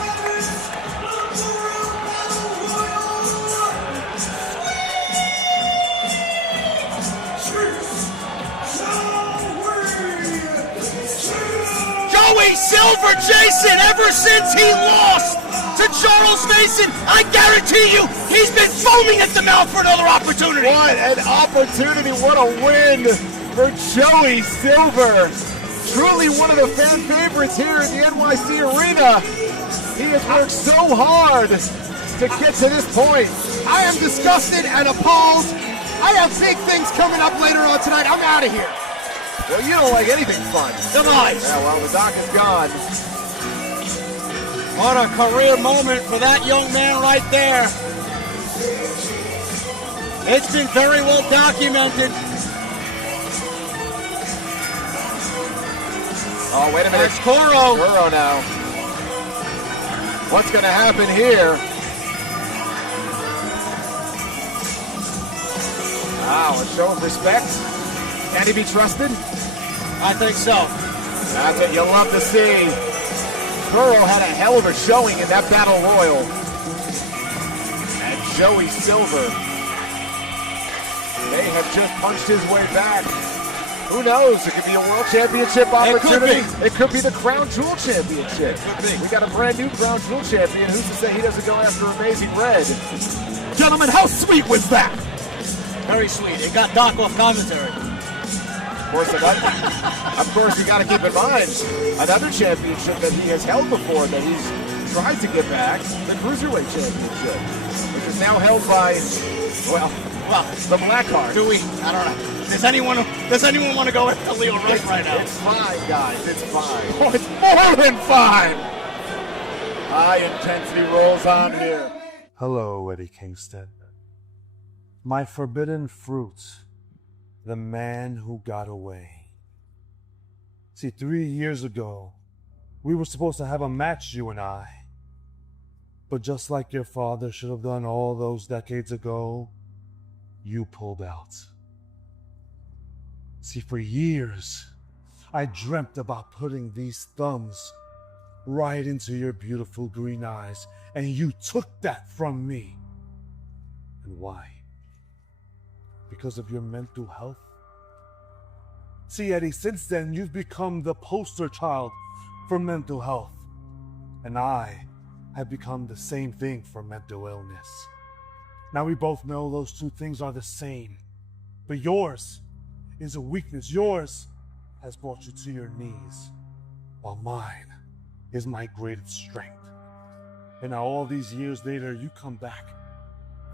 Joey Silver, Jason, ever since he lost to Charles Mason, I guarantee you, he's been foaming at the mouth for another opportunity. What an opportunity, what a win for Joey Silver. Truly one of the fan favorites here in the NYC Arena. He has worked so hard to get to this point. I am disgusted and appalled. I have big things coming up later on tonight. I'm out of here. Well, you don't like anything fun. Come on. Yeah, well, the doc is gone. What a career moment for that young man right there. It's been very well documented. Oh, wait a minute. It's Kuro. Kuro now. What's going to happen here? Wow, a show of respect. Can he be trusted? I think so. That's what you love to see. Kuro had a hell of a showing in that Battle Royal. And Joey Silver may have just punched his way back. Who knows? It could be a World Championship opportunity. It could be the Crown Jewel Championship. We got a brand new Crown Jewel champion. Who's to say he doesn't go after Amazing Red? Gentlemen, how sweet was that? Very sweet. It got Doc off commentary. Of course, you got to keep in mind another championship that he has held before that he's tried to get back, the Cruiserweight Championship, which is now held by, well, the Blackheart. Do we? I don't know. Does anyone want to go after Leo Rush right now? It's fine, guys. It's fine. Oh, it's more than fine. High intensity rolls on here. Hello, Eddie Kingston. My forbidden fruit, the man who got away. See, 3 years ago, we were supposed to have a match, you and I. But just like your father should have done all those decades ago, you pulled out. See, for years, I dreamt about putting these thumbs right into your beautiful green eyes, and you took that from me. And why? Because of your mental health? See, Eddie, since then, you've become the poster child for mental health. And I have become the same thing for mental illness. Now, we both know those two things are the same. But yours is a weakness. Yours has brought you to your knees, while mine is my greatest strength. And now all these years later, you come back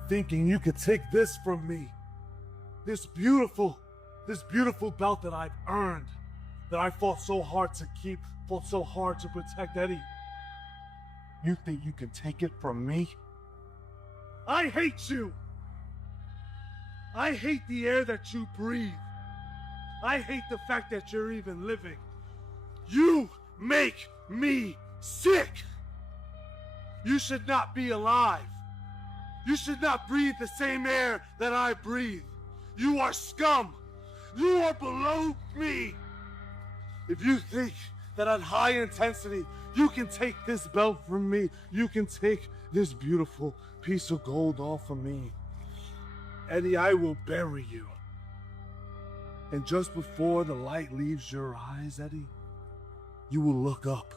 thinking you could take this from me. This beautiful, This beautiful belt that I've earned, that I fought so hard to keep, fought so hard to protect, Eddie. You think you can take it from me? I hate you. I hate the air that you breathe. I hate the fact that you're even living. You make me sick. You should not be alive. You should not breathe the same air that I breathe. You are scum. You are below me. If you think that at high intensity you can take this belt from me, you can take this beautiful piece of gold off of me, Eddie, I will bury you. And just before the light leaves your eyes, Eddie, you will look up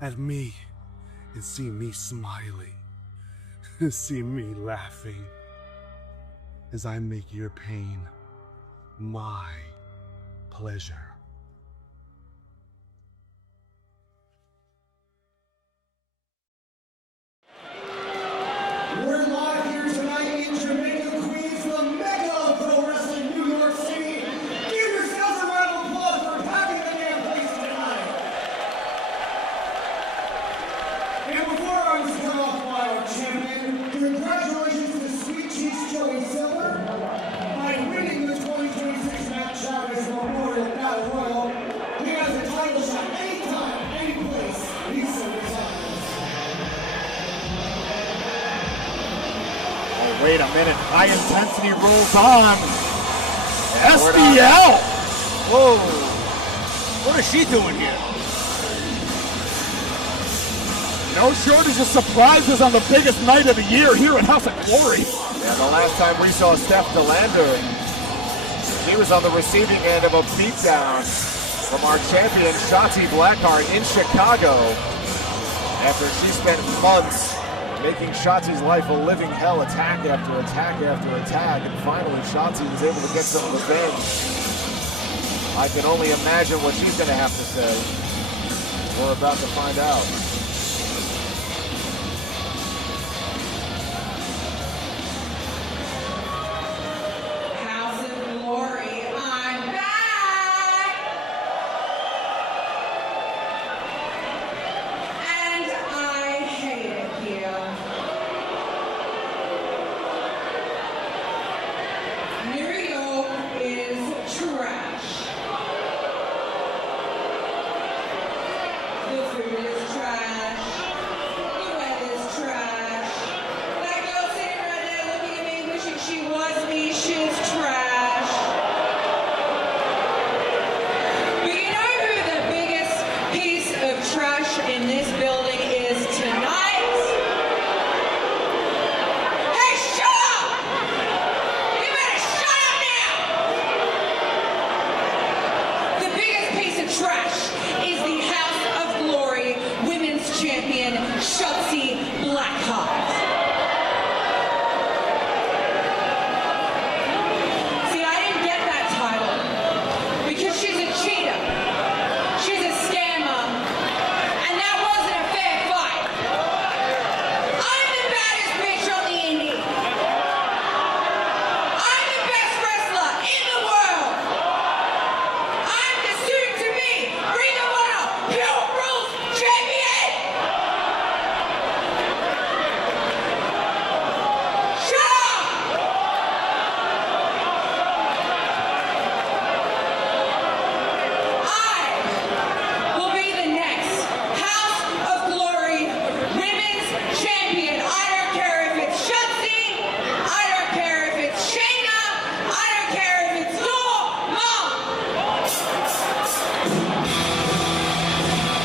at me and see me smiling, see me laughing as I make your pain my pleasure. We're live here tonight in Jamaica, Queens, the mecca of pro wrestling, New York City. Give yourselves a round of applause for packing the damn place tonight. And before I was cut off by our champion, congratulations to Sweet Cheeks Joey Silver by winning the 2026 Matt Chavez Memorial Battle Royal. He has a title shot anytime, any place, he so desires. Wait a minute, high intensity rolls on. SDL! Whoa, what is she doing here? No shortage of surprises on the biggest night of the year here at House of Glory. Yeah, the last time we saw Steph DeLander, she was on the receiving end of a beatdown from our champion, Shotzi Blackheart, in Chicago, after she spent months making Shotzi's life a living hell, attack after attack after attack, and finally Shotzi was able to get some revenge. I can only imagine what she's going to have to say. We're about to find out. House of Glory, I'm back! And I hate it here. New York is trash. The food is trash. The weather's trash. That girl sitting right there looking at me wishing she was me, she's trash. But you know who the biggest piece of trash in this building is tonight? Hey, shut up! You better shut up now! The biggest piece of trash is the House of Glory Women's Champion, Shotzi Blackheart. See, I didn't get that title because she's a cheater. She's a scammer. And that wasn't a fair fight. I'm the baddest bitch on the indie. I'm the best wrestler in the world. I'm the soon-to-be Ring of Honor Pure Rules Champion. Shut up! I will be the next House of Glory Women's Champion. I don't care if it's Shotzi. I don't care if it's Shayna. I don't care if it's your mom.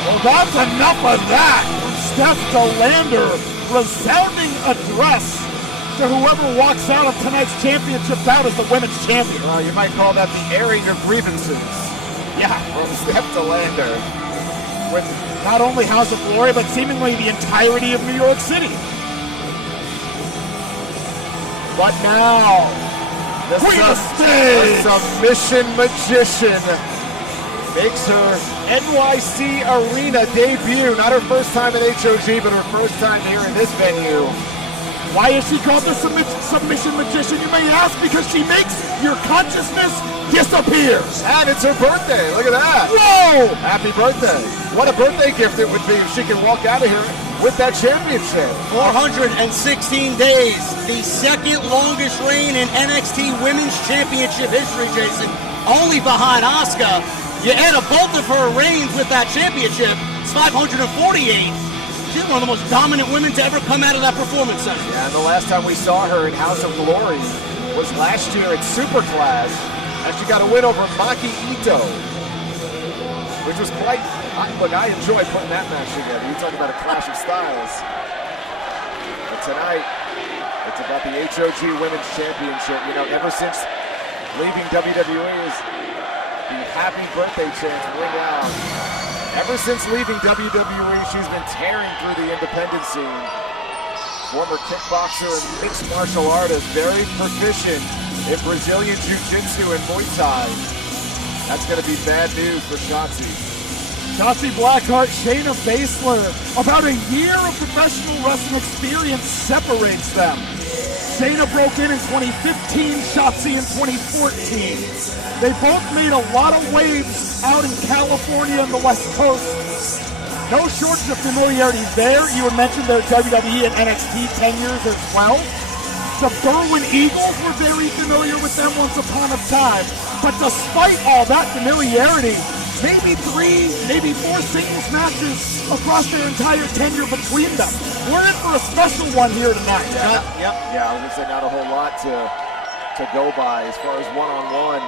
Well, that's enough of that. Steph DeLander, resounding address to whoever walks out of tonight's championship bout as the women's champion. You might call that the airing of grievances. Yeah. From Steph DeLander. With not only House of Glory, but seemingly the entirety of New York City. But now, the submission magician makes her NYC Arena debut. Not her first time at HOG, but her first time here in this venue. Why is she called the submission magician, you may ask? Because she makes your consciousness disappear. And it's her birthday. Look at that. Whoa! Happy birthday. What a birthday gift it would be if she could walk out of here with that championship. 416 days. The second longest reign in NXT Women's Championship history, Jason. Only behind Asuka. You add up both of her reigns with that championship, it's 548. She's one of the most dominant women to ever come out of that performance center. Yeah, and the last time we saw her in House of Glory was last year at Superclass, and she got a win over Maki Ito, which was quite... Look, I enjoy putting that match together. You talk about a clash of styles. But tonight, it's about the HOG Women's Championship. You know, ever since leaving WWE is the happy birthday chants ring out. Ever since leaving WWE, she's been tearing through the independent scene. Former kickboxer and mixed martial artist, very proficient in Brazilian Jiu-Jitsu and Muay Thai. That's going to be bad news for Shotzi. Shotzi Blackheart, Shayna Baszler. About a year of professional wrestling experience separates them. Shayna broke in 2015, Shotzi in 2014. They both made a lot of waves out in California and the West Coast. No shortage of familiarity there. You had mentioned their WWE and NXT tenures as well. The Berwyn Eagles were very familiar with them once upon a time. But despite all that familiarity, maybe 3, maybe 4 singles matches across their entire tenure between them. We're in for a special one here tonight. Yeah, I was going to say not a whole lot to go by as far as one-on-one.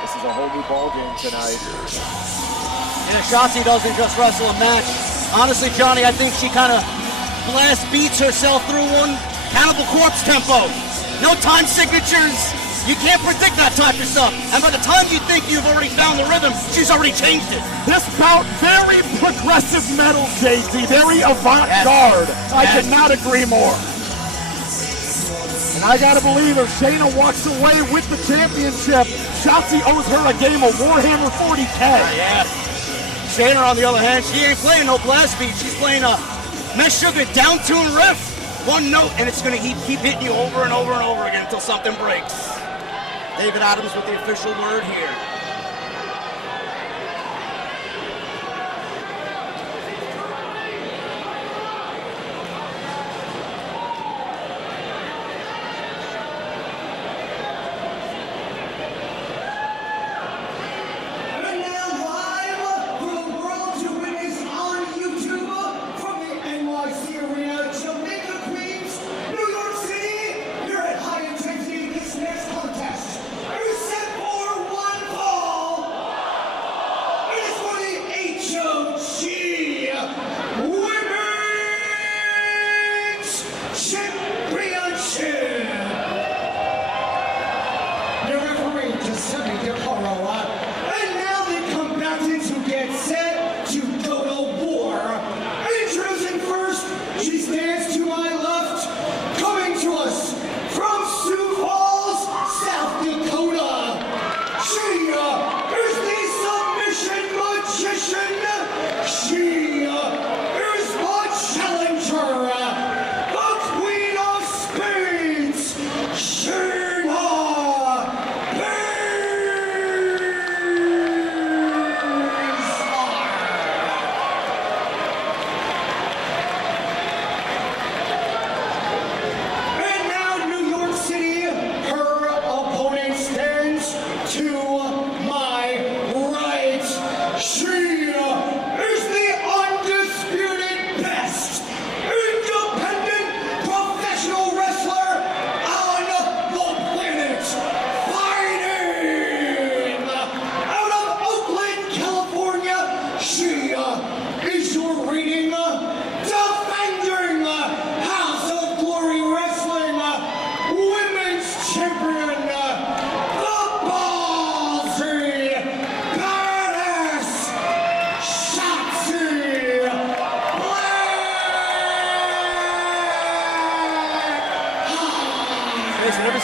This is a whole new ballgame tonight. Yeah, Shotzi doesn't just wrestle a match. Honestly, Johnny, I think she kind of blast beats herself through one Cannibal Corpse tempo. No time signatures. You can't predict that type of stuff. And by the time you think you've already found the rhythm, she's already changed it. This bout, very progressive metal, JT. Very avant-garde. Yes. I could not agree more. And I gotta believe if Shayna walks away with the championship, Shotzi owes her a game of Warhammer 40K. Yeah. Shayna, on the other hand, she ain't playing no blast beat. She's playing a Meshuggah down-tune riff. One note, and it's gonna keep hitting you over and over and over again until something breaks. David Adams with the official word here.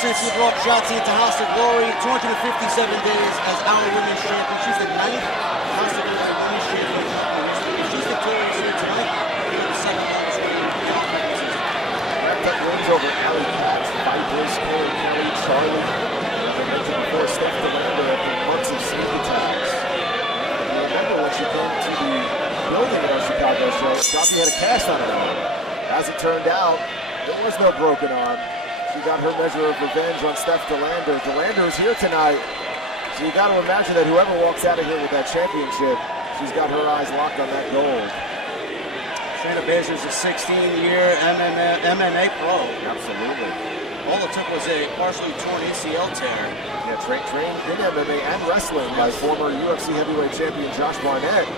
Since you brought Shotzi into House of Glory, 257 days as our women's champion. She's the 9th House of Glory women's champion. She's victorious here tonight. The second longest reign. That wins over Alley Katz, Vipers, Kelly Kelly, Charlie. As I mentioned before, Steph DeLander after months of sneak attacks. And remember when she came to the building at our Chicago show, Shotzi had a cast on her arm. As it turned out, there was no broken arm. She got her measure of revenge on Steph DeLander. DeLander is here tonight, so you got to imagine that whoever walks out of here with that championship, she's got her eyes locked on that gold. Shayna Baszler's a 16-year MMA pro. Absolutely. All it took was a partially torn ACL tear. Yeah, trained in MMA and wrestling by former UFC heavyweight champion Josh Barnett.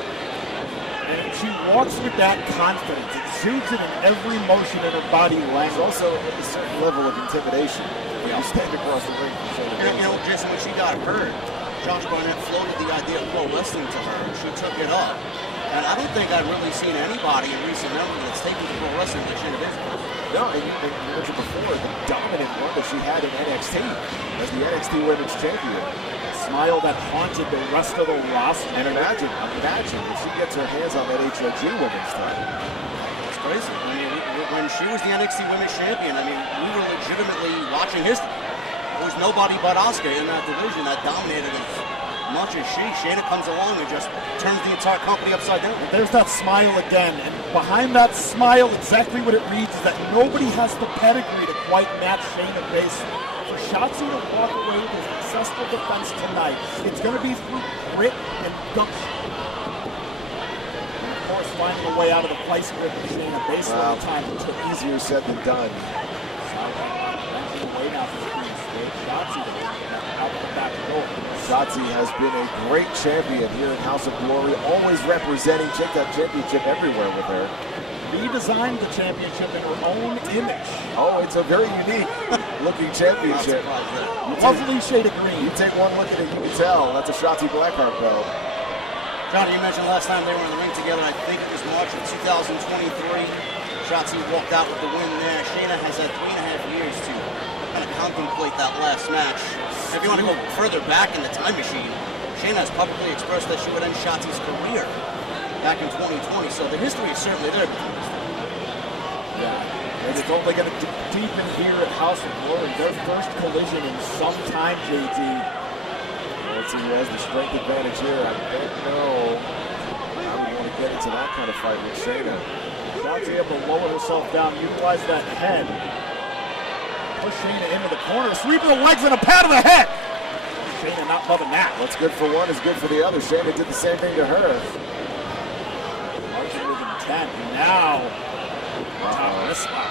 And she walks with that confidence. It exudes it in every motion in her body language. There's also a certain level of intimidation when you stand across the ring from Shayna Baszler. You know, Jason, when she got hurt, Josh Barnett floated the idea of pro wrestling to her, and she took it up. And I don't think I've really seen anybody in recent memory that's taken to pro wrestling like Shayna Baszler. No, and you mentioned before the dominant run that she had in NXT as the NXT Women's Champion. Smile that haunted the rest of the roster. And imagine if she gets her hands on that HOG Women's title. It's crazy. I mean, when she was the NXT Women's Champion, I mean, we were legitimately watching history. There was nobody but Asuka in that division that dominated as much as she. Shayna comes along and just turns the entire company upside down. There's that smile again, and behind that smile, exactly what it reads is that nobody has the pedigree to quite match Shayna Baszler. For Shotzi to walk away with a successful defense tonight, it's going to be through grit and gumption. And of course, finding a way out of the place grip of Shayna Baszler at the time. It's easier said than done. Shotzi has been a great champion here in House of Glory, always representing. Check that championship everywhere with her. Redesigned the championship in her own image. Oh, it's a very unique looking championship. Lovely shade of green. You take one look at it, you can tell that's a Shotzi Blackheart belt. Johnny, you mentioned last time they were in the ring together, I think it was March of 2023. Shotzi walked out with the win there. Shayna has had 3.5 years to kind of contemplate that last match. If you want to go further back in the time machine, Shayna has publicly expressed that she would end Shotzi's career back in 2020, so the history is certainly there. Yeah, and it's only going to deepen here at House of Glory. Their first collision in some time, JT. Let's see who has the strength advantage here. I don't know. I don't want to get into that kind of fight with Shayna. Shotzi able to lower herself down, utilize that head. Push Shayna into the corner, sweep of the legs and a pat of the head. Shayna not loving that. What's good for one is good for the other. Shayna did the same thing to her. Marching with intent. Now, top of this spot.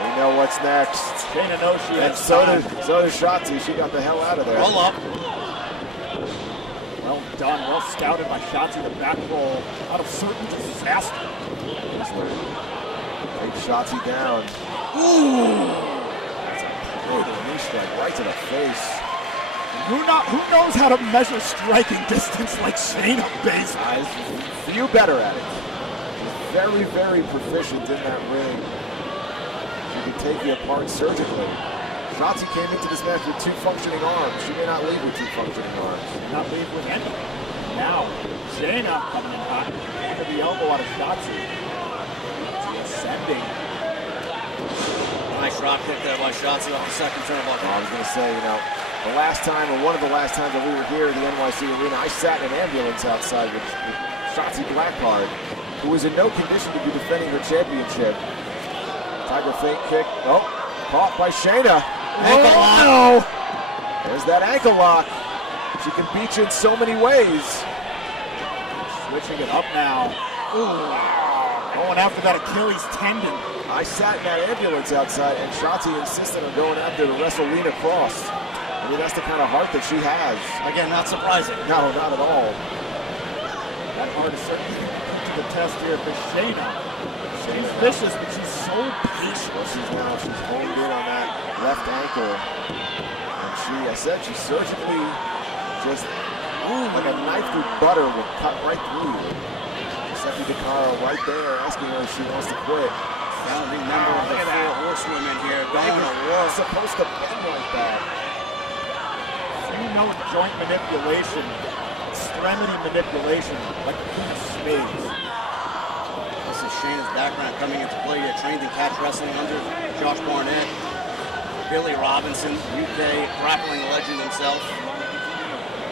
We know what's next. Shayna knows she has so does Shotzi. She got the hell out of there. Roll up. Well done. Well scouted by Shotzi. The back roll out of certain disaster. Take Shotzi down. Ooh! That's a brutal knee strike right to the face. Who knows how to measure striking distance like Shayna Baszler? Few better at it. She's very, very proficient in that ring. She can take you apart surgically. Shotzi came into this match with 2 functioning arms. She may not leave with 2 functioning arms. Not leave with any. Now, Shayna coming in hot. Under the elbow out of Shotzi. Ascending. Nice rock kick there by Shotzi off the second turnbuckle. I was going to say, you know, the last time, or one of the last times that we were here at the NYC Arena, I sat in an ambulance outside with Shotzi Blackheart, who was in no condition to be defending her championship. Tiger feint kick. Oh, caught by Shayna. Ankle lock. No. There's that ankle lock. She can beat you in so many ways. Switching it up now. Ooh. Going after that Achilles tendon. I sat in that ambulance outside, and Shotzi insisted on going after the WrestleLina Cross. I mean, that's the kind of heart that she has. Again, not surprising. No, not at all. That heart is certainly to the test here for Shayna. She's vicious, but she's so patient. Well, she's honed in on that left ankle. And I said she surgically just, like a knife through butter will cut right through you. Seki DeCaro right there asking her if she wants to quit. Founding member of the 4 Horsewomen here, going to war. Supposed to bend like that. You know joint manipulation, extremity manipulation, like the Queen of Spades. This is Shayna's background coming into play. He trained in catch wrestling under Josh Barnett. Billy Robinson, UK grappling legend himself.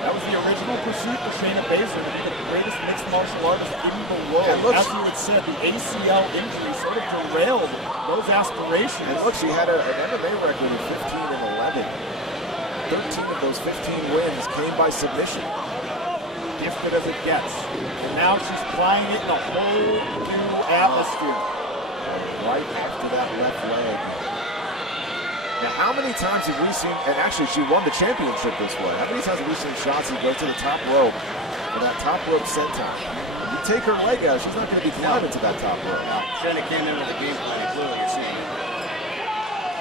That was the original pursuit for Shayna Baszler to be the greatest mixed martial artist in the world. As you had said, the ACL injury sort of derailed those aspirations. And look, she had an MMA record of 15-11. 13 of those 15 wins came by submission. Gifted as it gets. And now she's playing it in a whole new atmosphere. Right after that left leg. Now, how many times have we seen, and actually she won the championship this way, how many times have we seen Shotzi go to the top rope for that top rope senton? When you take her leg out, she's not going to be climbing to that top rope. No, Shayna came in with a game plan, clearly you're seeing.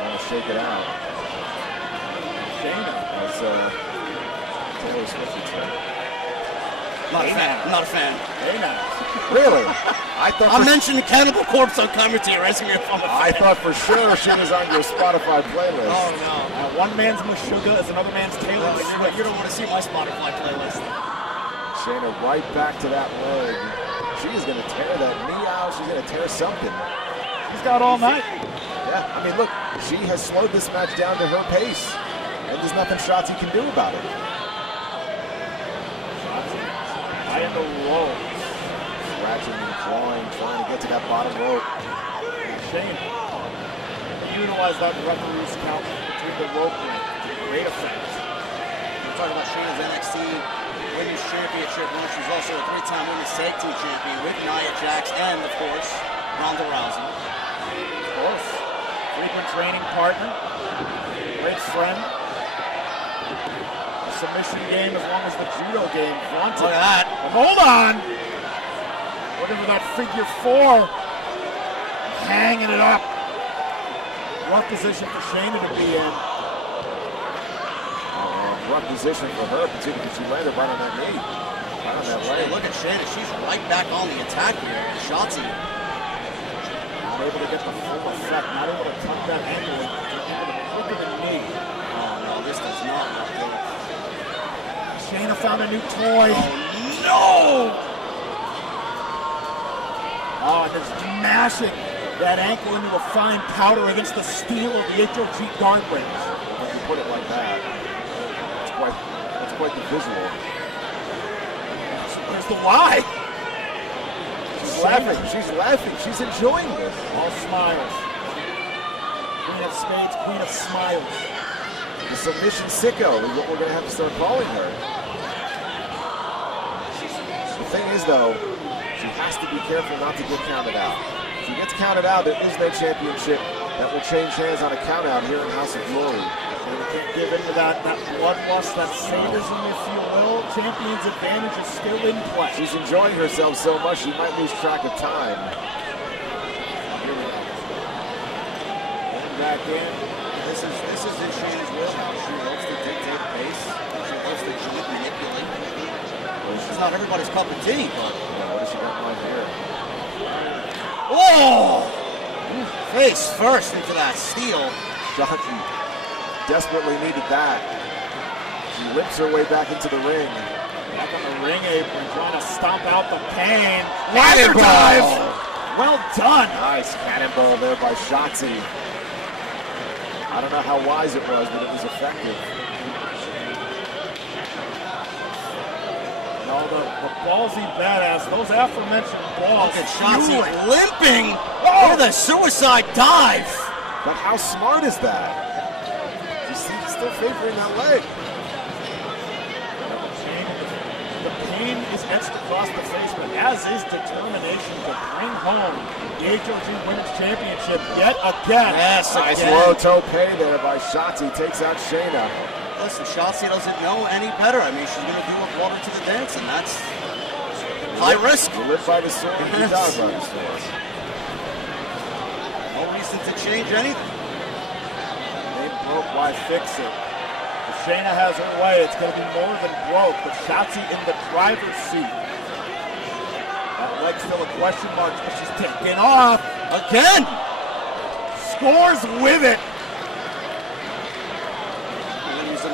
Trying to shake it out. Shayna. That's Taylor Swift would say. Not a fan. I'm not a fan. Really? I thought I mentioned Cannibal Corpse on commentary. I thought for sure she was on your Spotify playlist. Oh no. One man's Meshuggah is another man's Taylor Swift. You don't want to see my Spotify playlist. Shayna right back to that leg. She is going to tear that knee out. She's going to tear something. She's got all night. Yeah, I mean, look, she has slowed this match down to her pace. And there's nothing Shotzi can do about it. High in the rope. Scratching and clawing, trying to get to that bottom rope. Shayna utilized that referee's count between the rope ring to great effect. We're talking about Shayna's NXT Women's Championship run. She's also a 3-time Women's Tag Team Champion with Nia Jax and, of course, Ronda Rousey. Of course. Frequent training partner. Great friend. The submission game as long as the judo game. Vaunted. Look at that. Hold on. Looking for that figure 4. Hanging it up. Rough position for Shayna to be in. Rough position for her, particularly because she landed right on that knee. Right on that leg. Look at Shayna. She's right back on the attack here. And Shotzi. Not able to get the full effect. Not able to tuck that ankle into the crook of the knee. Oh no, this does not look good. Shayna found a new toy. Oh no! Oh, and just mashing that ankle into a fine powder against the steel of the HOG guardrails. When you put it like that, that's quite the visual. Where's the lie? She's laughing. She's laughing. She's enjoying this. All smiles. Queen of Spades, Queen of Smiles. The submission sicko is what we're going to have to start calling her. The thing is, though, she has to be careful not to get counted out. If she gets counted out, there is no championship that will change hands on a count out here in House of Glory. And we can't give into that bloodlust, that sadism, if you will. Champion's advantage is still in play. She's enjoying herself so much she might lose track of time. Here we go. And back in. This is in Shayna's wheelhouse. She loves to dictate pace. She loves to joint manipulate. It's not everybody's cup of tea, but what has she got right here? Oh! Face first into that steel. Shotzi desperately needed that. She limps her way back into the ring. Back on the ring apron, trying to stomp out the pain. Ladder dive! Well done! Nice cannonball there by Shotzi. I don't know how wise it was, but it was effective. No, the ballsy badass, those aforementioned balls. Look at Shotzi limping with a suicide dive. But how smart is that? You see, he's still favoring that leg. The pain is etched across the face, but as is determination to bring home the HOG Women's Championship yet again. Yes, nice low toe pay there by Shotzi. Takes out Shayna. Listen, Shotzi doesn't know any better. I mean, she's going to do what brought her to the dance, and that's high risk. You live by the sword, you die by the sword. No reason to change anything. They broke, why fix it? If Shayna has her way, it's going to be more than broke, but Shotzi in the driver's seat. That leg's still a question mark, but she's taking off. Again! Scores with it.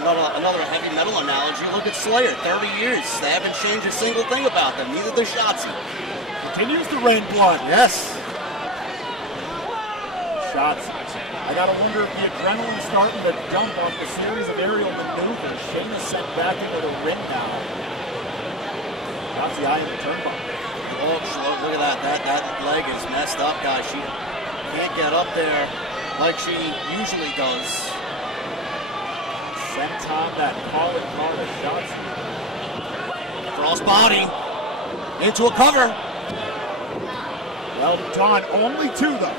Another heavy metal analogy. Look at Slayer, 30 years. They haven't changed a single thing about them. Neither does Shotzi. Continues to rain blood. Yes. shots. I gotta wonder if the adrenaline is starting to dump on the series of aerial maneuvers. Shayna sent back into the ring now. That's the eye in the turnbuckle. Look at that. That leg is messed up, guys. She can't get up there like she usually does. Senton, that calling card of shots. Crossbody into a cover. Well done. Only two, though.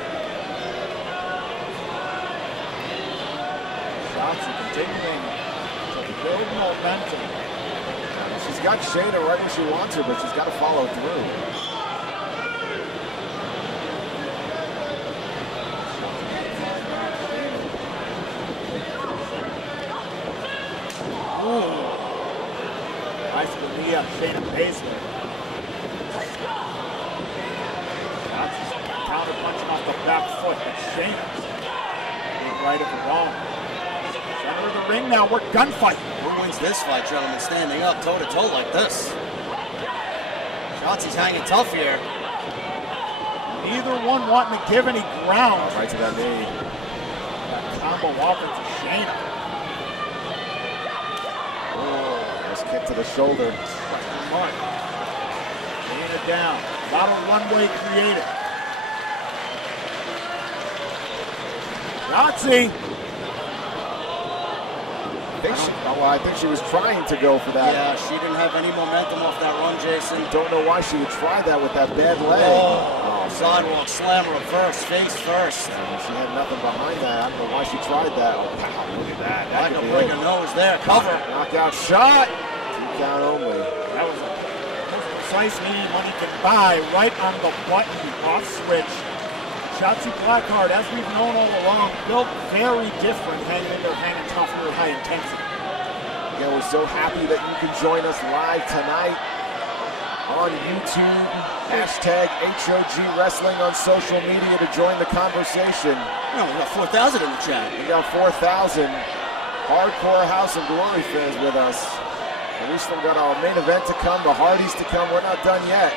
Shots continuing to build momentum. She's got Shayna right where she wants her, but she's got to follow through. Nice to knee up Shayna Baszler. Counter punching off the back foot, but Shayna's right at the wrong. Center of the ring now, we're gunfight. Who wins this fight, gentlemen? Standing up toe-to-toe like this. Shotzi's hanging tough here. Neither one wanting to give any ground. Right to that knee. That combo off into Shayna. Nice kick to the shoulder. Question mark. Shayna down. A lot of runway created. Shotzi. I think she was trying to go for that. Yeah, she didn't have any momentum off that run, Jason. Don't know why she would try that with that bad leg. Oh, sidewalk slam reverse, face first. She had nothing behind that. I don't know why she tried that. Oh, wow, look at that. Like a break of nose there. Cover. Knockout shot. 2 count only. That was the most precise knee money can buy. Right on the button. Off switch. Shotzi Blackheart, as we've known all along, built very different, hanging tough here at high intensity. Again, we're so happy that you can join us live tonight on YouTube. Hashtag HOG Wrestling on social media to join the conversation. No, we got 4,000 in the chat. We got 4,000 hardcore House of Glory fans with us. And we still got our main event to come, the Hardys to come. We're not done yet.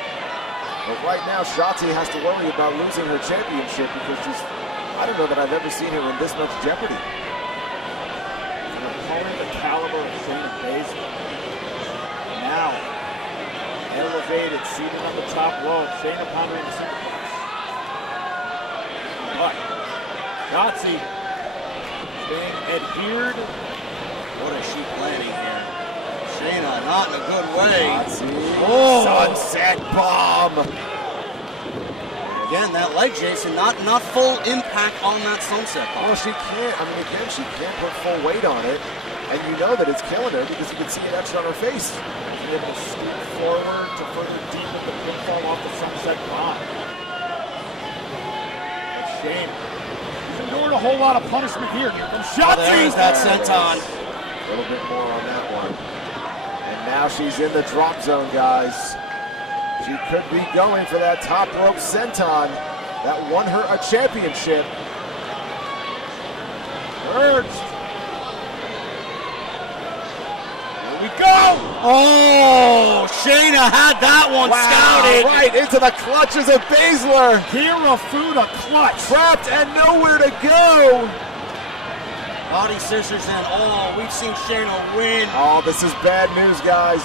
But right now, Shotzi has to worry about losing her championship because I don't know that I've ever seen her in this much jeopardy. An opponent the caliber of Shayna Baszler. Now, elevated, seated on the top rope. Shayna pondering the superplex. But Shotzi staying adhered. What is she planning here? Shayna, not in a good way. Oh, sunset bomb. Again, that leg, Jason, not full impact on that sunset bomb. Well, she can't. I mean, again, she can't put full weight on it. And you know that it's killing her because you can see it etched on her face. She's able to scoot forward to further deepen the pinfall off the sunset bomb. But Shayna, she's endured a whole lot of punishment here. Here comes Shotzi. There's that senton. A little bit more on that one. Now she's in the drop zone, guys. She could be going for that top rope senton that won her a championship. Urged. Here we go. Oh, Shayna had that one scouted. Right into the clutches of Baszler. Hirafuda clutch. Trapped and nowhere to go. Body scissors and all. We've seen Shayna win. Oh, this is bad news, guys.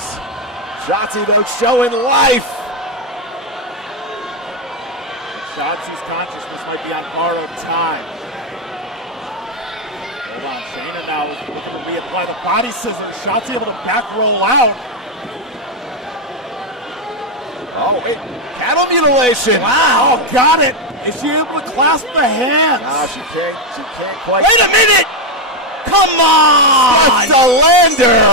Shotzi, though, showing life. Shotzi's consciousness might be on borrowed time. Hold on, Shayna now is looking to reapply the body scissors. Shotzi able to back roll out. Oh, wait. Cattle mutilation. Wow. Oh, got it. Is she able to clasp the hands? No, she can't quite. Wait a minute. Come on! That's a lander!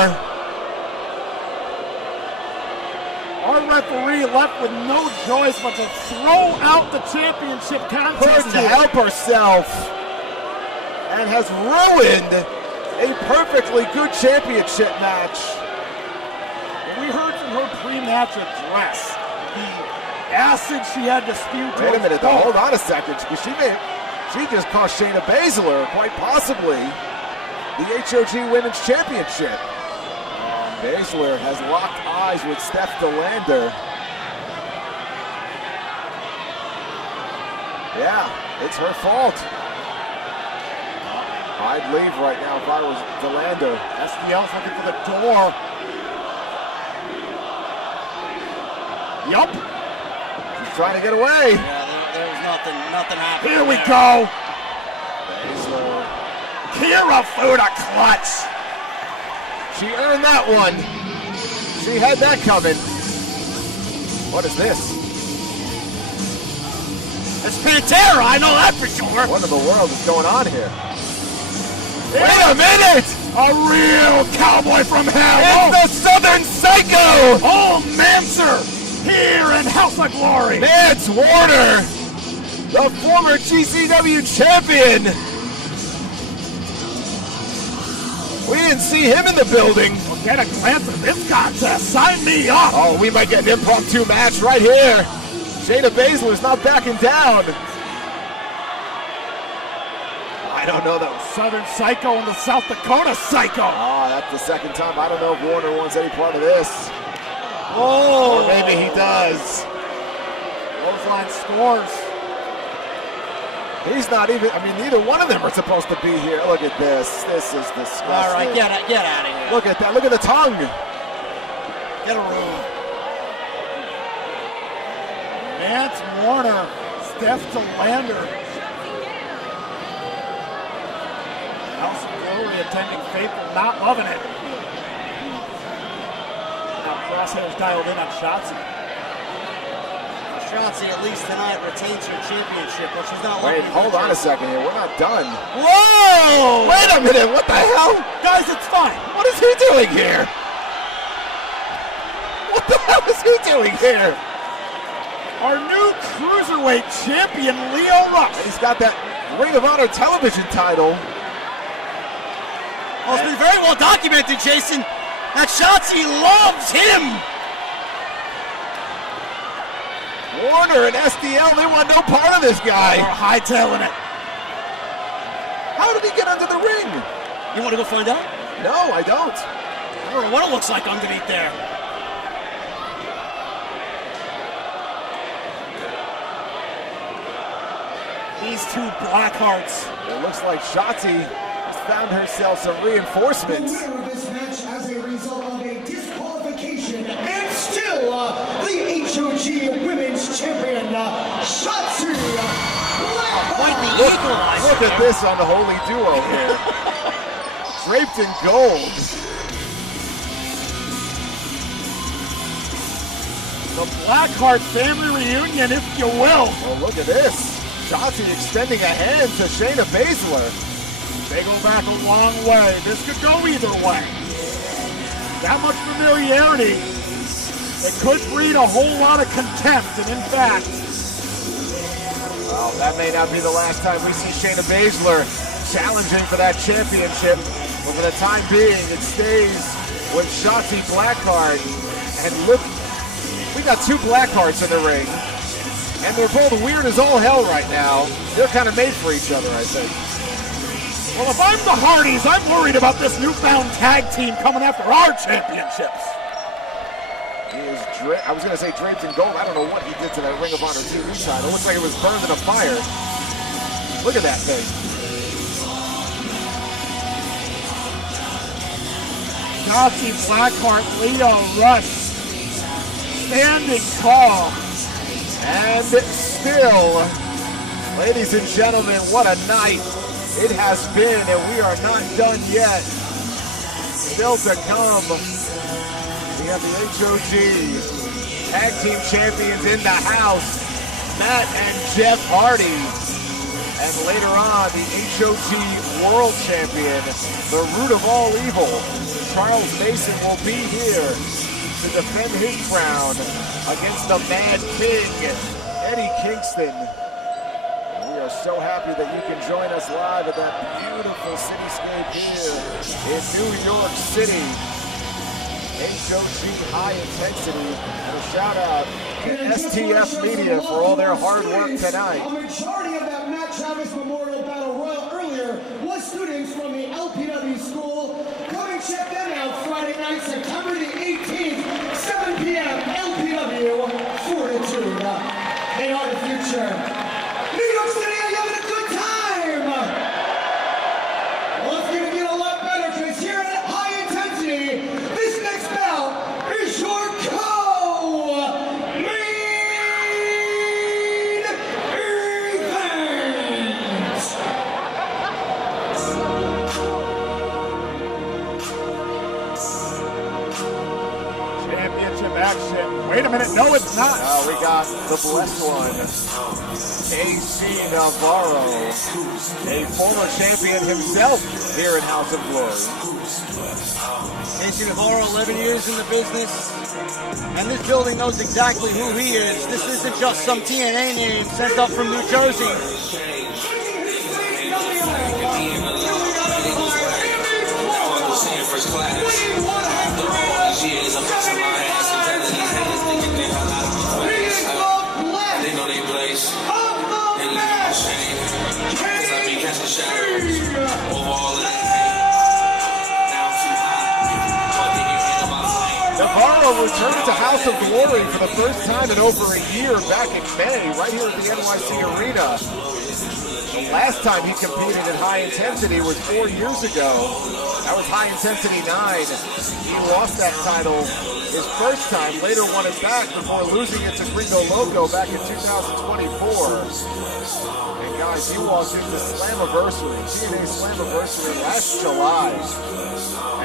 Our referee left with no choice but to throw out the championship contest. Couldn't help herself and has ruined a perfectly good championship match. We heard from her pre-match address the acid she had to spew. Wait a minute, though. Hold on a second, because she just cost Shayna Baszler, quite possibly, the HOG Women's Championship. Baszler has locked eyes with Steph DeLander. Yeah, it's her fault. I'd leave right now if I was DeLando. SDL's looking for the door. Yup. He's trying to get away. Yeah, there was nothing happening. Here we there. go. Kira Fuda clutch. She earned that one. She had that coming. What is this? It's Pantera, I know that for sure. What in the world is going on here? Wait a minute! A real cowboy from hell. It's the Southern Psycho! Oh, Manser, here in House of Glory. Nance Warner, the former GCW champion. We didn't see him in the building. Well, get a glance at this contest. Sign me up. Oh, we might get an impromptu match right here. Shayna Baszler's not backing down. I don't know though. Southern Psycho and the South Dakota Psycho. Oh, that's the second time. I don't know if Warner wants any part of this. Oh, or maybe he does. Clothesline scores. He's not even, I mean, neither one of them are supposed to be here. Look at this. This is disgusting. All right, get out of here. Look at that. Look at the tongue. Get a room. Nance Warner, Steph DeLander. House of Glory attending faithful, not loving it. Now crosshairs dialed in on Shotzi. Shotzi, at least tonight, retains her championship, but she's not Wait, looking hold on a second here. We're not done. Whoa! Wait a minute. What the hell? Guys, it's fine. What is he doing here? What the hell is he doing here? Our new Cruiserweight champion, Leo Rush. And he's got that Ring of Honor television title. Well, it's been very well documented, Jason, that Shotzi loves him. Warner and SDL, they want no part of this guy. They're hightailing it. How did he get under the ring? You want to go find out? No, I don't. I don't know what it looks like underneath there. These two Blackhearts. It looks like Shotzi has found herself some reinforcements. The winner of this match as a result of a disqualification and still the HOG Women's Champion, Shotzi Blackheart. Look at this unholy duo here. Draped in gold. The Blackheart family reunion, if you will. Oh, look at this. Shotzi extending a hand to Shayna Baszler. They go back a long way. This could go either way. That much familiarity, it could breed a whole lot of contempt, and in fact, well, that may not be the last time we see Shayna Baszler challenging for that championship, but for the time being, it stays with Shotzi Blackheart. And look, we got two Blackhearts in the ring, and they're both weird as all hell right now. They're kind of made for each other, I think. well, if I'm the Hardys, I'm worried about this newfound tag team coming after our championships. He is I was going to say draped in gold. I don't know what he did to that Ring of Honor TV title. It looks like it was burned in a fire. Look at that thing. Shotzi Blackheart, Leo Rush, standing tall. And still, ladies and gentlemen, what a night it has been, and we are not done yet. Still to come, we have the HOG Tag Team Champions in the house, Matt and Jeff Hardy. And later on, the HOG World Champion, the root of all evil, Charles Mason, will be here to defend his crown against the Mad King, Eddie Kingston. We are so happy that you can join us live at that beautiful cityscape here in New York City. HOG High Intensity, and a shout out to STF Media for all their hard work tonight. A majority of that Matt Travis Memorial Battle Royal earlier was students from the LPW school. Come and check them out Friday night, September the 18th, 7 p.m. LPW Fortitude. They are the future. New York City, are you having a good time? Wait a minute, no it's not. We got the blessed one, AC Navarro, a former champion himself here in House of Glory. AC Navarro, 11 years in the business, and this building knows exactly who he is. This isn't just some TNA name sent up from New Jersey. First class. After all these years, I'm fixing my ass and telling these haters they get their hell out of my face. They know they place. They leave my shame. Cause I be catching shadows over all of that hate. Now I'm too high. Fucking you into my flame. Navarro returned to House of Glory for the first time in over a year back in May, right here at the NYC Arena. The last time he competed at High Intensity was 4 years ago. That was High Intensity 9. He lost that title his first time, later won it back before losing it to Gringo Loco back in 2024. And guys, he walked into Slammiversary, TNA Slammiversary last July.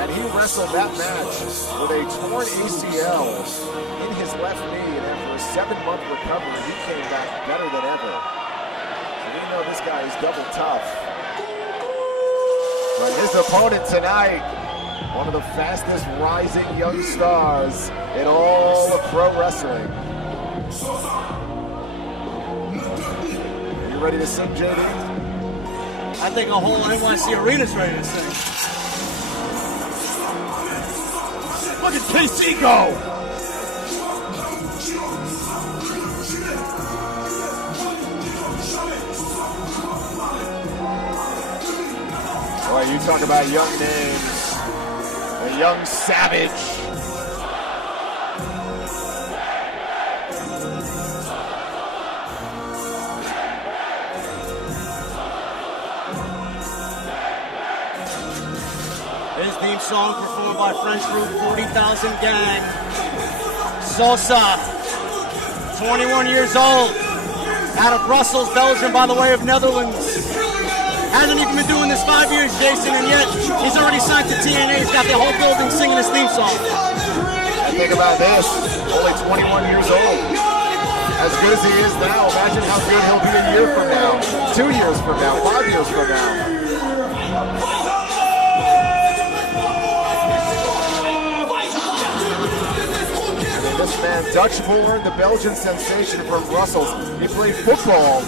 And he wrestled that match with a torn ACL in his left knee. And after a 7-month recovery, he came back better than ever. We know this guy is double tough. But his opponent tonight, one of the fastest rising young stars in all of pro wrestling. Are you ready to sing, JD? I think a whole NYC Arena's ready to sing. Look at KC go! Boy, you talk about young names. A young savage. His theme song performed by French group 40,000 Gang. Sosa, 21 years old, out of Brussels, Belgium, by the way of Netherlands. Hasn't even been doing this 5 years, Jason, and yet he's already signed to TNA. He's got the whole building singing his theme song. And think about this, only 21 years old. As good as he is now, imagine how good he'll be a year from now, 2 years from now, 5 years from now. This man, Dutch-born, the Belgian sensation from Brussels. He played football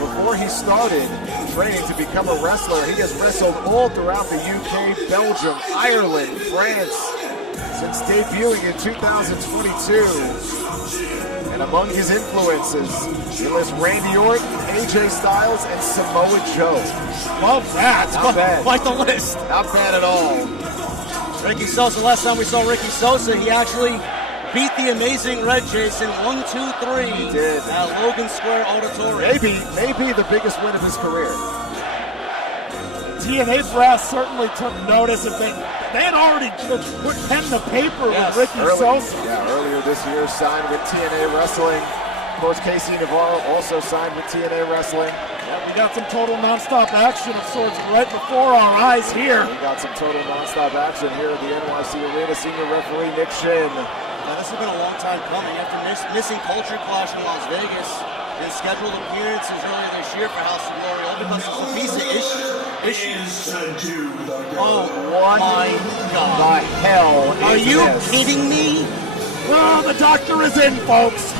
before he started training to become a wrestler. He has wrestled all throughout the UK, Belgium, Ireland, France, since debuting in 2022. And among his influences, he lists Randy Orton, AJ Styles, and Samoa Joe. Love that. Not bad. Quite the list. Not bad at all. Ricky Sosa, last time we saw Ricky Sosa, he actually beat the Amazing Red, Jason, 1-2-3 He did. At Logan Square Auditorium. Maybe the biggest win of his career. TNA brass certainly took notice. If they had already put pen to paper with Ricky Sosa. Yeah, earlier this year signed with TNA Wrestling. Of course, KC Navarro also signed with TNA Wrestling. Yeah, we got some total nonstop action of sorts right before our eyes here. We got some total nonstop action here at the NYC Arena. Senior referee Nick Shin. Now, this has been a long time coming. After missing Culture Clash in Las Vegas, his scheduled appearances earlier this year for House of Glory, all because of some visa issues. Oh, what my God. the hell Are is you this? kidding me? Oh, the doctor is in, folks.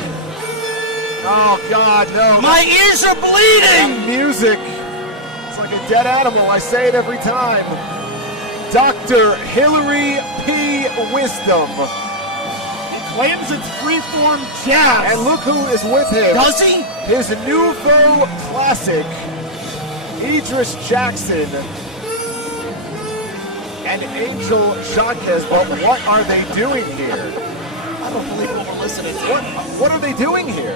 Oh, God, no. My ears are bleeding. That music. It's like a dead animal. I say it every time. Dr. Hillary P. Wisdom. Claims it's freeform jazz. And look who is with him. Does he? His nouveau classic, Idris Jackson and Angel Jacquez. But what are they doing here? I don't believe what we're listening to. What are they doing here?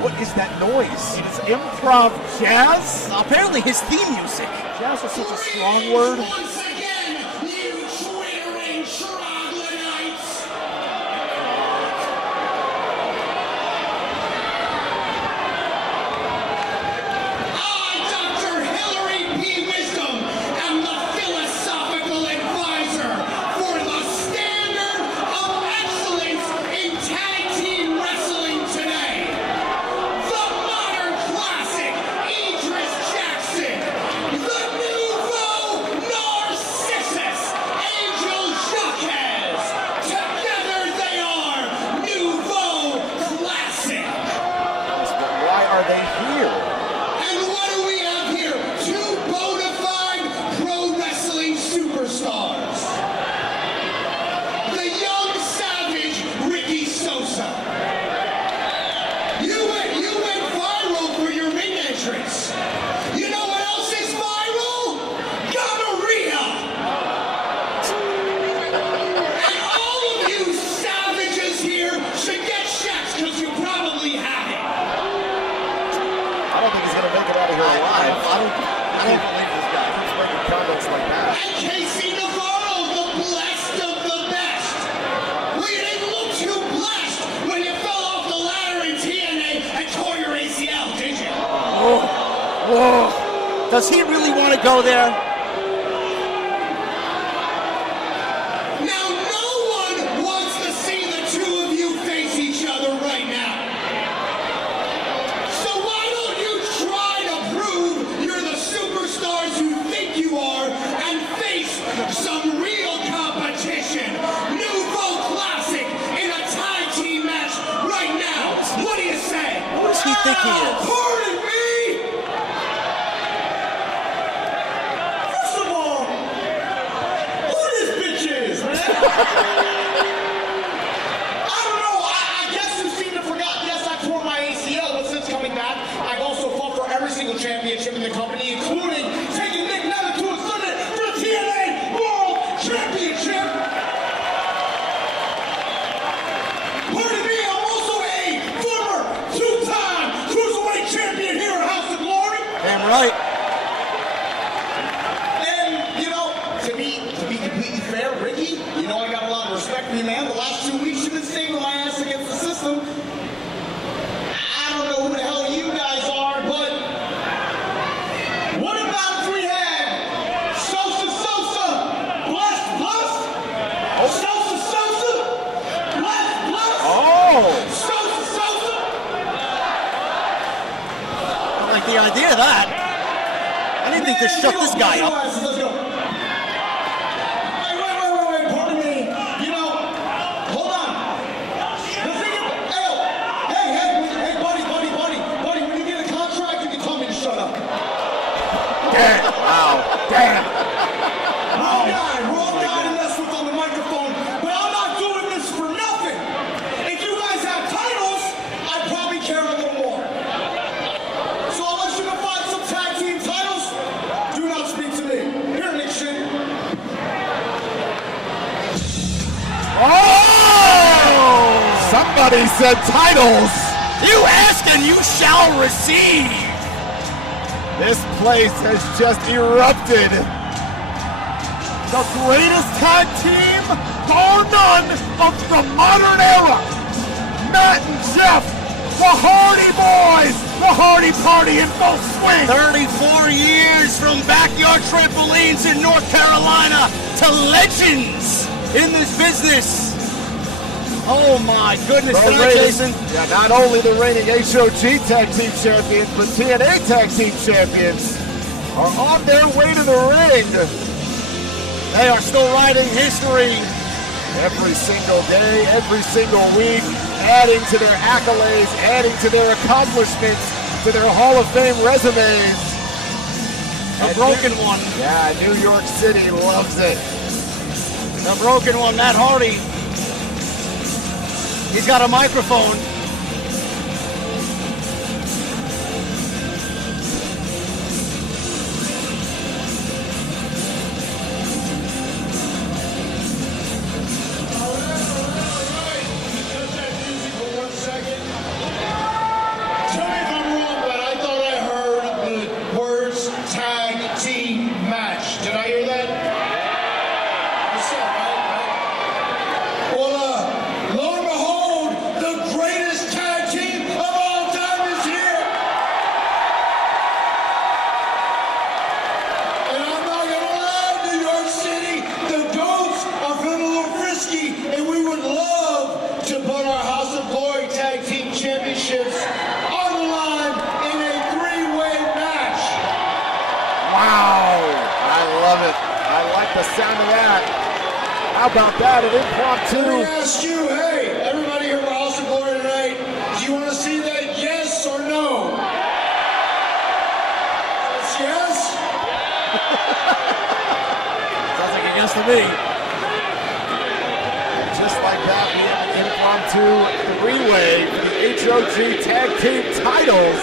What is that noise? It's improv jazz? Apparently his theme music. Jazz is such a strong word. Once again, you twittering troglodytes! Dr. Hillary P. Wisdom am the philosophical advisor for the standard of excellence in they here? And what do we have here? Two bona fide pro wrestling superstars. The young savage Ricky Sosa. You went viral for your ring entrance. You know what else is viral? Gonorrhea. And all of you savages here should get checked because you probably have it. I don't think he's going to make it out of here alive. I don't believe this guy. He's making comments like that. And Casey Navarro, the blessed of the best. Well, you didn't look too blessed when you fell off the ladder in TNA and tore your ACL, did you? Whoa. Does he really want to go there? Now, no one wants to see the two of you face each other right now. So why don't you try to prove you're the superstars you think you are and face some real competition? Nouveau Classic in a tag team match right now. What do you say? Who does he think he is? Pardon me? First of all, who this bitch is, man? I don't know. I guess you seem to forgot. Yes, I tore my ACL, but since coming back, I've also fought for every single championship in the company, including taking Nick Neville to a summit for the TNA World Championship. Pardon me, I'm also a former two-time cruiserweight champion here at House of Glory. Damn right. And, you know, to be completely fair, Ricky, you know I got a lot of respect for you, man. The last 2 weeks you've been saving my ass against the system. I don't know who the hell you guys are, but what about if we had Sosa, Blessed, Sosa, Blessed, Sosa. I like the idea of that. I didn't think to shut this guy up. Let's go. Wait, pardon me. You know, hold on. The thing is, hey, buddy, when you get a contract, you can tell me to shut up. Damn. Wow. Damn. Wrong guy to mess with on the microphone, but I'm not doing this for nothing. If you guys have titles, I'd probably care a little more. So unless you can find some tag team titles, do not speak to me. Here, Nick Shit. Oh! Somebody said titles. You ask and you shall receive. This place has just erupted. The greatest tag team, bar none, of the modern era. Matt and Jeff, the Hardy Boys, the Hardy Party in full swing. 34 years from backyard trampolines in North Carolina to legends in this business. Oh my goodness, Jason. Yeah, not only the reigning HOG Tag Team Champions, but TNA Tag Team Champions are on their way to the ring. They are still writing history. Every single day, every single week, adding to their accolades, adding to their accomplishments, to their Hall of Fame resumes. A broken one. Yeah, New York City loves it. The broken one, Matt Hardy. He's got a microphone. The sound of that. How about that? An impromptu. Let me ask you, hey, everybody here at House of Glory tonight, do you want to see that yes or no? to me. And just like that, we have an impromptu three-way for the HOG Tag Team titles.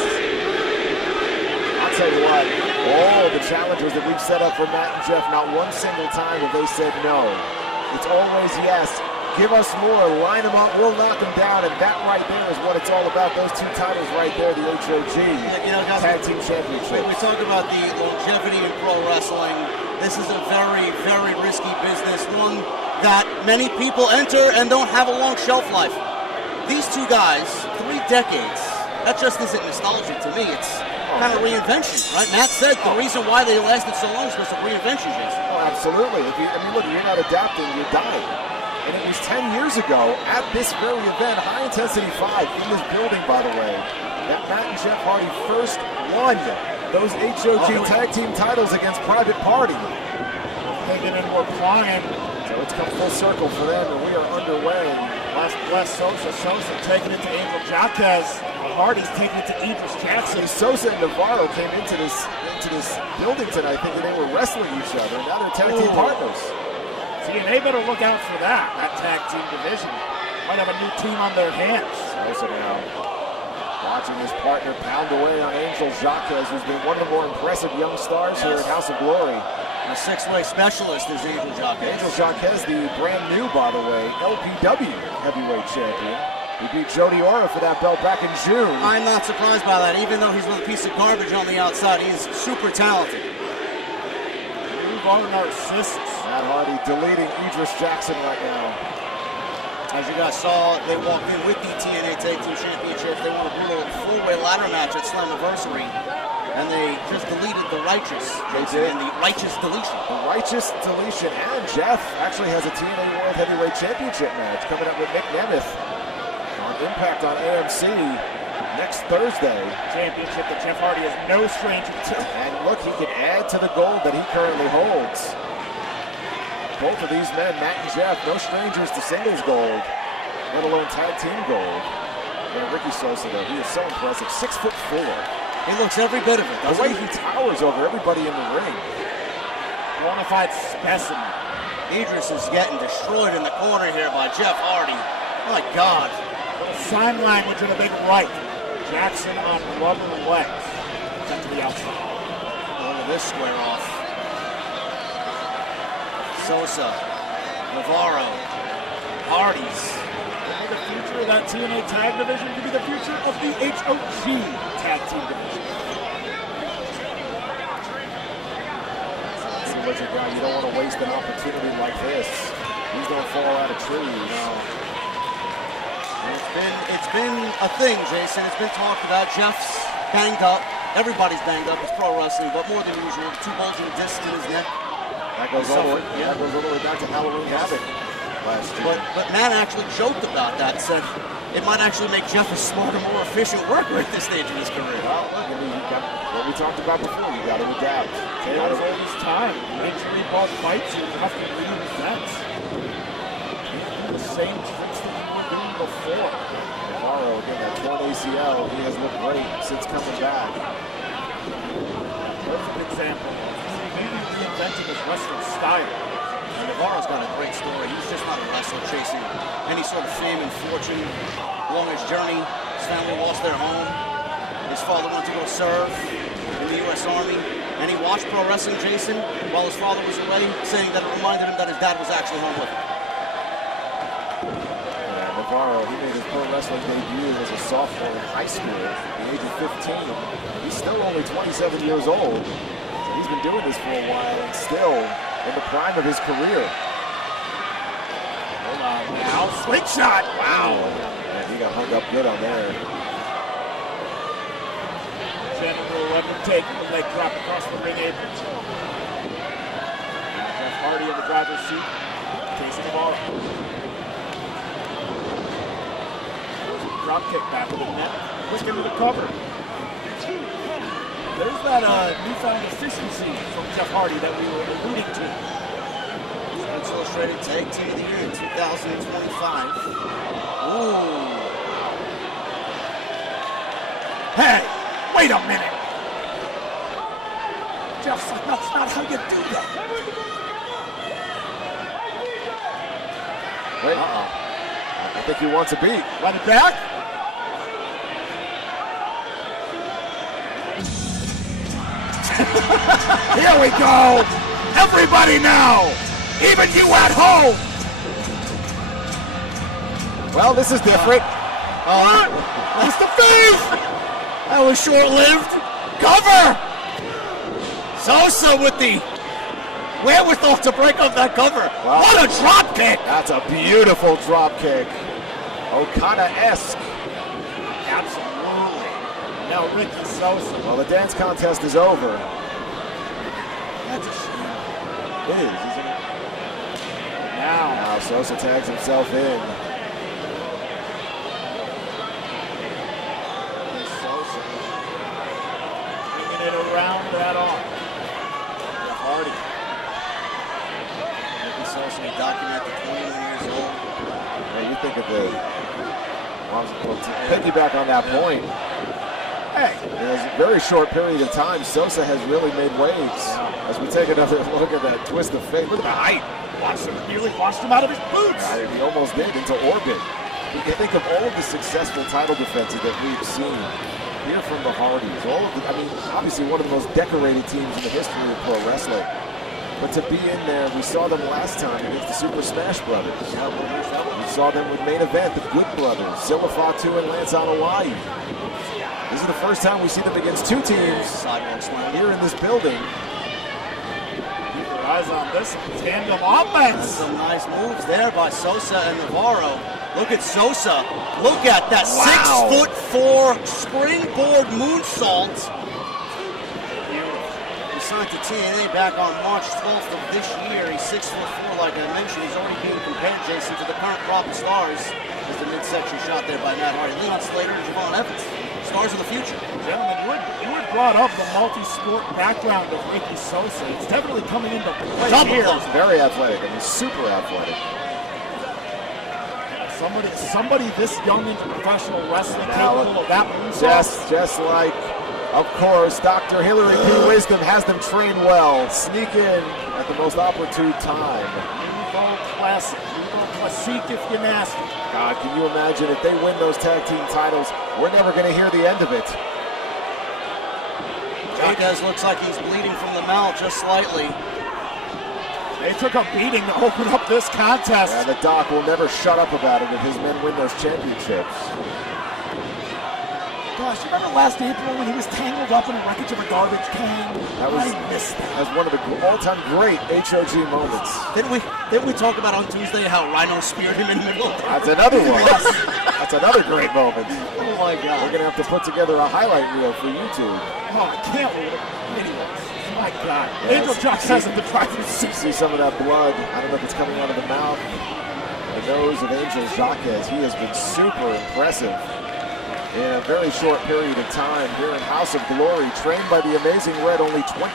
I'll tell you what, all the challenges that we've set up for Matt and Jeff, not one single time have they said no. It's always yes. Give us more, line them up, we'll knock them down, and that right there is what it's all about. Those two titles right there, the HOG guys, Tag Team Championship. We talk about the longevity in pro wrestling. This is a very, very risky business, one that many people enter and don't have a long shelf life. These two guys, 3 decades, that just isn't nostalgia to me. It's kind of reinvention, right? Matt said the reason why they lasted so long is because of reinvention, Jason. Oh, absolutely. Look, if you're not adapting, you're dying. And it was 10 years ago at this very event, High Intensity 5, in this building, by the way, that Matt and Jeff Hardy first won those HOG Tag Team titles against Private Party. Taking in more climbing. So it's come full circle for them, and we are underway. West Sosa taking it to Angel Jaquez. Hardy's taking it to Idris Jackson. Sosa and Navarro came into this building tonight thinking they were wrestling each other, and now they're tag team partners. See, and they better look out for that tag team division. Might have a new team on their hands. Sosa now watching his partner pound away on Angel Jaquez, who's been one of the more impressive young stars here at House of Glory. A 6-way specialist is Angel Jaquez. Angel Jaquez, the brand new, by the way, LPW heavyweight champion. He beat Jody Ora for that belt back in June. I'm not surprised by that. Even though he's with a piece of garbage on the outside, he's super talented. Move on, narcissists. Matt Hardy deleting Idris Jackson right now. As you guys saw, they walked in with the TNA Tag Team Championship. They won a brutal 4-way ladder match at Slammiversary. And they just deleted the Righteous. They did. And the Righteous deletion. The Righteous deletion. And Jeff actually has a TNA World Heavyweight Championship match coming up with Nick Nemeth on Impact on AMC next Thursday. Championship that Jeff Hardy is no stranger to. And look, he can add to the gold that he currently holds. Both of these men, Matt and Jeff, no strangers to singles gold, let alone tag team gold. And Ricky Sosa, though, he is so impressive. 6'4". He looks every bit of it. The way he towers over everybody in the ring. Bonafide specimen. Idris is getting destroyed in the corner here by Jeff Hardy. My God. Sign language in the big right. Jackson on rubber legs. Sent to the outside. Look at this square off. Sosa, Navarro, Hardy's. The future of that TNA tag division could be the future of the HOG tag team division. See what you got. You don't want to waste an opportunity like this. These don't fall out of trees. No. It's been a thing, Jason. It's been talked about. Jeff's banged up. Everybody's banged up. It's pro wrestling, but more than usual. 2 bulging discs in his neck. That goes all the way back to Halloween Havoc last year. But Matt actually joked about that, said it might actually make Jeff a smarter, more efficient worker at this stage of his career. Well, look, you got what we talked about before. You got to adapt. It was all this time. Injury bought fights you have to reinvent. The same tricks that you were doing before. Navarro, again, that torn ACL, he has looked great since coming back. Perfect example. Reinvented his wrestling style. And Navarro's got a great story. He's just not a wrestler chasing any sort of fame and fortune. Along his journey, his family lost their home. His father went to go serve in the U.S. Army. And he watched pro wrestling, Jason, while his father was away, saying that it reminded him that his dad was actually home with him. Navarro, he made his pro wrestling debut as a sophomore in high school at the age of 15. He's still only 27 years old. He's been doing this for a while and still in the prime of his career. Hold on now. Slingshot. Wow. And he got hung up good on there. General taking the leg drop across the ring apron. Jeff Hardy in the driver's seat. Chasing Navarro. Drop kick back to the net. Quick into the cover. There's that newfound efficiency from Jeff Hardy that we were alluding to. Sports Illustrated Tag Team of the Year in 2025. Ooh. Hey, wait a minute. Jeff, that's not how you do that. Wait. I think he wants a beat. Run it back. Here we go. Everybody now. Even you at home. Well, this is different. What? That's the face. That was short-lived. Cover. Sosa with the wherewithal to break up that cover. Wow. What a drop kick. That's a beautiful drop kick. Okada-esque. Absolutely. Now Ricky Sosa. Well, the dance contest is over. That's a shame. It is, isn't it? Now Sosa tags himself in. Sosa bringing it around that arm. Hardy. Ricky Sosa, documented 21 years old. Hey, you think of the piggyback on that point. Hey, in a very short period of time, Sosa has really made waves. As we take another look at that twist of fate. Look at the height. Nearly washed him out of his boots. He almost did, into orbit. You can think of all of the successful title defenses that we've seen here from the Hardys. All of the, I mean, obviously one of the most decorated teams in the history of pro wrestling. But to be in there, we saw them last time against the Super Smash Brothers. We saw them with main event, the Good Brothers, Zilla Fatu and Lance Anoa'i. This is the first time we see them against two teams here in this building. Keep your eyes on this tandem offense. Some nice moves there by Sosa and Navarro. Look at Sosa. Look at that 6'4" springboard moonsault. He signed to TNA back on March 12th of this year. He's 6'4", like I mentioned. He's already being compared, Jason, to the current crop of stars. There's the midsection shot there by Matt Hardy. Leon Slater and Javon Evans. Stars of the future. Gentlemen, you had brought up the multi-sport background of Ricky Sosa. It's definitely coming into play here. Very athletic. I mean, super athletic. Somebody this young into professional wrestling capable of that moonsault. Just like, of course, Dr. Hillary P. Wisdom has them trained well. Sneak in at the most opportune time. Evo Classic. Evo Classic if you're nasty. God, can you imagine if they win those tag team titles? We're never going to hear the end of it. Jacquez looks like he's bleeding from the mouth just slightly. They took a beating to open up this contest. And the Doc will never shut up about it if his men win those championships. Gosh, you remember last April when he was tangled up in the wreckage of a garbage can? I missed that. That was one of the all-time great HOG moments. Didn't we talk about on Tuesday how Rhino speared him in the middle? That's another one. That's another great moment. Oh my God. We're gonna have to put together a highlight reel for YouTube. Oh, I can't wait. Anyways, my God. Yes. Angel Jock says it to try to see some of that blood. I don't know if it's coming out of the mouth, the nose of Angel Jacquez. He has been super impressive in a very short period of time here in House of Glory, trained by the Amazing Red, only 22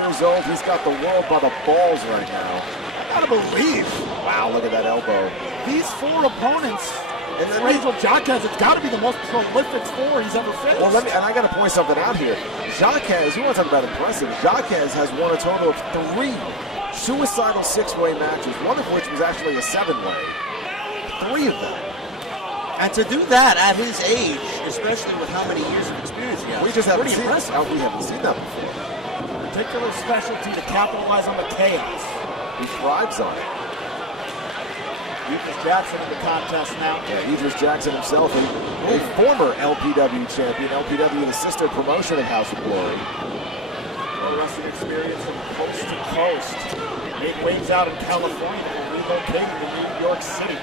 years old. He's got the world by the balls right now. I gotta believe. Wow, look at that elbow. These four opponents, and for Angel Jacquez, it's got to be the most prolific four he's ever faced. Well, and I got to point something out here. Jacquez, you want to talk about impressive, Jacquez has won a total of 3 suicidal 6-way matches, one of which was actually a 7-way. 3 of them. And to do that at his age, especially with how many years of experience he has, we just haven't pretty seen impressive. We haven't seen that before. Particular specialty to capitalize on the chaos. He thrives on it. Idris Jackson in the contest now. Yeah, Idris Jackson himself, a former LPW champion. LPW, the sister promotion of House of Glory. Pro wrestling experience from coast to coast. Made waves out in California and relocated to New York City.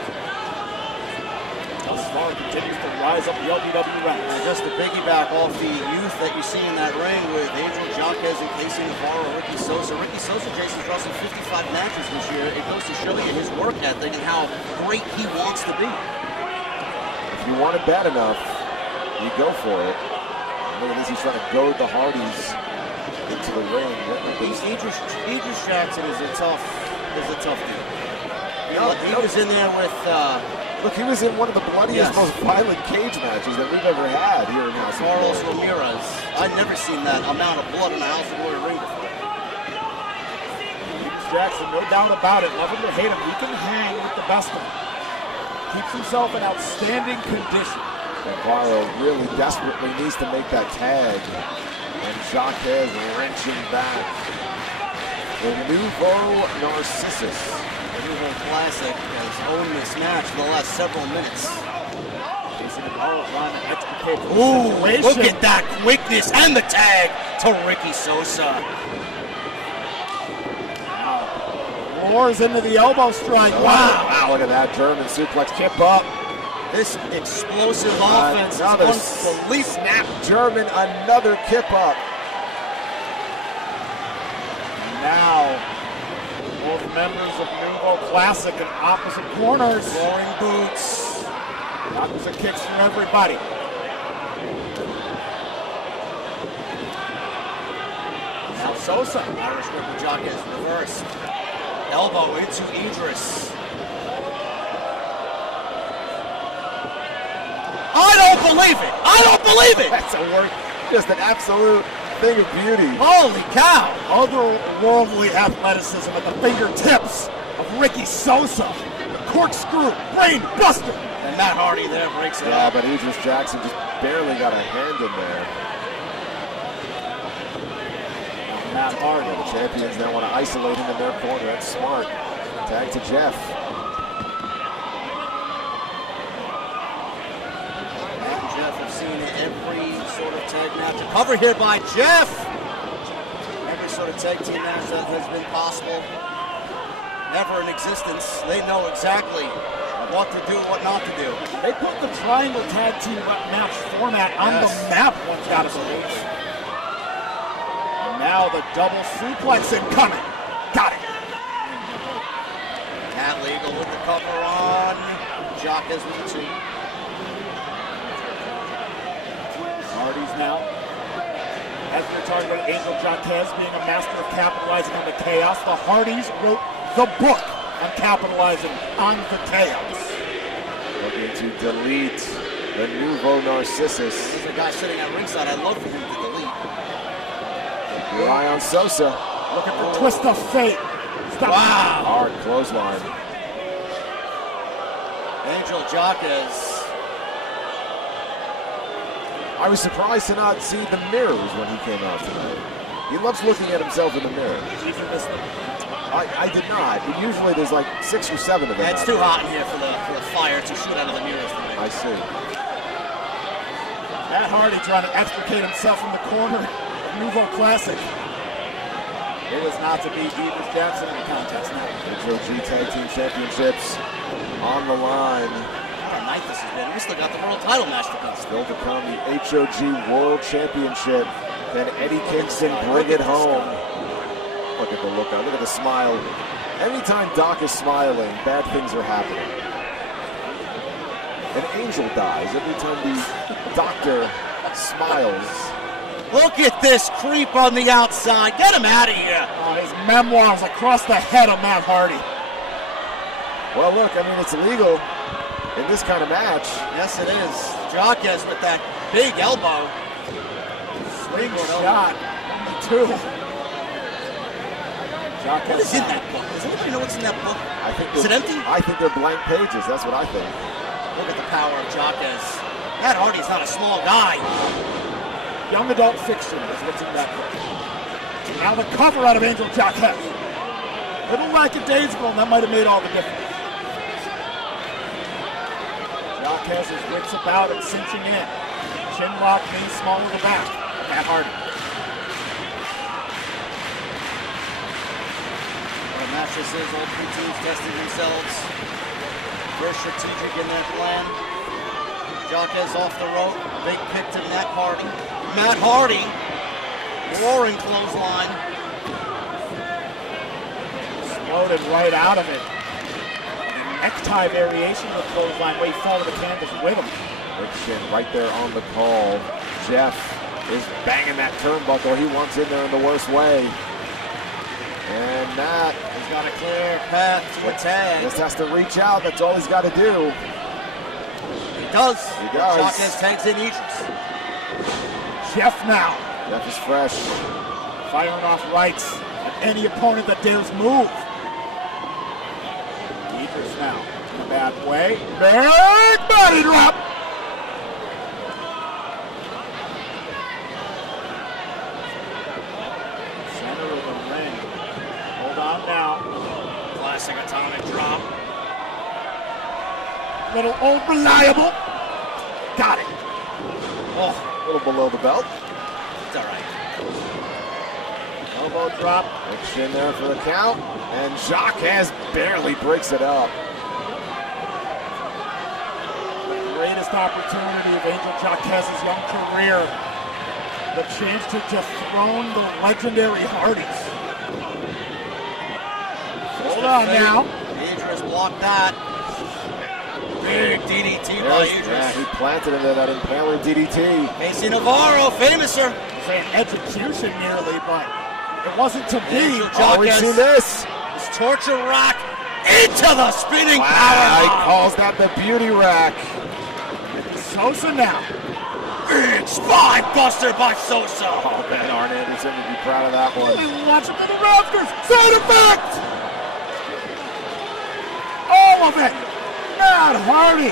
Star continues to rise up the LPW ranks. Just to piggyback off the youth that you see in that ring with Angel Jacquez and Casey Navarro, Ricky Sosa. Ricky Sosa, Jason's wrestled 55 matches this year. It goes to show you his work ethic and how great he wants to be. If you want it bad enough, you go for it. Look at this, he's trying to goad the Hardys into the ring. Idris Jackson is a tough dude. He was in there with... Look, he was in one of the bloodiest, most violent cage matches that we've ever had here in House of Glory. Carlos Ramirez. I've never seen that amount of blood in a House of Glory ring before. Jackson, no doubt about it. Love him or hate him, he can hang with the best of them. keeps himself in outstanding condition. Navarro really desperately needs to make that tag. And Jacques wrenching back. The Nouveau Narcissus. The Nouveau Classic has owned this match for the last several minutes. Ooh, look at that quickness and the tag to Ricky Sosa. Roars into the elbow strike. Wow. Look at that German suplex tip up. This explosive offense is unbelievable. Snap German, another kip up. Now, both members of Nouveau Classic in opposite corners. Roaring boots. Opposite kicks from everybody. Now Sosa. Irish Whip Jacques is reversed. Elbow into Idris. I don't believe it! I don't believe it! That's a work, just an absolute thing of beauty. Holy cow! Otherworldly athleticism at the fingertips of Ricky Sosa. The corkscrew, brain buster. And Matt Hardy there breaks it Yeah, up. but Idris Jackson just barely got a hand in there. Matt Hardy, the champions now want to isolate him in their corner. That's smart. Tag to Jeff. Jeff, have seen every sort of tag match. A cover here by Jeff. Every sort of tag team match that has been possible. Never in existence. They know exactly what to do, what not to do. They put the triangle tag team match format on the map once out of the race. And now the double suplex incoming. Got it. Cat Legal with the cover on. Jacques with the two. Hardy's now. As we're talking about Angel Jacques being a master of capitalizing on the chaos, the Hardys wrote the book on capitalizing on the chaos. Looking to delete the Nouveau Narcissus. There's a guy sitting at ringside. I'd love for him to delete. Rely on Sosa. Looking for twist of fate. Stop. Wow. Hard clothesline. Angel Jacques. I was surprised to not see the mirrors when he came out tonight. He loves looking at himself in the mirror. Did you miss them? I did not. Usually there's like 6 or 7 of them. Yeah, it's too hot in here for the fire to shoot out of the mirrors for me. I see. Matt Hardy trying to extricate himself from the corner of Nouveau Classic. It is not to be Idris Jackson in the contest now. HOG Tag Team Championships on the line. What a night this has been. We still got the world title match to come. Still to come, the HOG World Championship. Can Eddie Kingston bring it home? Look at the look on. Look at the smile. Anytime Doc is smiling, bad things are happening. An angel dies every time the doctor smiles. Look at this creep on the outside. Get him out of here. Oh, his memoirs across the head of Matt Hardy. Well, look, I mean, it's legal in this kind of match. Yes, it is. Jacques with that big elbow. Swing shot. 2. What is in that book? Does anybody know what's in that book? Is it empty? I think they're blank pages. That's what I think. Look at the power of Jacques. Matt Hardy's not a small guy. Young adult fiction is what's in that book. Now the cover out of Angel Jacques. Little lackadaisical, and that might have made all the difference. Jacques has his wits about and cinching in. Chin lock means small in the back. Matt Hardy. Match this is, all three teams testing themselves. Very strategic in their plan. Jacques off the rope. Big pick to Matt Hardy. Matt Hardy, roaring clothesline. Exploded right out of it. The necktie variation of the clothesline, where he fell to the canvas with him. Big shin right there on the call. Jeff is banging that turnbuckle. He wants in there in the worst way. And Matt has got a clear path to a tag. Just has to reach out. That's all he's got to do. He does. He does. Jacques tags in Idris. Jeff now. Jeff is fresh. Firing off rights at any opponent that dares move. Idris now. a bad way. Big body drop. Center of the ring. Hold on now. Classic atomic drop. Little old reliable. Got it. Oh, a little below the belt. It's all right. Elbow drop. Hooks in there for the count. And Jacques barely breaks it up. The greatest opportunity of Angel Jacques' young career. The chance to dethrone the legendary Hardys. Hold on now. Idris blocked that. Big DDT by Idris. Yeah, he planted into that impaling DDT. Casey Navarro, famouser. Saying execution nearly, but it wasn't to be. Oh, we've seen this. His torture rack into the spinning Wow, power. he calls that the beauty rack. Sosa now. Big spine buster by Sosa. Oh, Ben Arn Anderson would be proud of that one. Watch him in the rafters. Side effect. All of it. Matt Hardy.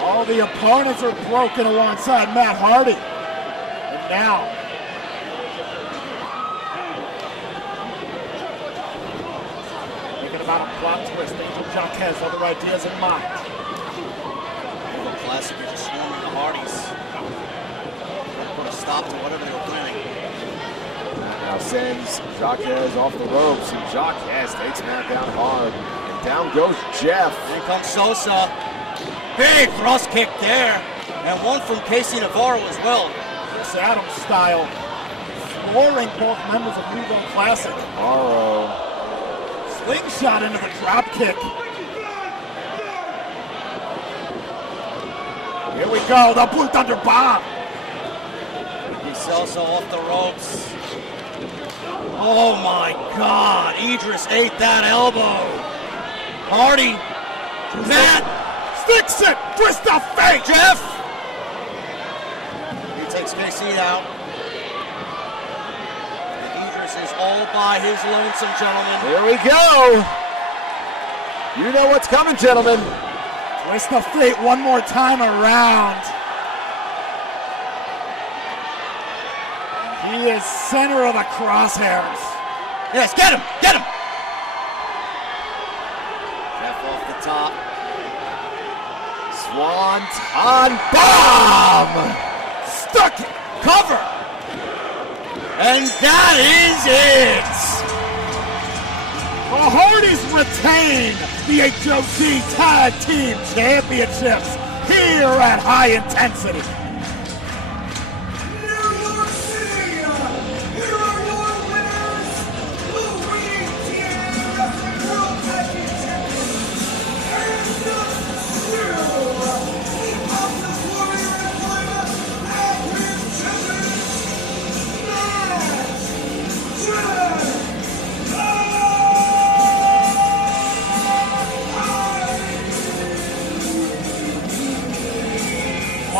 All the opponents are broken alongside Matt Hardy. And now, thinking about a plot twist, Angel Jacques has other ideas in mind. The classic is just swarming the Hardys. Put a stop to whatever they were planning. Now sends Jacques off the ropes, and Jacques takes Matt down hard. And down goes Jeff. Here comes Sosa. Big thrust kick there. And one from Casey Navarro as well. Chris Adams style. Flooring both members of Nuvo Classic. Navarro. Slingshot into the drop kick. Here we go, the boot under bomb. Sosa off the ropes. Oh my God, Idris ate that elbow. Hardy, Matt, sticks it, twist the fake. Jeff. He takes KC out. And Idris is all by his lonesome, gentlemen. Here we go. You know what's coming, gentlemen. Twist the fate one more time around. He is center of the crosshairs. Yes, get him, get him. Jeff off the top. Swanton bomb. Stuck it. Cover. And that is it. The Hardys retain the HOG Tag Team Championships here at High Intensity.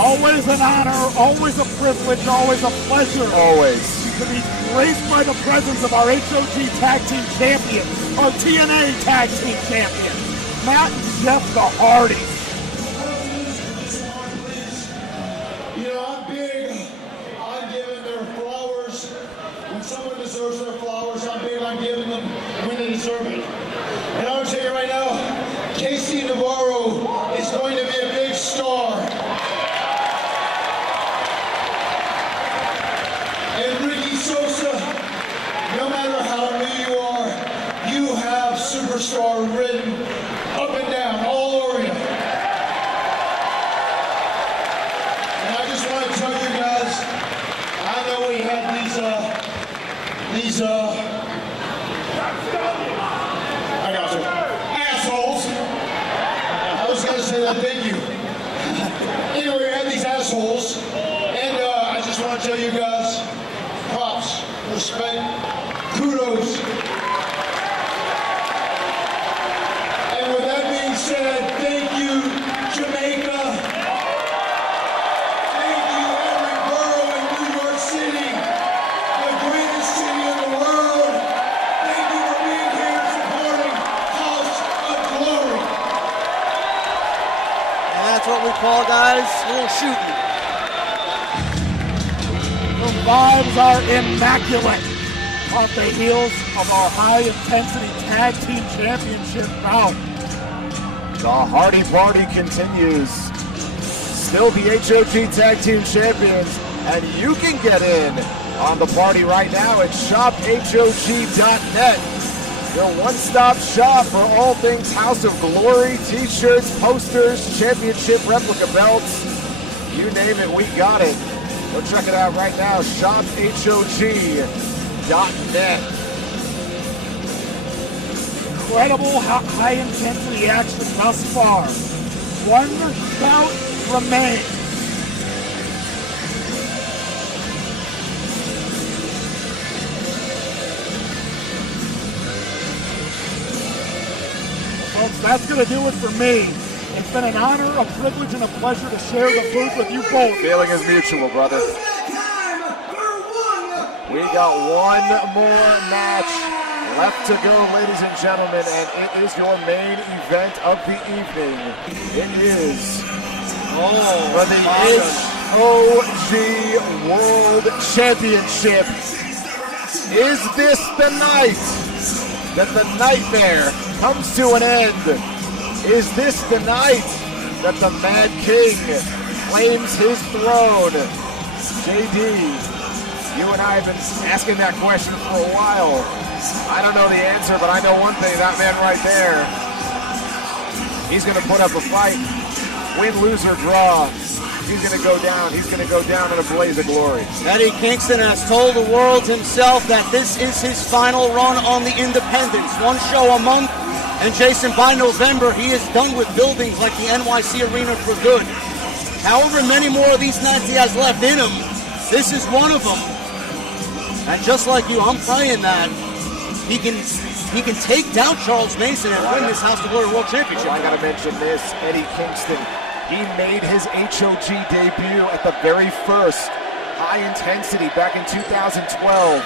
Always an honor, always a privilege, always a pleasure. Always. To be graced by the presence of our HOG Tag Team Champion, our TNA Tag Team Champion, Matt and Jeff the Hardys. You know, I'm big on giving their flowers. When someone deserves their flowers, I'm big on giving them when they deserve it. And I'm going to tell you right now, Casey Navarro is going to be a big star. Sosa, no matter how new you are, you have superstar written up and down, all over you. And I just want to tell you guys, I know we had I got you, assholes. I was going to say that, thank you. Anyway, we had these assholes, and I just want to tell you guys, props, respect, kudos. And with that being said, thank you, Jamaica. Thank you, every borough in New York City, the greatest city in the world. And that's what we call, guys, a little shooting. The vibes are immaculate off the heels of our high-intensity tag team championship bout. The Hardy Party continues. Still the HOG Tag Team Champions, and you can get in on the party right now at shophog.net. Your one-stop shop for all things House of Glory, t-shirts, posters, championship replica belts. You name it, we got it. Go check it out right now, shophog.net. Incredible high-intensity action thus far. One bout remains. Folks, that's going to do it for me. It's been an honor, a privilege, and a pleasure to share the booth with you both. Feeling is mutual, brother. We got one more match left to go, ladies and gentlemen, and it is your main event of the evening. It is for the HOG World Championship. Is this the night that the nightmare comes to an end? Is this the night that the Mad King claims his throne? JD, you and I have been asking that question for a while. I don't know the answer, but I know one thing, that man right there, he's going to put up a fight. Win, lose, or draw, he's going to go down. He's going to go down in a blaze of glory. Eddie Kingston has told the world himself that this is his final run on the independents. One show a month, and Jason, by November, he is done with buildings like the NYC Arena for good. However many more of these nights he has left in him, this is one of them. And just like you, I'm praying that he can take down Charles Mason and win this House of Glory World Championship. Well, I got to mention this, Eddie Kingston. He made his HOG debut at the very first High Intensity back in 2012.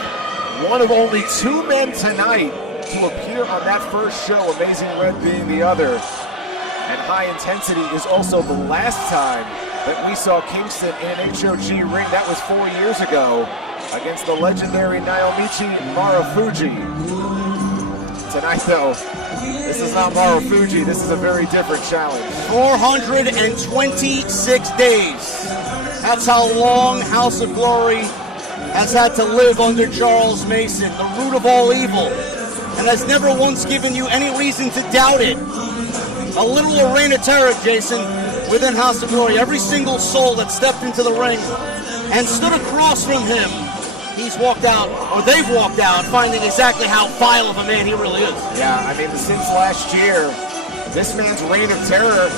One of only two men tonight to appear on that first show, Amazing Red being the other. And High Intensity is also the last time that we saw Kingston in HOG ring. That was 4 years ago against the legendary Naomichi Marufuji. Tonight, though, this is not Marufuji. This is a very different challenge. 426 days. That's how long House of Glory has had to live under Charles Mason, the root of all evil, and has never once given you any reason to doubt it. A literal reign of terror, Jason, within House of Glory. Every single soul that stepped into the ring and stood across from him, he's walked out, or they've walked out, finding exactly how vile of a man he really is. Yeah, I mean, since last year, this man's reign of terror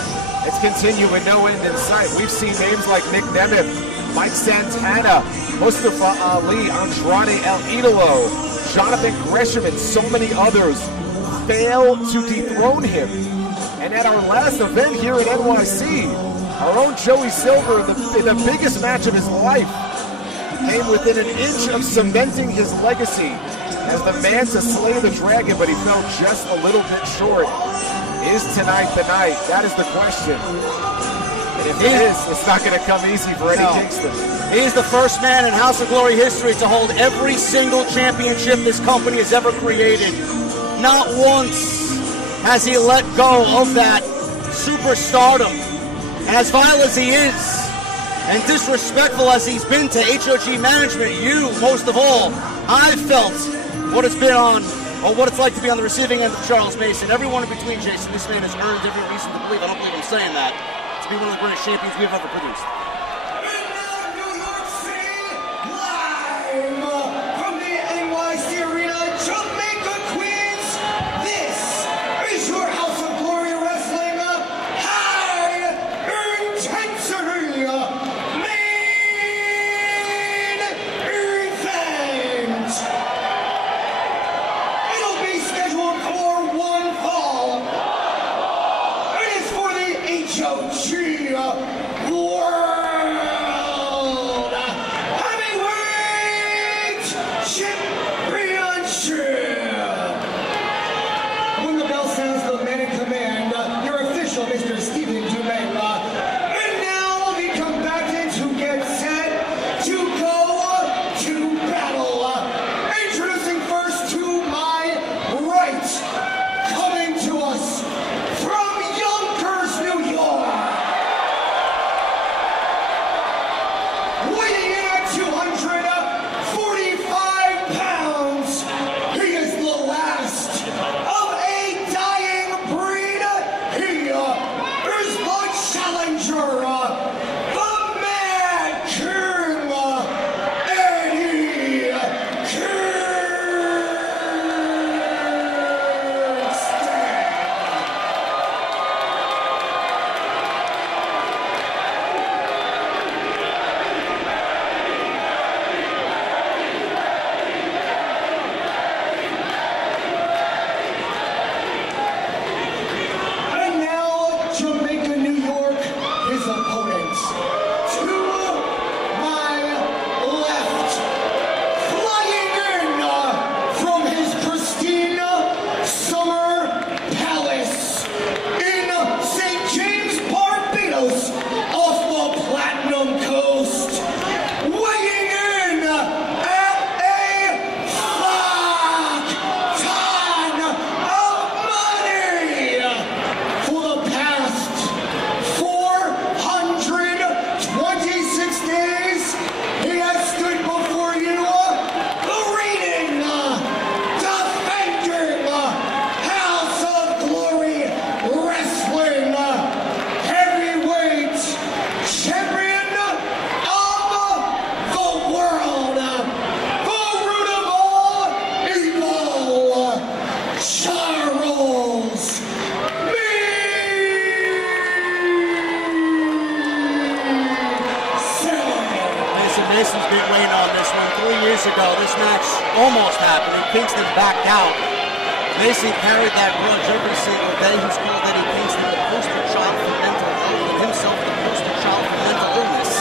has continued with no end in sight. We've seen names like Nick Nemeth, Mike Santana, Mustafa Ali, Andrade El Idolo, Jonathan Gresham, and so many others fail to dethrone him. And at our last event here at NYC, our own Joey Silver, in the biggest match of his life, came within an inch of cementing his legacy as the man to slay the dragon, but he fell just a little bit short. Is tonight the night? That is the question. And if it is, it's not going to come easy for Eddie Kingston. He is the first man in House of Glory history to hold every single championship this company has ever created. Not once has he let go of that superstardom. And as vile as he is, and disrespectful as he's been to HOG management, you most of all, I've felt what it's been on, or what it's like to be on the receiving end of Charles Mason. Everyone in between, Jason, this man has earned every reason to believe, I don't believe I'm saying that, to be one of the greatest champions we've ever produced. From the NYC Arena, Jamaica, Queens, this is your House of Glory Wrestling High Intensity Main Event. It'll be scheduled for one fall. It is for the HOG World Mason's been waiting on this one. 3 years ago, this match almost happened, and Kingston backed out. Mason carried that grudge every single day. He's called Eddie Kingston the poster child for mental health, and himself the poster child for mental illness.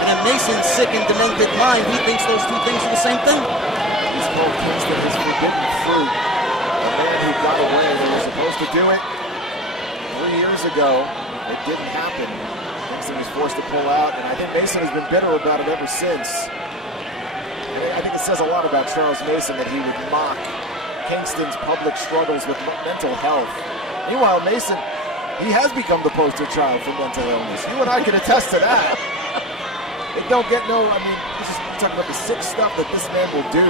And in Mason's sick and demented mind, he thinks those two things are the same thing. He's called Kingston his forbidden fruit. A man who got away when he was supposed to do it 3 years ago. It didn't happen. Kingston was forced to pull out, and I think Mason has been bitter about it ever since. And I think it says a lot about Charles Mason that he would mock Kingston's public struggles with mental health. Meanwhile, Mason, he has become the poster child for mental illness. You and I can attest to that. It don't get no, I mean, this is talking about the sick stuff that this man will do.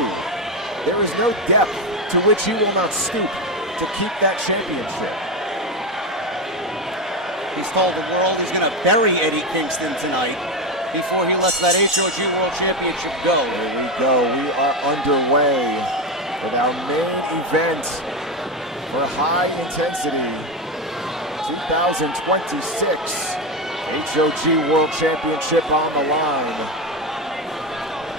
There is no depth to which he will not stoop to keep that championship. He's told the world he's going to bury Eddie Kingston tonight before he lets that HOG World Championship go. There we go. We are underway with our main event for high intensity 2026 HOG World Championship on the line.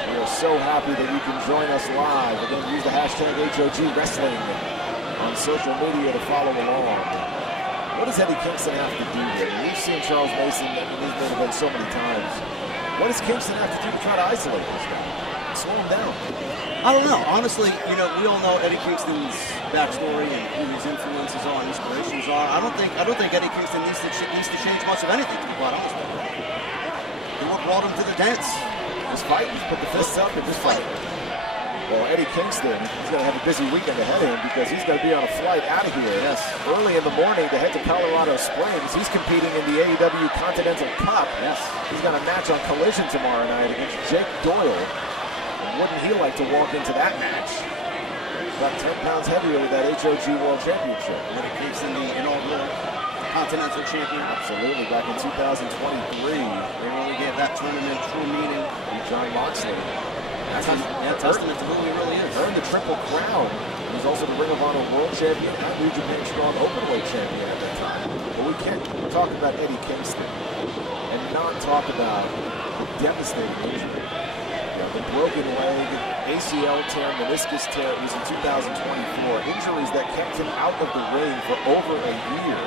We are so happy that you can join us live. Again, use the hashtag HOG Wrestling on social media to follow along. What does Eddie Kingston have to do here? We've seen Charles Mason in these main events so many times. What does Kingston have to do to try to isolate this guy? Slow him down. I don't know. Honestly, you know, we all know Eddie Kingston's backstory and who his influences are and inspirations are. I don't think Eddie Kingston needs to change much of anything, to be quite honest with you. He what brought him to the dance. Just fight. Just put the fists up and just fight. Well, Eddie Kingston, he's going to have a busy weekend ahead of him because he's going to be on a flight out of here. Yes. Early in the morning to head to Colorado Springs. He's competing in the AEW Continental Cup. Yes. He's got a match on Collision tomorrow night against Jake Doyle. And wouldn't he like to walk into that match? About 10 pounds heavier with that HOG World Championship. Eddie Kingston, the inaugural Continental Champion. Absolutely. Back in 2023. They really gave that tournament true meaning. And John Moxley. Testament to who he really is. Earned the Triple Crown. He was also the Ring of Honor World Champion and New Japan Strong Openweight Champion at that time. But we can't talk about Eddie Kingston and not talk about the devastating injury. The broken leg, ACL tear, meniscus tear. It was in 2024. Injuries that kept him out of the ring for over a year.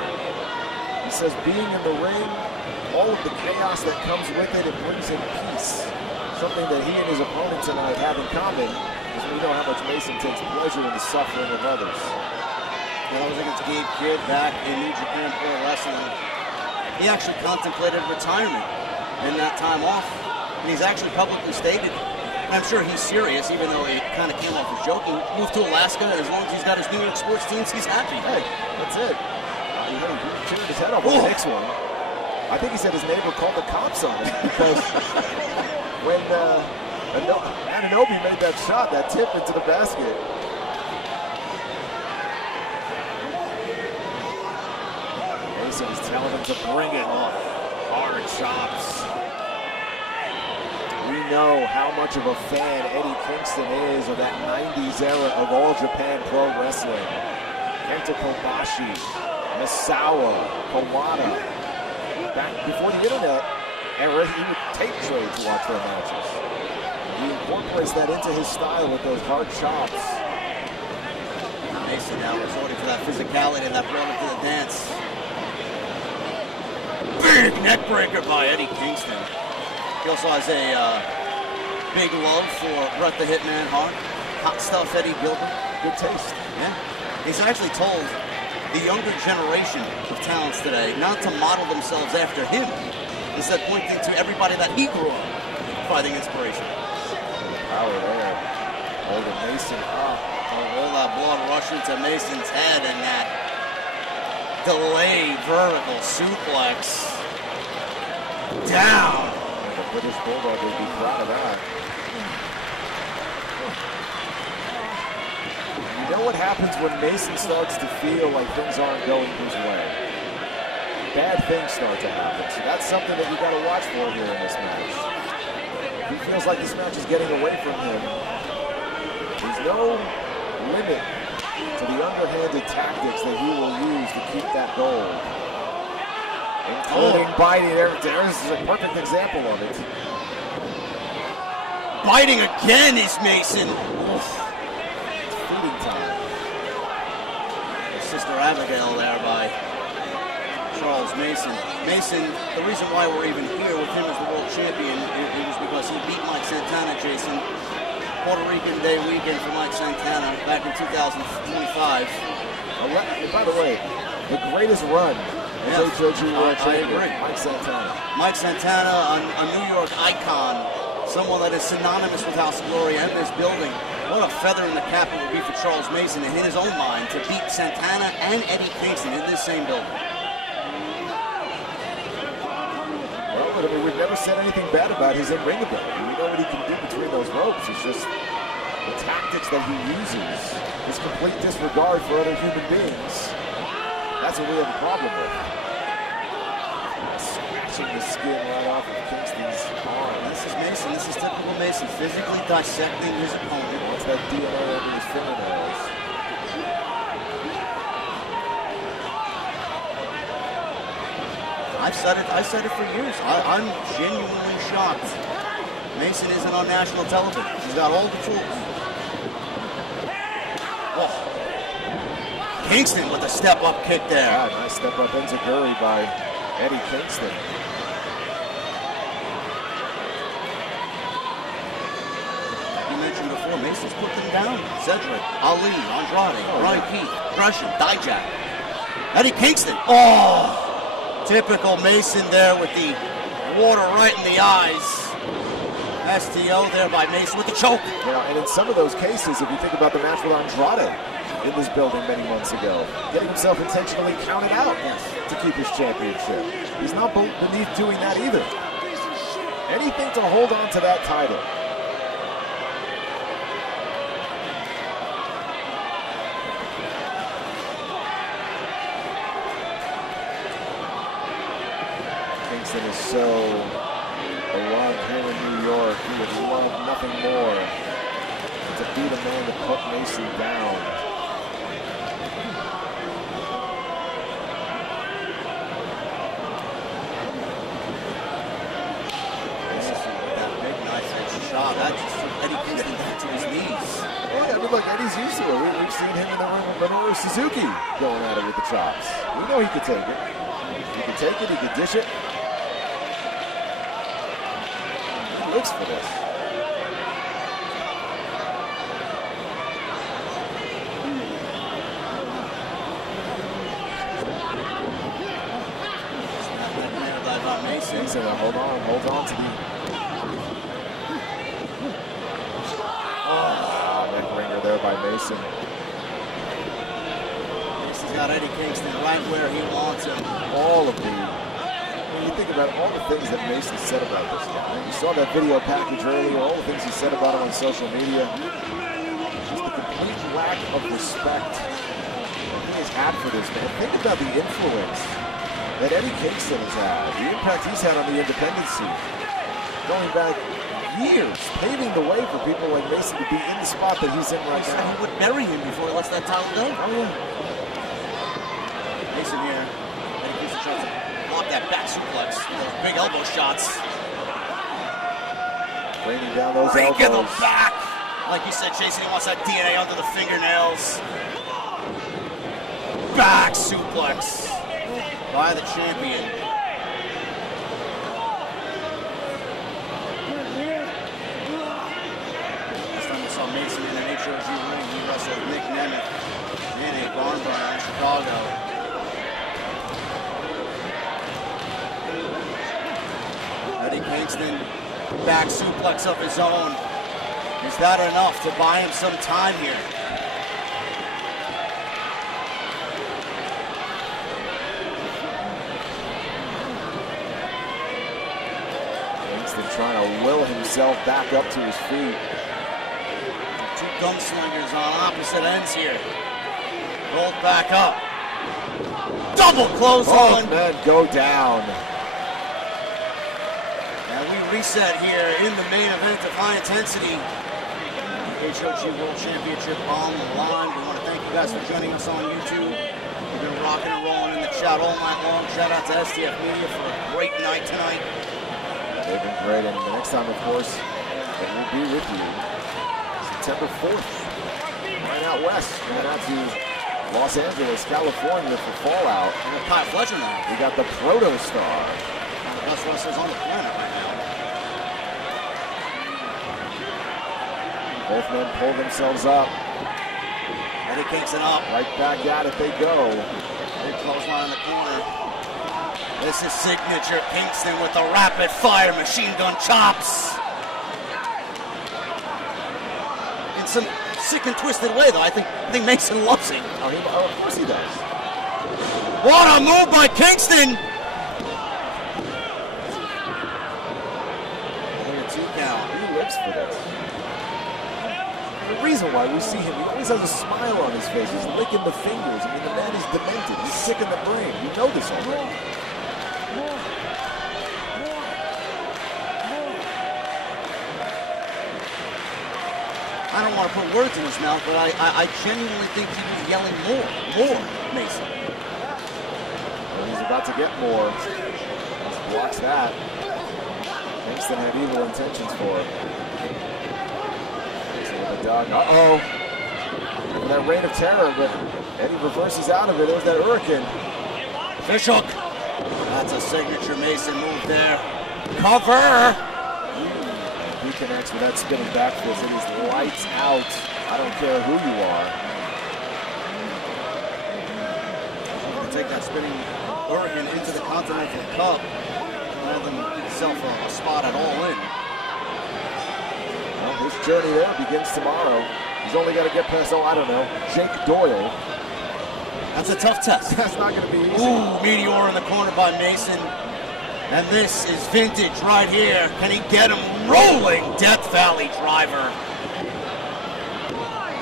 He says being in the ring, all of the chaos that comes with it, it brings him peace. Something that he and his opponent tonight have in common is we know how much Mason takes pleasure in the suffering of others. That was against Gabe Kidd back in New Japan Pro Wrestling. He actually contemplated retirement in that time off. And he's actually publicly stated, I'm sure he's serious, even though it kind of came off as joking. Moved to Alaska, and as long as he's got his New York sports teams, he's happy. Hey, that's it. He turned his head off on the next one. I think he said his neighbor called the cops on him because when Ananobi made that shot, that tip into the basket. Mason's telling him to bring it on. Hard chops. We know how much of a fan Eddie Kingston is of that 90s era of All Japan Pro Wrestling. Kenta Kobashi, Misawa, Kawada. Back before the internet era, he would tape trade to watch their matches. He incorporates that into his style with those hard chops. Mason now resorting to that physicality that brought him to the dance. Big neck breaker by Eddie Kingston. He also has a big love for Bret the Hitman Hart. Hot stuff Eddie Gilbert. Good taste. Yeah. He's actually told the younger generation of talents today not to model themselves after him, instead pointing to everybody that he grew up finding inspiration. Power there. Holding Mason up. All that blood rushing to Mason's head and that delayed vertical suplex. Down. The British Bulldog would be proud of that. You know what happens when Mason starts to feel like things aren't going his way? Bad things start to happen. So that's something that you got to watch for here in this match. He feels like this match is getting away from him. There's no limit to the underhanded tactics that he will use to keep that goal. Including biting. There's a perfect example of it. biting again is Mason. Oof. Feeding time. Sister Abigail there by Charles Mason. Mason, the reason why we're even here with him as the world champion, it was because he beat Mike Santana, Jason. Puerto Rican Day weekend for Mike Santana back in 2025. By the way, the greatest run as HOG world champion, I agree. Mike Santana. Mike Santana, a New York icon, someone that is synonymous with House of Glory and this building. What a feather in the cap it would be for Charles Mason in his own mind to beat Santana and Eddie Kingston in this same building. Well, I mean, we've never said anything bad about his in-ring ability. We know what he can do between those ropes. It's just the tactics that he uses, his complete disregard for other human beings. That's what we have a problem with. Scratching the skin right off of Kingston's arm. This is Mason. This is typical Mason, physically dissecting his opponent. What's that DNA under his fingernails? I've said it for years. I'm genuinely shocked. Mason isn't on national television. He's got all the tools. Oh. Kingston with a step-up kick there. Yeah, nice step-up enziguri by Eddie Kingston. You mentioned before, Mason's put them down. Cedric, Ali, Andrade, Brian Keith, Gresham, Dijak. Eddie Kingston. Oh! Typical Mason there with the water right in the eyes. STO there by Mason with the choke. You know, and in some of those cases, if you think about the match with Andrade in this building many months ago, getting himself intentionally counted out to keep his championship. He's not beneath doing that either. Anything to hold on to that title. Kingston is so beloved here in New York. He would love nothing more than to be the man to put Mason down. That big knife-edge shot, that just took Eddie Kingston back to his knees. Yeah, I mean, look, Eddie's used to it. We've seen him in the ring with Minoru Suzuki going at it with the chops. We know he could take it. He could take it, he could dish it. He looks for this. Mason, hold on to the... Oh, neck ringer there by Mason. Mason's got Eddie Kingston right where he wants him. All of the... When you think about all the things that Mason said about this guy, you saw that video package earlier, all the things he said about him on social media. Just the complete lack of respect that he has had for this man. Think about the influence that Eddie Kingston has had, the impact he's had on the independent scene, going back years, paving the way for people like Mason to be in the spot that he's in right now. He would bury him before he lets that title go. Oh, yeah. Mason here. Eddie Kingston tries to block that back suplex with those big elbow shots. Bringing down those elbows. In the back. Like you said, Jason, he wants that DNA under the fingernails. Back suplex by the champion. Last time we saw Mason in an HOG ring, he wrestled Nick Nemeth in a barn burner in Chicago. Eddie Kingston, back suplex of his own. Is that enough to buy him some time here? Trying to will himself back up to his feet. Two gunslingers on opposite ends here. Rolled back up. Double clothesline. Both men go down. And we reset here in the main event of high intensity. HOG World Championship on the line. We want to thank you guys for joining us on YouTube. We've been rocking and rolling in the chat all night long. Shout out to STF Media for a great night tonight. They've been great, and the next time, of course, And we'll be with you September 4th, right out west. Right out to Los Angeles, California for Fallout. We got Kyle Fletcher now. We got the Proto-Star. One of the best wrestlers on the planet right now. Both men pull themselves up. Eddie Kingston up. Right back at it they go. Big clothesline in the corner. This is signature Kingston with the rapid fire machine gun chops. In some sick and twisted way, though. I think Mason loves it. Oh, of course he does. What a move by Kingston! Only a 2 count. He lives for this. The reason why we see him, he always has a smile on his face. He's licking the fingers. I mean, the man is demented. He's sick in the brain. You know this already. I don't want to put words in his mouth, but I genuinely think he was yelling more, Mason. Well, he's about to get more. He blocks that. Kingston had evil intentions for it. Uh-oh. That reign of terror, but Eddie reverses out of it. There's that hurricane. Fish hook. That's a signature Mason move there. Cover. He connects with that spinning back fist and he's lights out. I don't care who you are. I'm going to take that spinning hurricane into the Continental Cup rather than himself a spot at All In. Well, his journey there begins tomorrow. He's only got to get past, I don't know, Jake Doyle. That's a tough test. That's not going to be easy. Ooh, Meteor in the corner by Mason. And this is vintage right here. Can he get him rolling? Death Valley driver.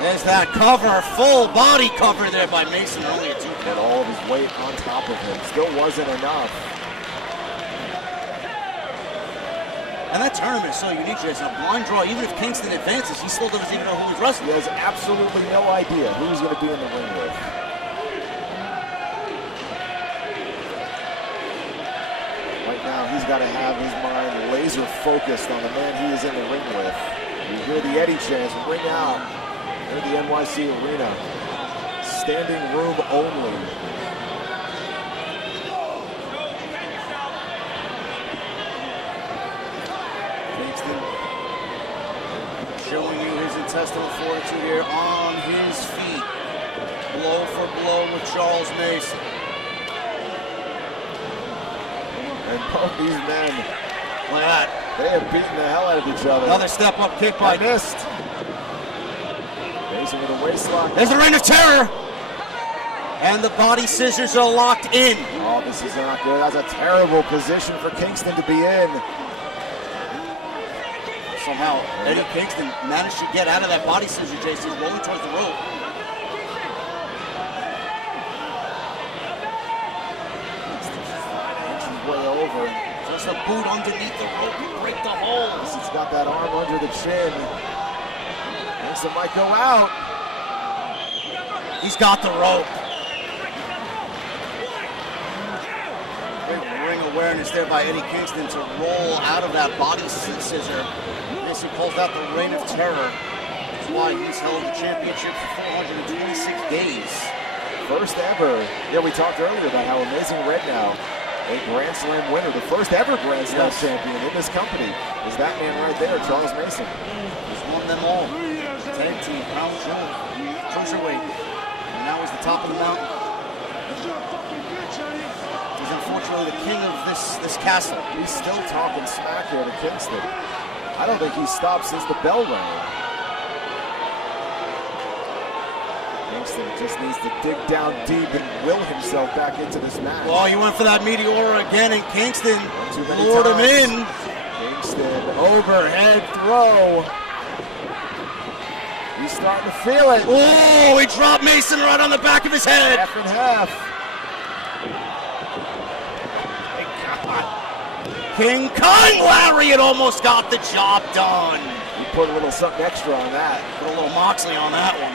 There's that cover, full body cover there by Mason. Only a 2 count. And all of his weight on top of him. Still wasn't enough. And that tournament is so unique. It's a blind draw. Even if Kingston advances, he still doesn't even know who he's wrestling. He has absolutely no idea who he's going to be in the ring with. Right now, he's got to have his mind laser focused on the man he is in the ring with. You hear the Eddie chants ring out near the NYC Arena. Standing room only. Showing you his intestinal fortitude here on his feet. Blow for blow with Charles Mason. And both these men, like that, they have beaten the hell out of each other. Another step up kick by missed. Mason with a waistlock. There's the reign of terror. And the body scissors are locked in. Oh, this is not good. That's a terrible position for Kingston to be in. Somehow, Eddie Kingston managed to get out of that body scissor, JC, rolling towards the rope. Way over. Just a boot underneath the rope to break the hole. He's got that arm under the chin. Kingston might go out. He's got the rope. Big ring awareness there by Eddie Kingston to roll out of that body scissor. Mason calls that the reign of terror. That's why he's held the championship for 426 days. First ever. Yeah, we talked earlier about how Amazing Red now, a Grand Slam winner, the first ever Grand Slam champion in this company, is that man right there, Charles Mason. He's won them all. Tag team, crown jewel, cruiserweight, and now he's the top of the mountain. He's unfortunately the king of this castle. He's still talking smack here to Kingston. I don't think he stopped since the bell rang. Kingston just needs to dig down deep and will himself back into this match. Oh, you went for that Meteor again, and Kingston lured him in. Kingston, overhead throw. He's starting to feel it. Oh, he dropped Mason right on the back of his head. Half and half. King Kong Lariat almost got the job done. He put a little something extra on that. Put a little Moxley on that one.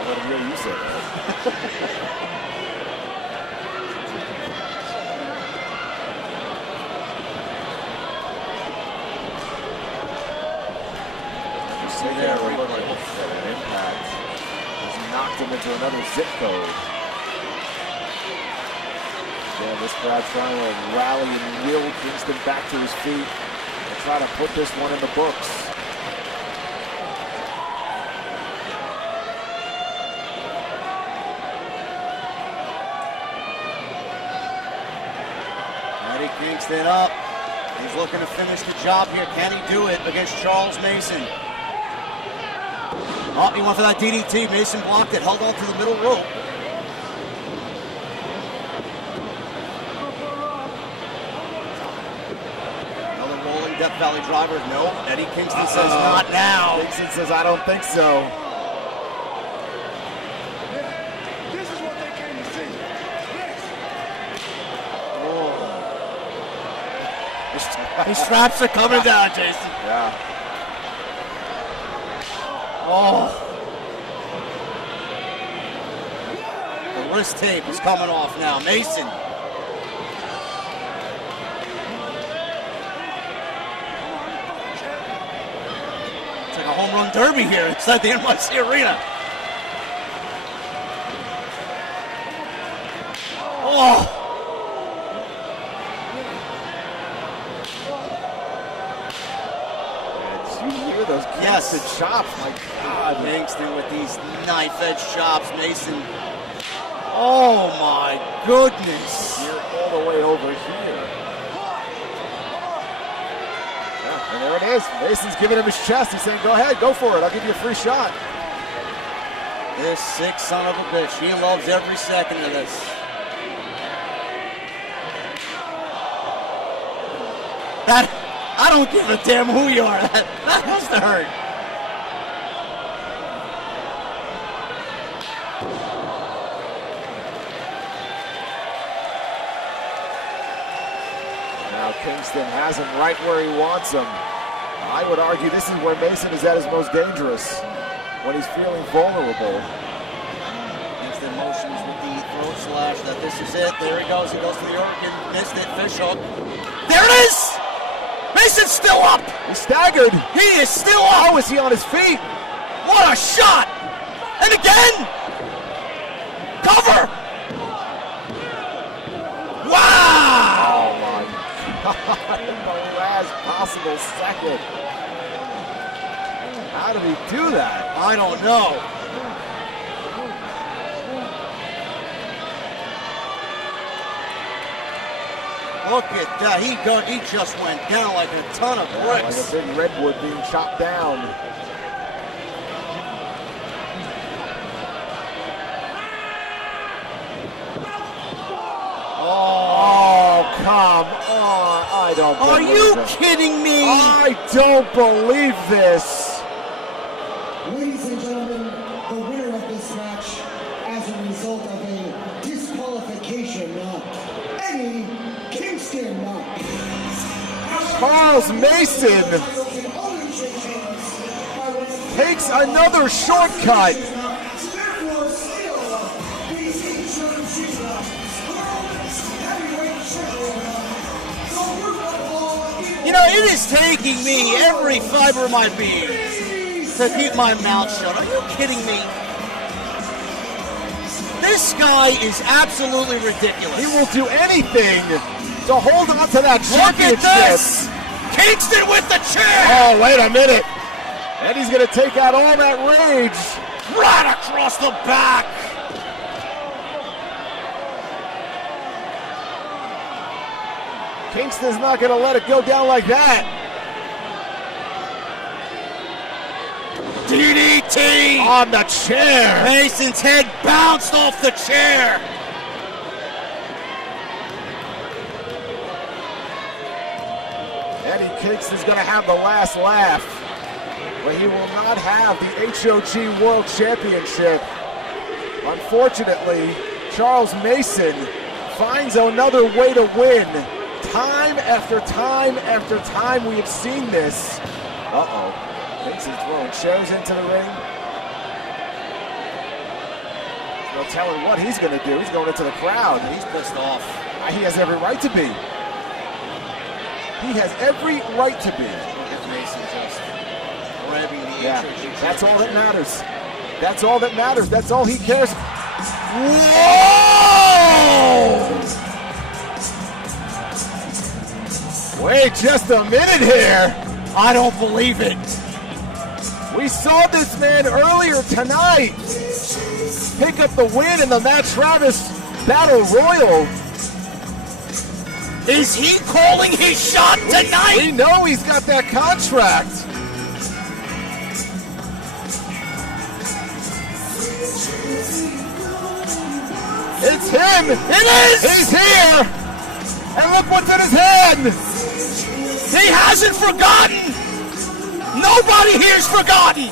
I'll let him hear you say it. See there, Looked like an impact. Just knocked him into another zip code. Yeah, this crowd's trying to rally and will Kingston back to his feet and try to put this one in the books. Eddie Kingston up. He's looking to finish the job here. Can he do it against Charles Mason? Oh, he went for that DDT. Mason blocked it, held on to the middle rope. Another rolling Death Valley driver. No, Eddie Kingston says not now. Kingston says, I don't think so. This is what they came to see. His straps are coming down, Jason. Yeah. Oh. The wrist tape is coming off now. Mason. It's like a home run derby here inside the NYC Arena. Oh. Those yes, chops, my God. Kingston with these knife-edge chops, Mason. Oh my goodness! You're all the way over here. Yeah, and there it is. Mason's giving him his chest. He's saying, "Go ahead, go for it. I'll give you a free shot." This sick son of a bitch. He loves every second of this. I don't give a damn who you are. That has to hurt. Now Kingston has him right where he wants him. I would argue this is where Mason is at his most dangerous, when he's feeling vulnerable. Kingston motions with the throat slash that this is it. There he goes. He goes for the Oregon. Missed it. Fish hook. There it is! Mason's still up! He's staggered! He is still up! How is he on his feet? What a shot! And again! Cover! Wow! Oh my God, in the last possible second. How did he do that? I don't know. Look at that. He just went down like a ton of bricks. Like a big redwood being chopped down. Oh, come on. I don't believe Are you it. kidding me? I don't believe this. Ladies and gentlemen, the winner of this match as a result of a disqualification, Eddie Kingston. Charles Mason takes another shortcut. You know, it is taking me every fiber of my being to keep my mouth shut. Are you kidding me? This guy is absolutely ridiculous. He will do anything to hold on to that championship. Look at this! Kingston with the chair! Oh, wait a minute. Eddie's going to take out all that rage. Right across the back! Kingston's not going to let it go down like that. DDT! On the chair! Mason's head bounced off the chair! Eddie Kingston's going to have the last laugh, but he will not have the HOG World Championship. Unfortunately, Charles Mason finds another way to win. Time after time after time we have seen this. Uh-oh. Kingston throwing chairs into the ring. There's no telling what he's going to do. He's going into the crowd. He's pissed off. He has every right to be. He has every right to be. Look at Mason just grabbing the Yeah, that's all that matters. That's all that matters. That's all he cares. Whoa! Wait just a minute here. I don't believe it. We saw this man earlier tonight pick up the win in the Matt Travis Battle Royal. Is he calling his shot tonight? We know he's got that contract. It's him! It is! He's here! And look what's in his hand! He hasn't forgotten! Nobody here's forgotten!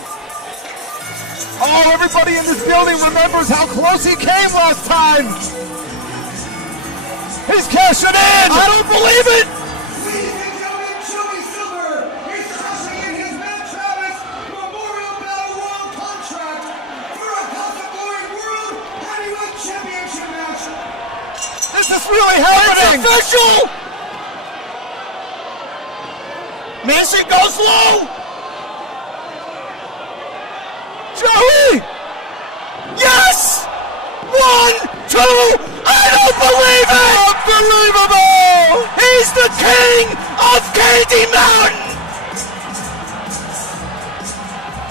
Oh, everybody in this building remembers how close he came last time! He's cashing in! I don't believe it! Ladies and gentlemen, Joey Silver is cashing in his Matt Travis Memorial Battle Royal contract for a House of Glory World Heavyweight Championship match. This is really happening! It's official! Mason goes low! Joey! Yes! 1, 2, I don't believe it! Unbelievable! He's the king of Candy Mountain!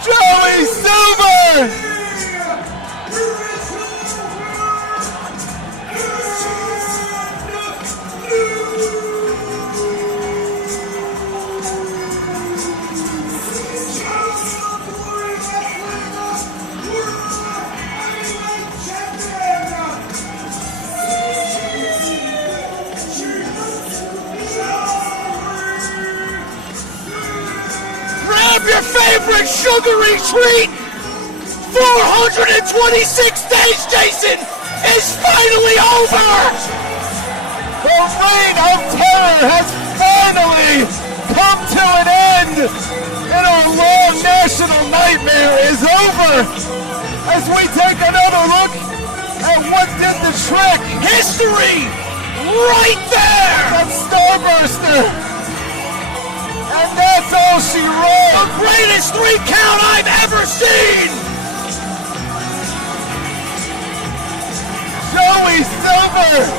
Joey Silver! Grab your favorite sugary treat! 426 days, Jason, is finally over! The reign of terror has finally come to an end! And our long national nightmare is over! As we take another look at what did the trick! History! Right there! That Starburster! And that's all she wrote! The greatest 3 count I've ever seen! Joey Silver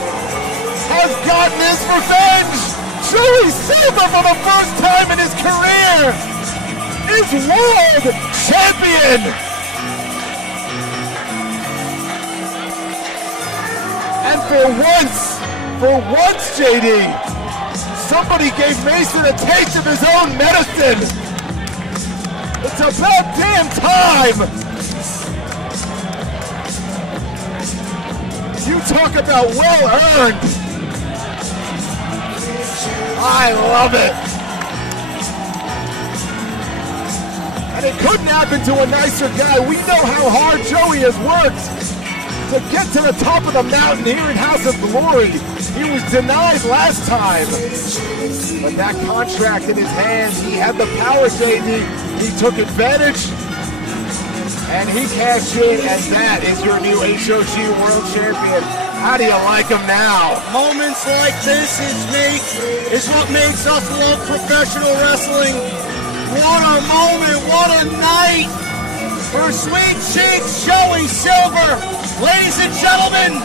has gotten his revenge! Joey Silver, for the first time in his career, is world champion! And for once, JD, somebody gave Mason a taste of his own medicine! It's about damn time! You talk about well-earned! I love it! And it couldn't happen to a nicer guy. We know how hard Joey has worked to get to the top of the mountain here in House of Glory. He was denied last time. But that contract in his hand, he had the power, JD. He took advantage. And he cashed in, and that is your new HOG World Champion. How do you like him now? Moments like this is what makes us love professional wrestling. What a moment, what a night for Sweet Cheeks Joey Silver. Ladies and gentlemen,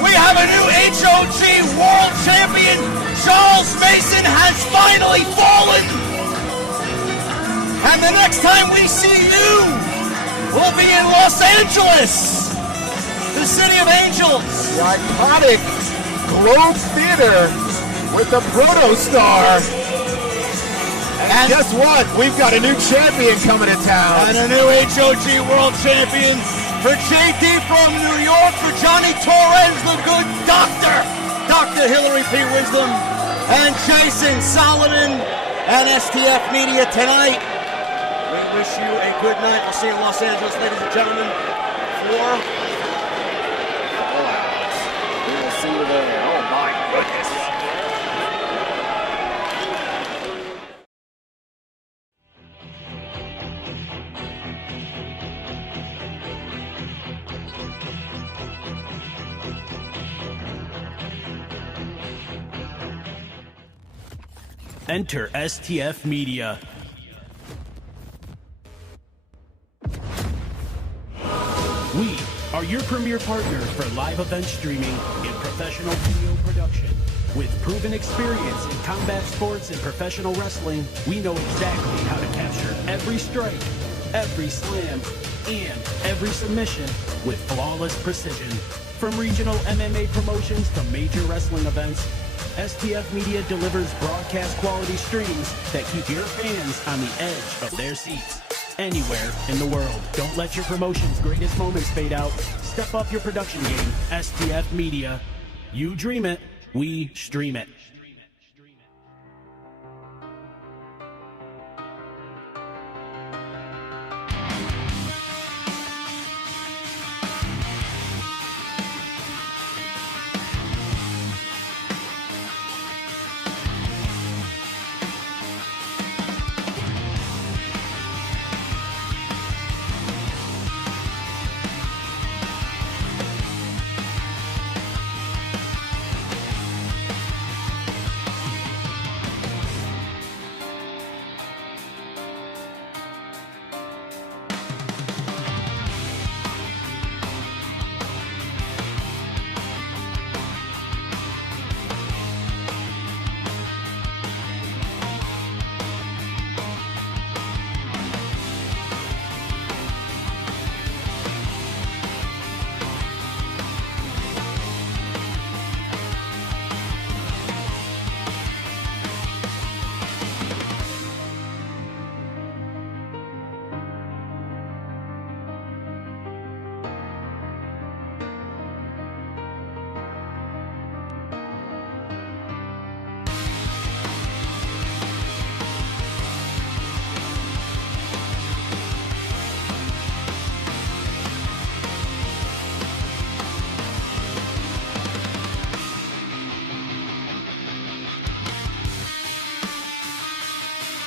we have a new HOG World Champion. Charles Mason has finally fallen. And the next time we see you, we'll be in Los Angeles, the City of Angels. The iconic Globe Theater with the Protostar. And guess what? We've got a new champion coming to town. And a new HOG World Champion for JD from New York, for Johnny Torres, the good doctor, Dr. Hillary P. Wisdom, and Jason Solomon and STF Media tonight. We wish you a good night. We'll see you in Los Angeles, ladies and gentlemen, for we will see you there. Oh my goodness. Enter STF Media. We are your premier partners for live event streaming and professional video production. With proven experience in combat sports and professional wrestling, we know exactly how to capture every strike, every slam, and every submission with flawless precision. From regional MMA promotions to major wrestling events, STF Media delivers broadcast quality streams that keep your fans on the edge of their seats. Anywhere in the world. Don't let your promotion's greatest moments fade out. Step up your production game. STF Media. You dream it, we stream it.